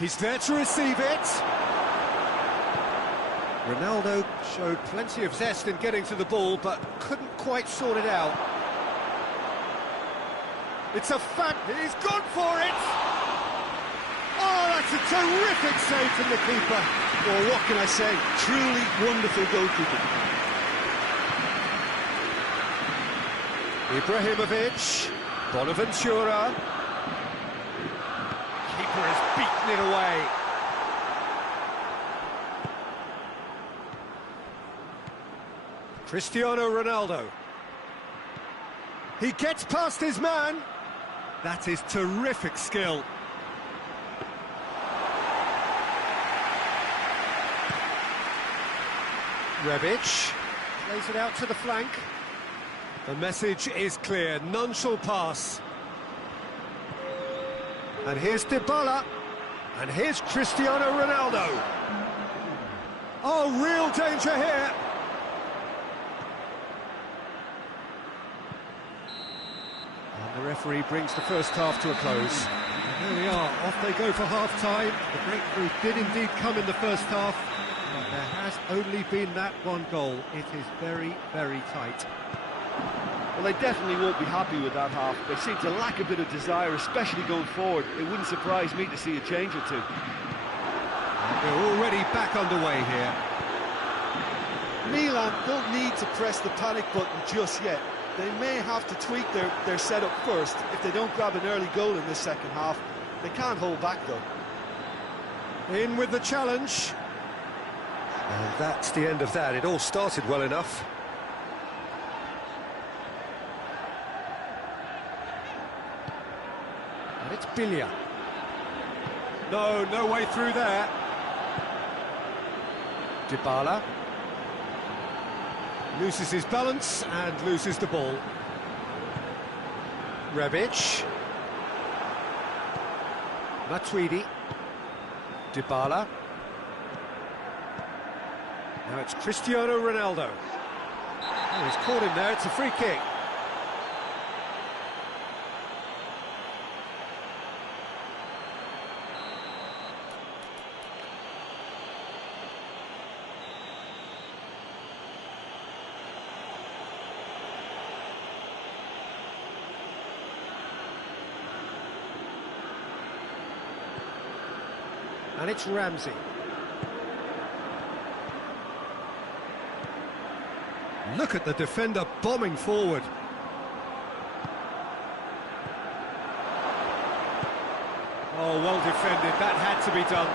He's there to receive it. Ronaldo showed plenty of zest in getting to the ball, but couldn't quite sort it out. It's a fact that he's gone for it! Oh, that's a terrific save from the keeper. Well, what can I say? Truly wonderful goalkeeping. Ibrahimovic, Bonaventura. Keeper has beaten it away. Cristiano Ronaldo. He gets past his man. That is terrific skill. Rebic plays it out to the flank. The message is clear, none shall pass. And here's Dybala. And here's Cristiano Ronaldo. Oh, real danger here. And the referee brings the first half to a close. There we are, off they go for half-time. The breakthrough did indeed come in the first half, but there has only been that one goal. It is very, very tight. Well, they definitely won't be happy with that half. They seem to lack a bit of desire, especially going forward. It wouldn't surprise me to see a change or two. And they're already back underway here. Milan don't need to press the panic button just yet. They may have to tweak their setup first if they don't grab an early goal in this second half. They can't hold back, though. In with the challenge. And that's the end of that. It all started well enough. And it's Bilya. No way through there. Dybala. Loses his balance and loses the ball. Rebic. Matuidi. Dybala. Now it's Cristiano Ronaldo. Oh, he's caught him there, it's a free kick. And it's Ramsey. Look at the defender bombing forward. Oh, well defended, that had to be done.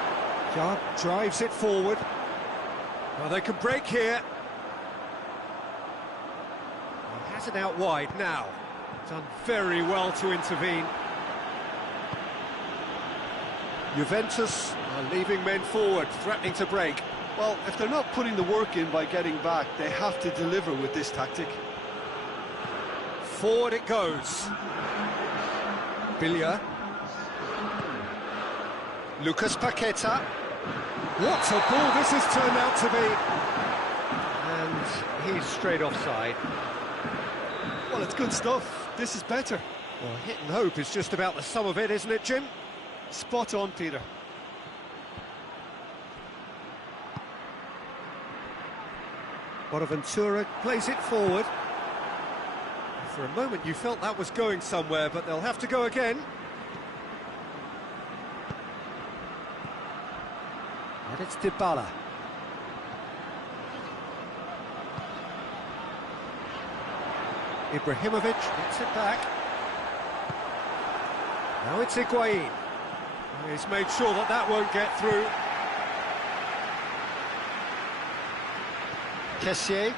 Jar drives it forward. Well, they can break here. He has it out wide now. Done very well to intervene. Juventus are leaving men forward, threatening to break. Well, if they're not putting the work in by getting back, they have to deliver with this tactic. Forward it goes. Bilya. Lucas Paqueta. What a ball this has turned out to be. And he's straight offside. Well, it's good stuff. This is better. Well, hit and hope is just about the sum of it, isn't it, Jim? Spot on, Peter. Bonaventura plays it forward. For a moment you felt that was going somewhere, but they'll have to go again. And it's Dybala. Ibrahimovic gets it back. Now it's Higuain. He's made sure that that won't get through. Kessié.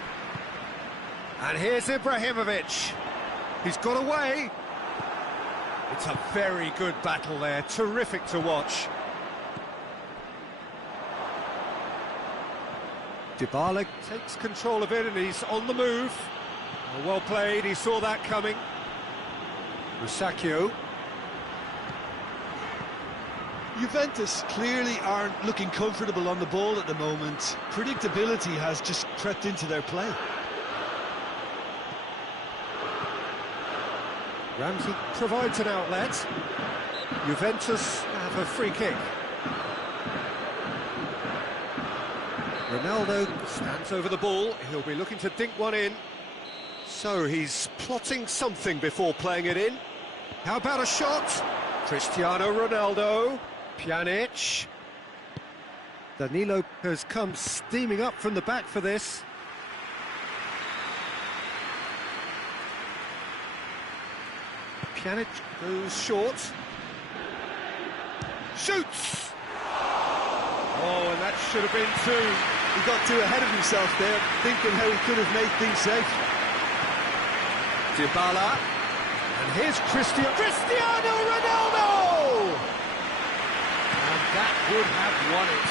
And here's Ibrahimovic. He's got away. It's a very good battle there. Terrific to watch. Dybala takes control of it and he's on the move. Well played, he saw that coming. Musacchio. Juventus clearly aren't looking comfortable on the ball at the moment. Predictability has just crept into their play. Ramsey provides an outlet. Juventus have a free kick. Ronaldo stands over the ball. He'll be looking to dink one in. So he's plotting something before playing it in. How about a shot? Cristiano Ronaldo. Pjanic. Danilo has come steaming up from the back for this. Pjanic goes short. Shoots! Oh, and that should have been two. He got too ahead of himself there, thinking how he could have made things safe. Dybala. And here's Cristiano Ronaldo! And that would have won it.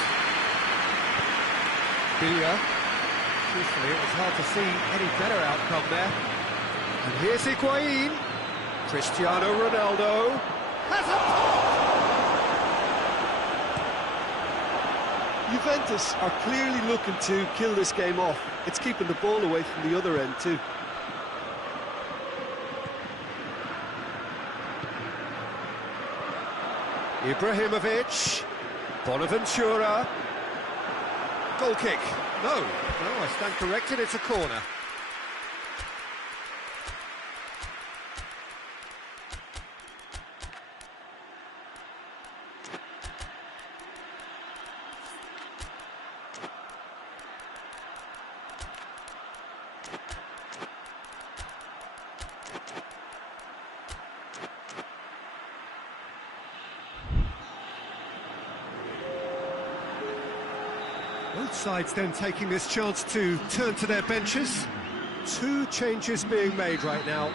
Bilya. Truthfully, it was hard to see any better outcome there. And here's Higuain. Cristiano Ronaldo has a pop! Juventus are clearly looking to kill this game off. It's keeping the ball away from the other end too. Ibrahimovic, Bonaventura, goal kick. No, I stand corrected, it's a corner. Both sides then taking this chance to turn to their benches. 2 changes being made right now.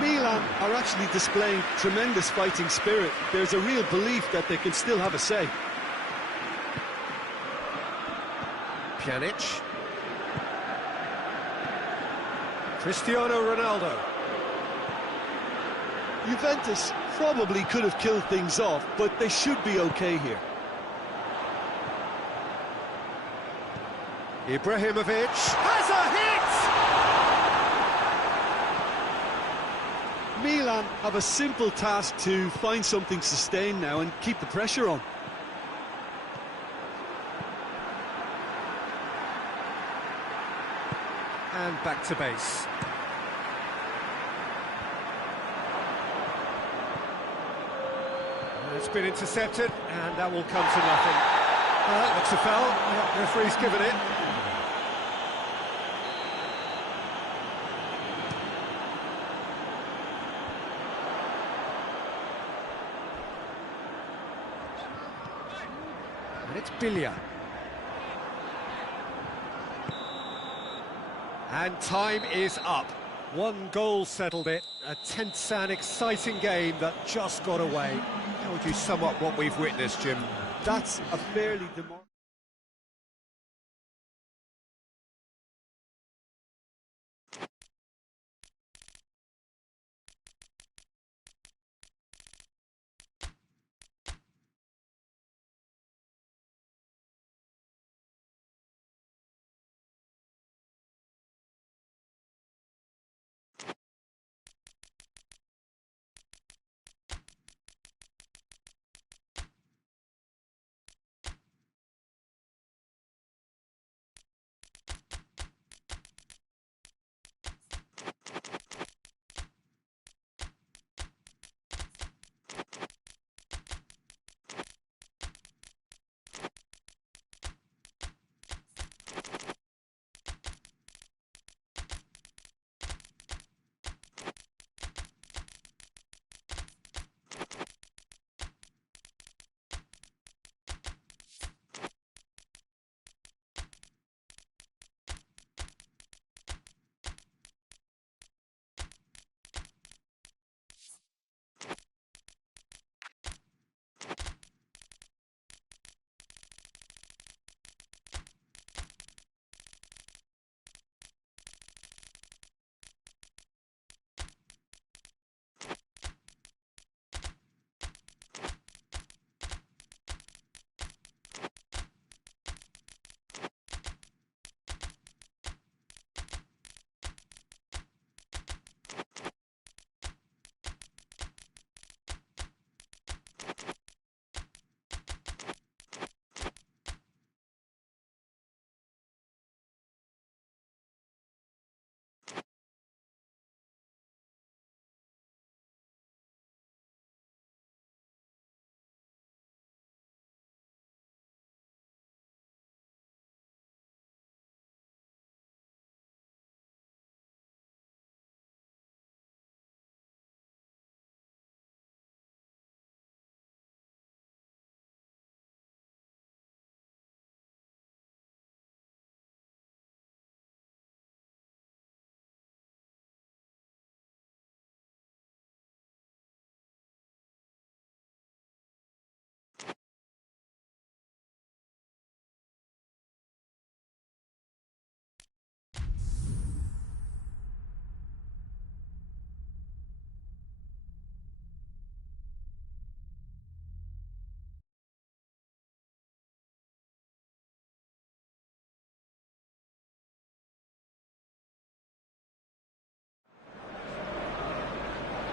Milan are actually displaying tremendous fighting spirit. There's a real belief that they can still have a say. Pjanic. Cristiano Ronaldo. Juventus probably could have killed things off, but they should be okay here. Ibrahimovic has a hit! Milan have a simple task to find something sustained now and keep the pressure on. And back to base. It's been intercepted, and that will come to nothing. That looks a foul. The referee's given it. And it's Bilia. And time is up. 1 goal settled it. A tense and exciting game that just got away. How would you sum up what we've witnessed, Jim? That's a fairly demoralizing.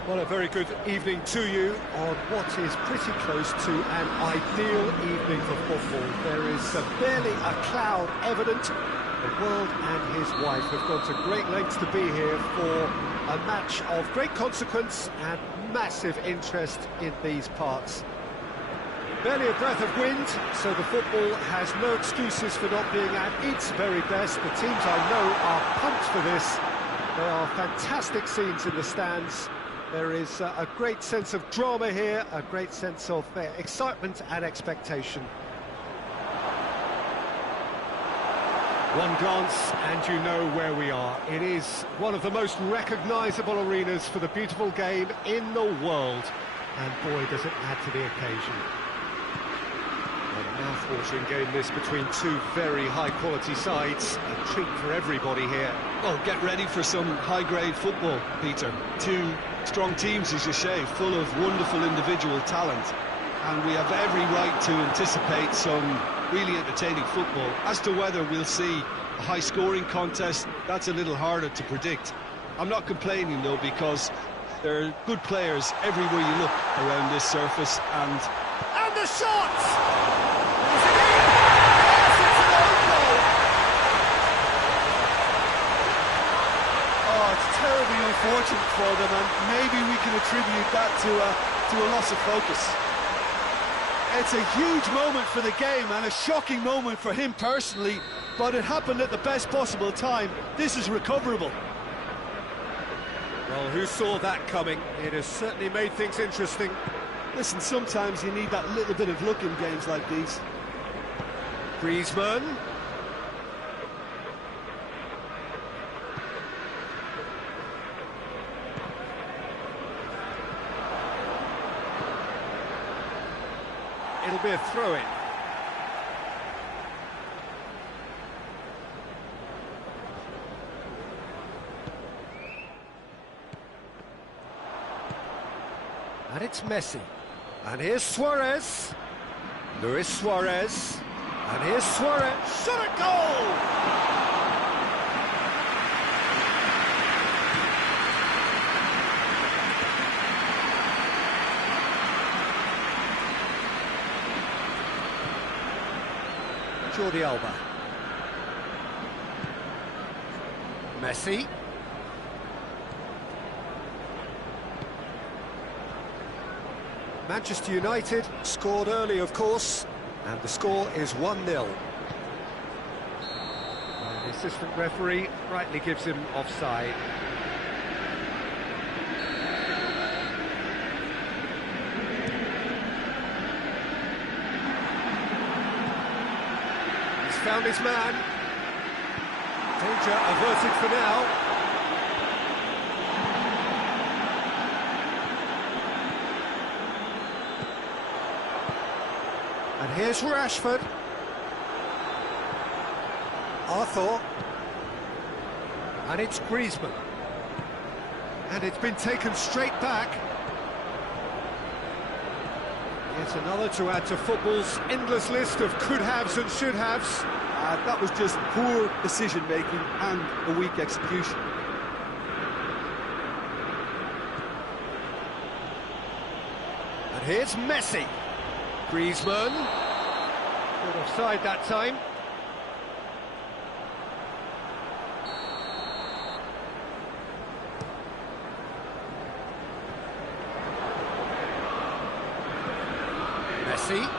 Well, a very good evening to you on what is pretty close to an ideal evening for football. There is barely a cloud evident. The world and his wife have gone to great lengths to be here for a match of great consequence and massive interest in these parts. Barely a breath of wind, so the football has no excuses for not being at its very best. The teams I know are pumped for this. There are fantastic scenes in the stands. There is a great sense of drama here, a great sense of excitement and expectation. One glance and you know where we are. It is one of the most recognisable arenas for the beautiful game in the world. And boy, does it add to the occasion. A mouth-watering game this between two very high-quality sides. A treat for everybody here. Well, get ready for some high-grade football, Peter. Two strong teams, as you say, full of wonderful individual talent. And we have every right to anticipate some really entertaining football. As to whether we'll see a high-scoring contest, that's a little harder to predict. I'm not complaining, though, because there are good players everywhere you look around this surface, and the shot! Is it in? Yes, it's an own goal! Oh, it's terribly unfortunate for them, and maybe we can attribute that to a loss of focus. It's a huge moment for the game and a shocking moment for him personally, but it happened at the best possible time. This is recoverable. Well, who saw that coming? It has certainly made things interesting. Listen, sometimes you need that little bit of luck in games like these. Griezmann. It'll be a throw-in. And it's Messi. And here's Suarez. Luis Suarez. And here's Suarez. Shot a goal! Jordi Alba. Messi. Manchester United scored early, of course, and the score is 1-0. The assistant referee rightly gives him offside. He's found his man. Danger averted for now. And here's Rashford. Arthur. And it's Griezmann. And it's been taken straight back. Yet another to add to football's endless list of could-haves and should-haves. That was just poor decision-making and a weak execution. And here's Messi. Griezmann. Good offside that time. Messi.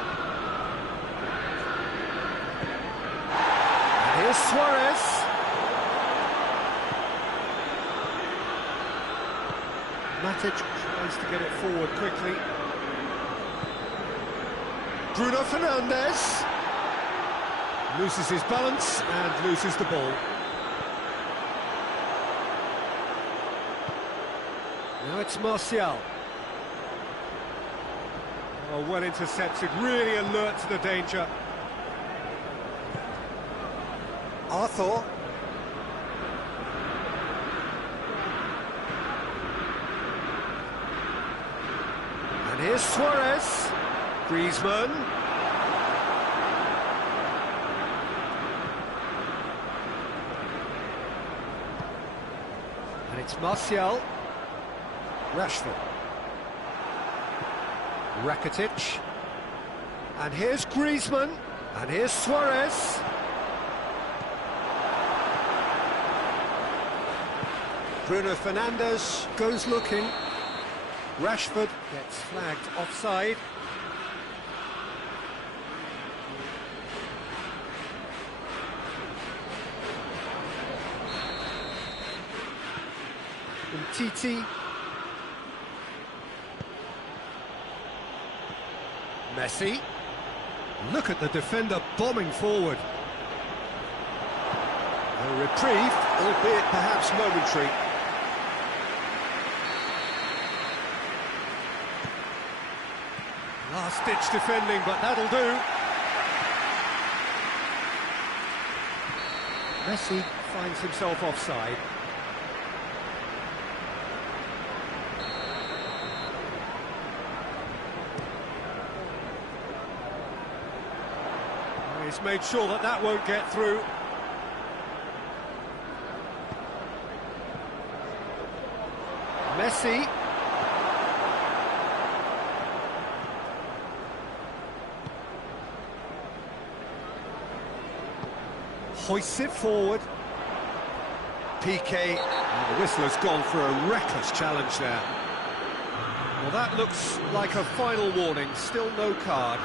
And here's Suarez. Matic tries to get it forward quickly. Bruno Fernandes loses his balance and loses the ball. Now it's Martial. Oh, well intercepted, really alert to the danger. Arthur. And here's Suarez. Griezmann. And it's Martial. Rashford. Rakitic. And here's Griezmann. And here's Suarez. Bruno Fernandes goes looking. Rashford gets flagged offside. Umtiti. Messi. Look at the defender bombing forward. A reprieve, albeit perhaps momentary. Last-ditch defending, but that'll do. Messi finds himself offside. He's made sure that that won't get through. Messi. Hoists it forward. PK. And the whistle has gone for a reckless challenge there. Well, that looks like a final warning. Still no card.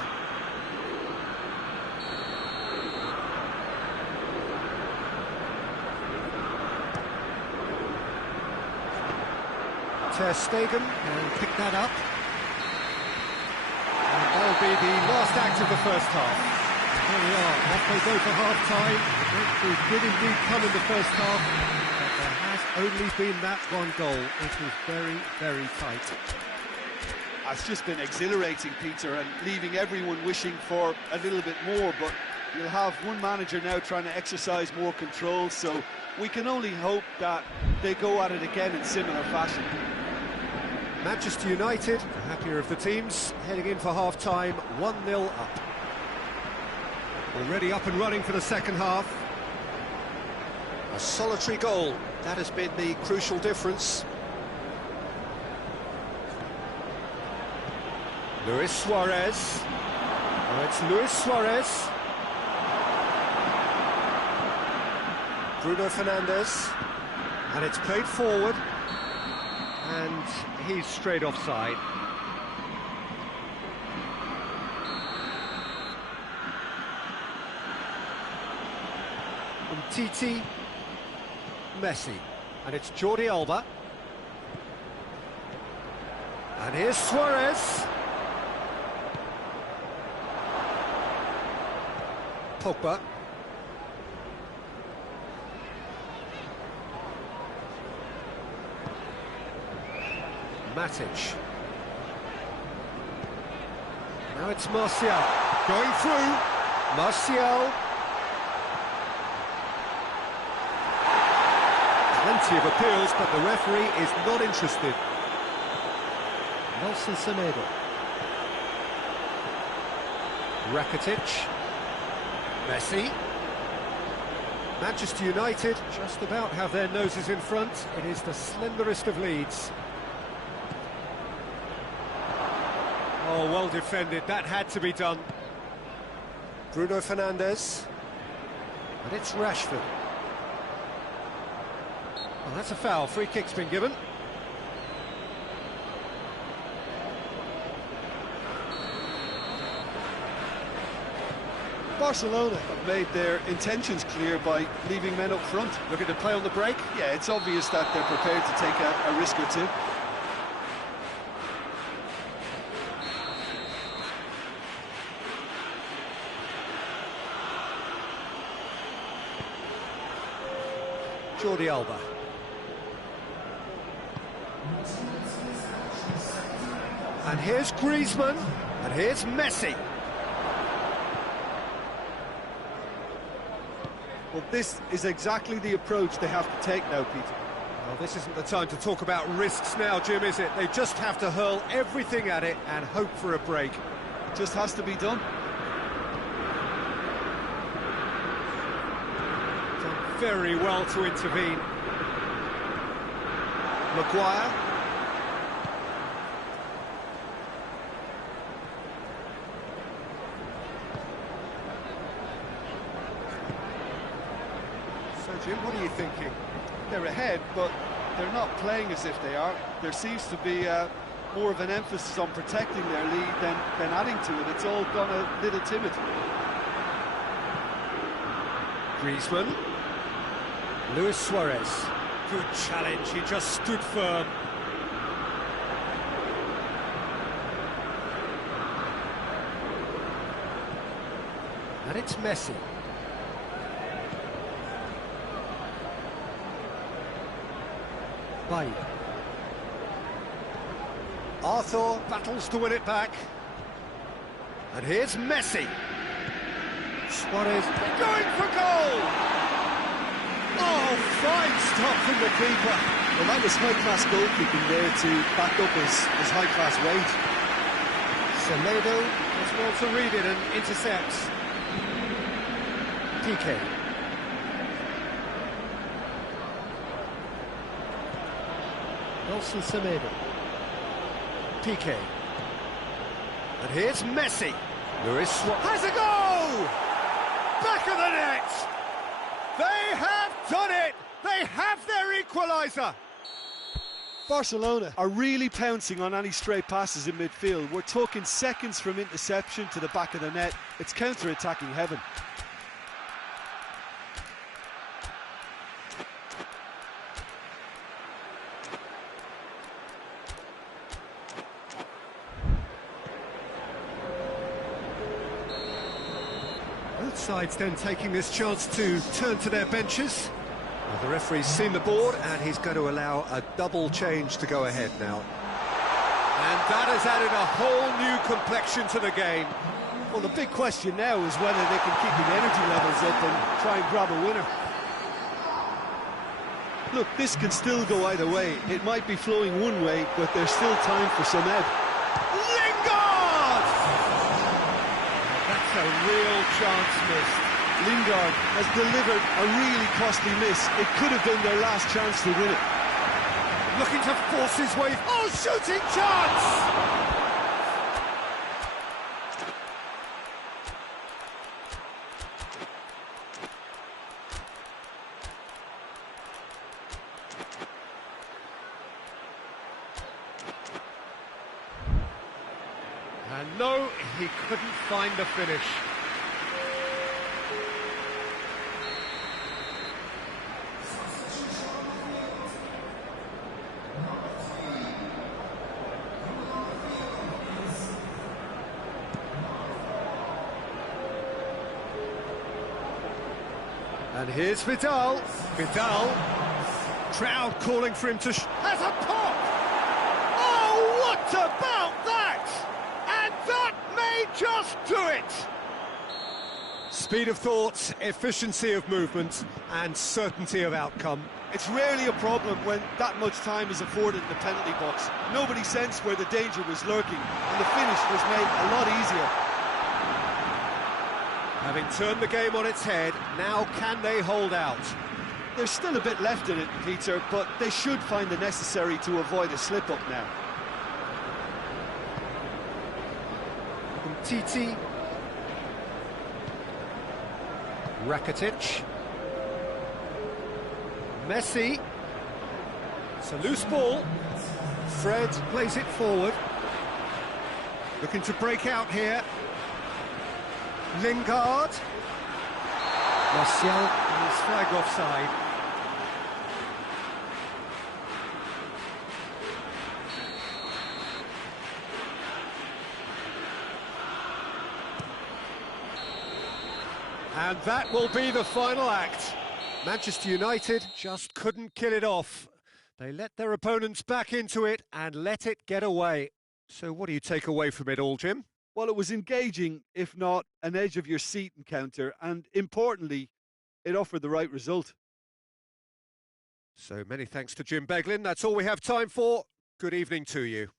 Ter Stegen can pick that up. And that'll be the last act of the first half. There we are, off they go for half-time. It did indeed come in the first half, but there has only been that one goal. It was very, very tight. It's just been exhilarating, Peter, and leaving everyone wishing for a little bit more, but you'll have one manager now trying to exercise more control, so we can only hope that they go at it again in similar fashion. Manchester United, the happier of the teams, heading in for half-time, 1-0 up. Already up and running for the second half. A solitary goal, that has been the crucial difference. Luis Suarez. Oh, it's Luis Suarez. Bruno Fernandes. And it's played forward. And he's straight offside. Umtiti. Messi. And it's Jordi Alba. And here's Suarez. Pogba. Matic. Now it's Martial. Going through. Martial. Plenty of appeals, but the referee is not interested. Nelson Semedo. Rakitic. Messi. Manchester United just about have their noses in front. It is the slenderest of leads. Oh, well defended. That had to be done. Bruno Fernandes. And it's Rashford. Oh, that's a foul. Free kick's been given. Barcelona have made their intentions clear by leaving men up front. Looking to play on the break. Yeah, it's obvious that they're prepared to take a risk or two. Jordi Alba. And here's Griezmann. And here's Messi. Well, this is exactly the approach they have to take now, Peter. Well, this isn't the time to talk about risks now, Jim, is it? They just have to hurl everything at it and hope for a break. Just has to be done. Done very well to intervene. Maguire. Jim, what are you thinking? They're ahead, but they're not playing as if they are. There seems to be more of an emphasis on protecting their lead than adding to it. It's all gone a little timid. Griezmann. Luis Suarez. Good challenge, he just stood firm. And it's Messi. Bailly. Arthur battles to win it back. And here's Messi. Suarez going for goal! Oh, fine stop from the keeper. Well, that was high-class goalkeeping there to back up his high-class wage. Semedo as well to read it and intercepts. PK. Nelson Semedo. PK. And here's Messi. Luis Suarez has a goal! Back of the net! They have done it! They have their equaliser! Barcelona are really pouncing on any stray passes in midfield. We're talking seconds from interception to the back of the net. It's counter-attacking heaven. Both sides then taking this chance to turn to their benches. Well, the referee's seen the board and he's going to allow a double change to go ahead now. And that has added a whole new complexion to the game. Well, the big question now is whether they can keep the energy levels up and try and grab a winner. Look, this can still go either way. It might be flowing one way, but there's still time for some ebb. Lingard! That's a real chance missed. Lingard has delivered a really costly miss. It could have been their last chance to win it. Looking to force his way. Oh, shooting chance! And no, he couldn't find the finish. And here's Vidal. Vidal. Crowd calling for him to has a pop! Oh, what about that? And that may just do it! Speed of thought, efficiency of movement, and certainty of outcome. It's rarely a problem when that much time is afforded in the penalty box. Nobody sensed where the danger was lurking, and the finish was made a lot easier. Having turned the game on its head, now can they hold out? There's still a bit left in it, Peter, but they should find the necessary to avoid a slip-up now. Titi. Rakitic. Messi. It's a loose ball. Fred plays it forward. Looking to break out here. Lingard. Martial is flagged offside. And that will be the final act. Manchester United just couldn't kill it off. They let their opponents back into it and let it get away. So what do you take away from it all, Jim? Well, it was engaging, if not an edge-of-your-seat encounter, and importantly, it offered the right result. So many thanks to Jim Beglin. That's all we have time for. Good evening to you.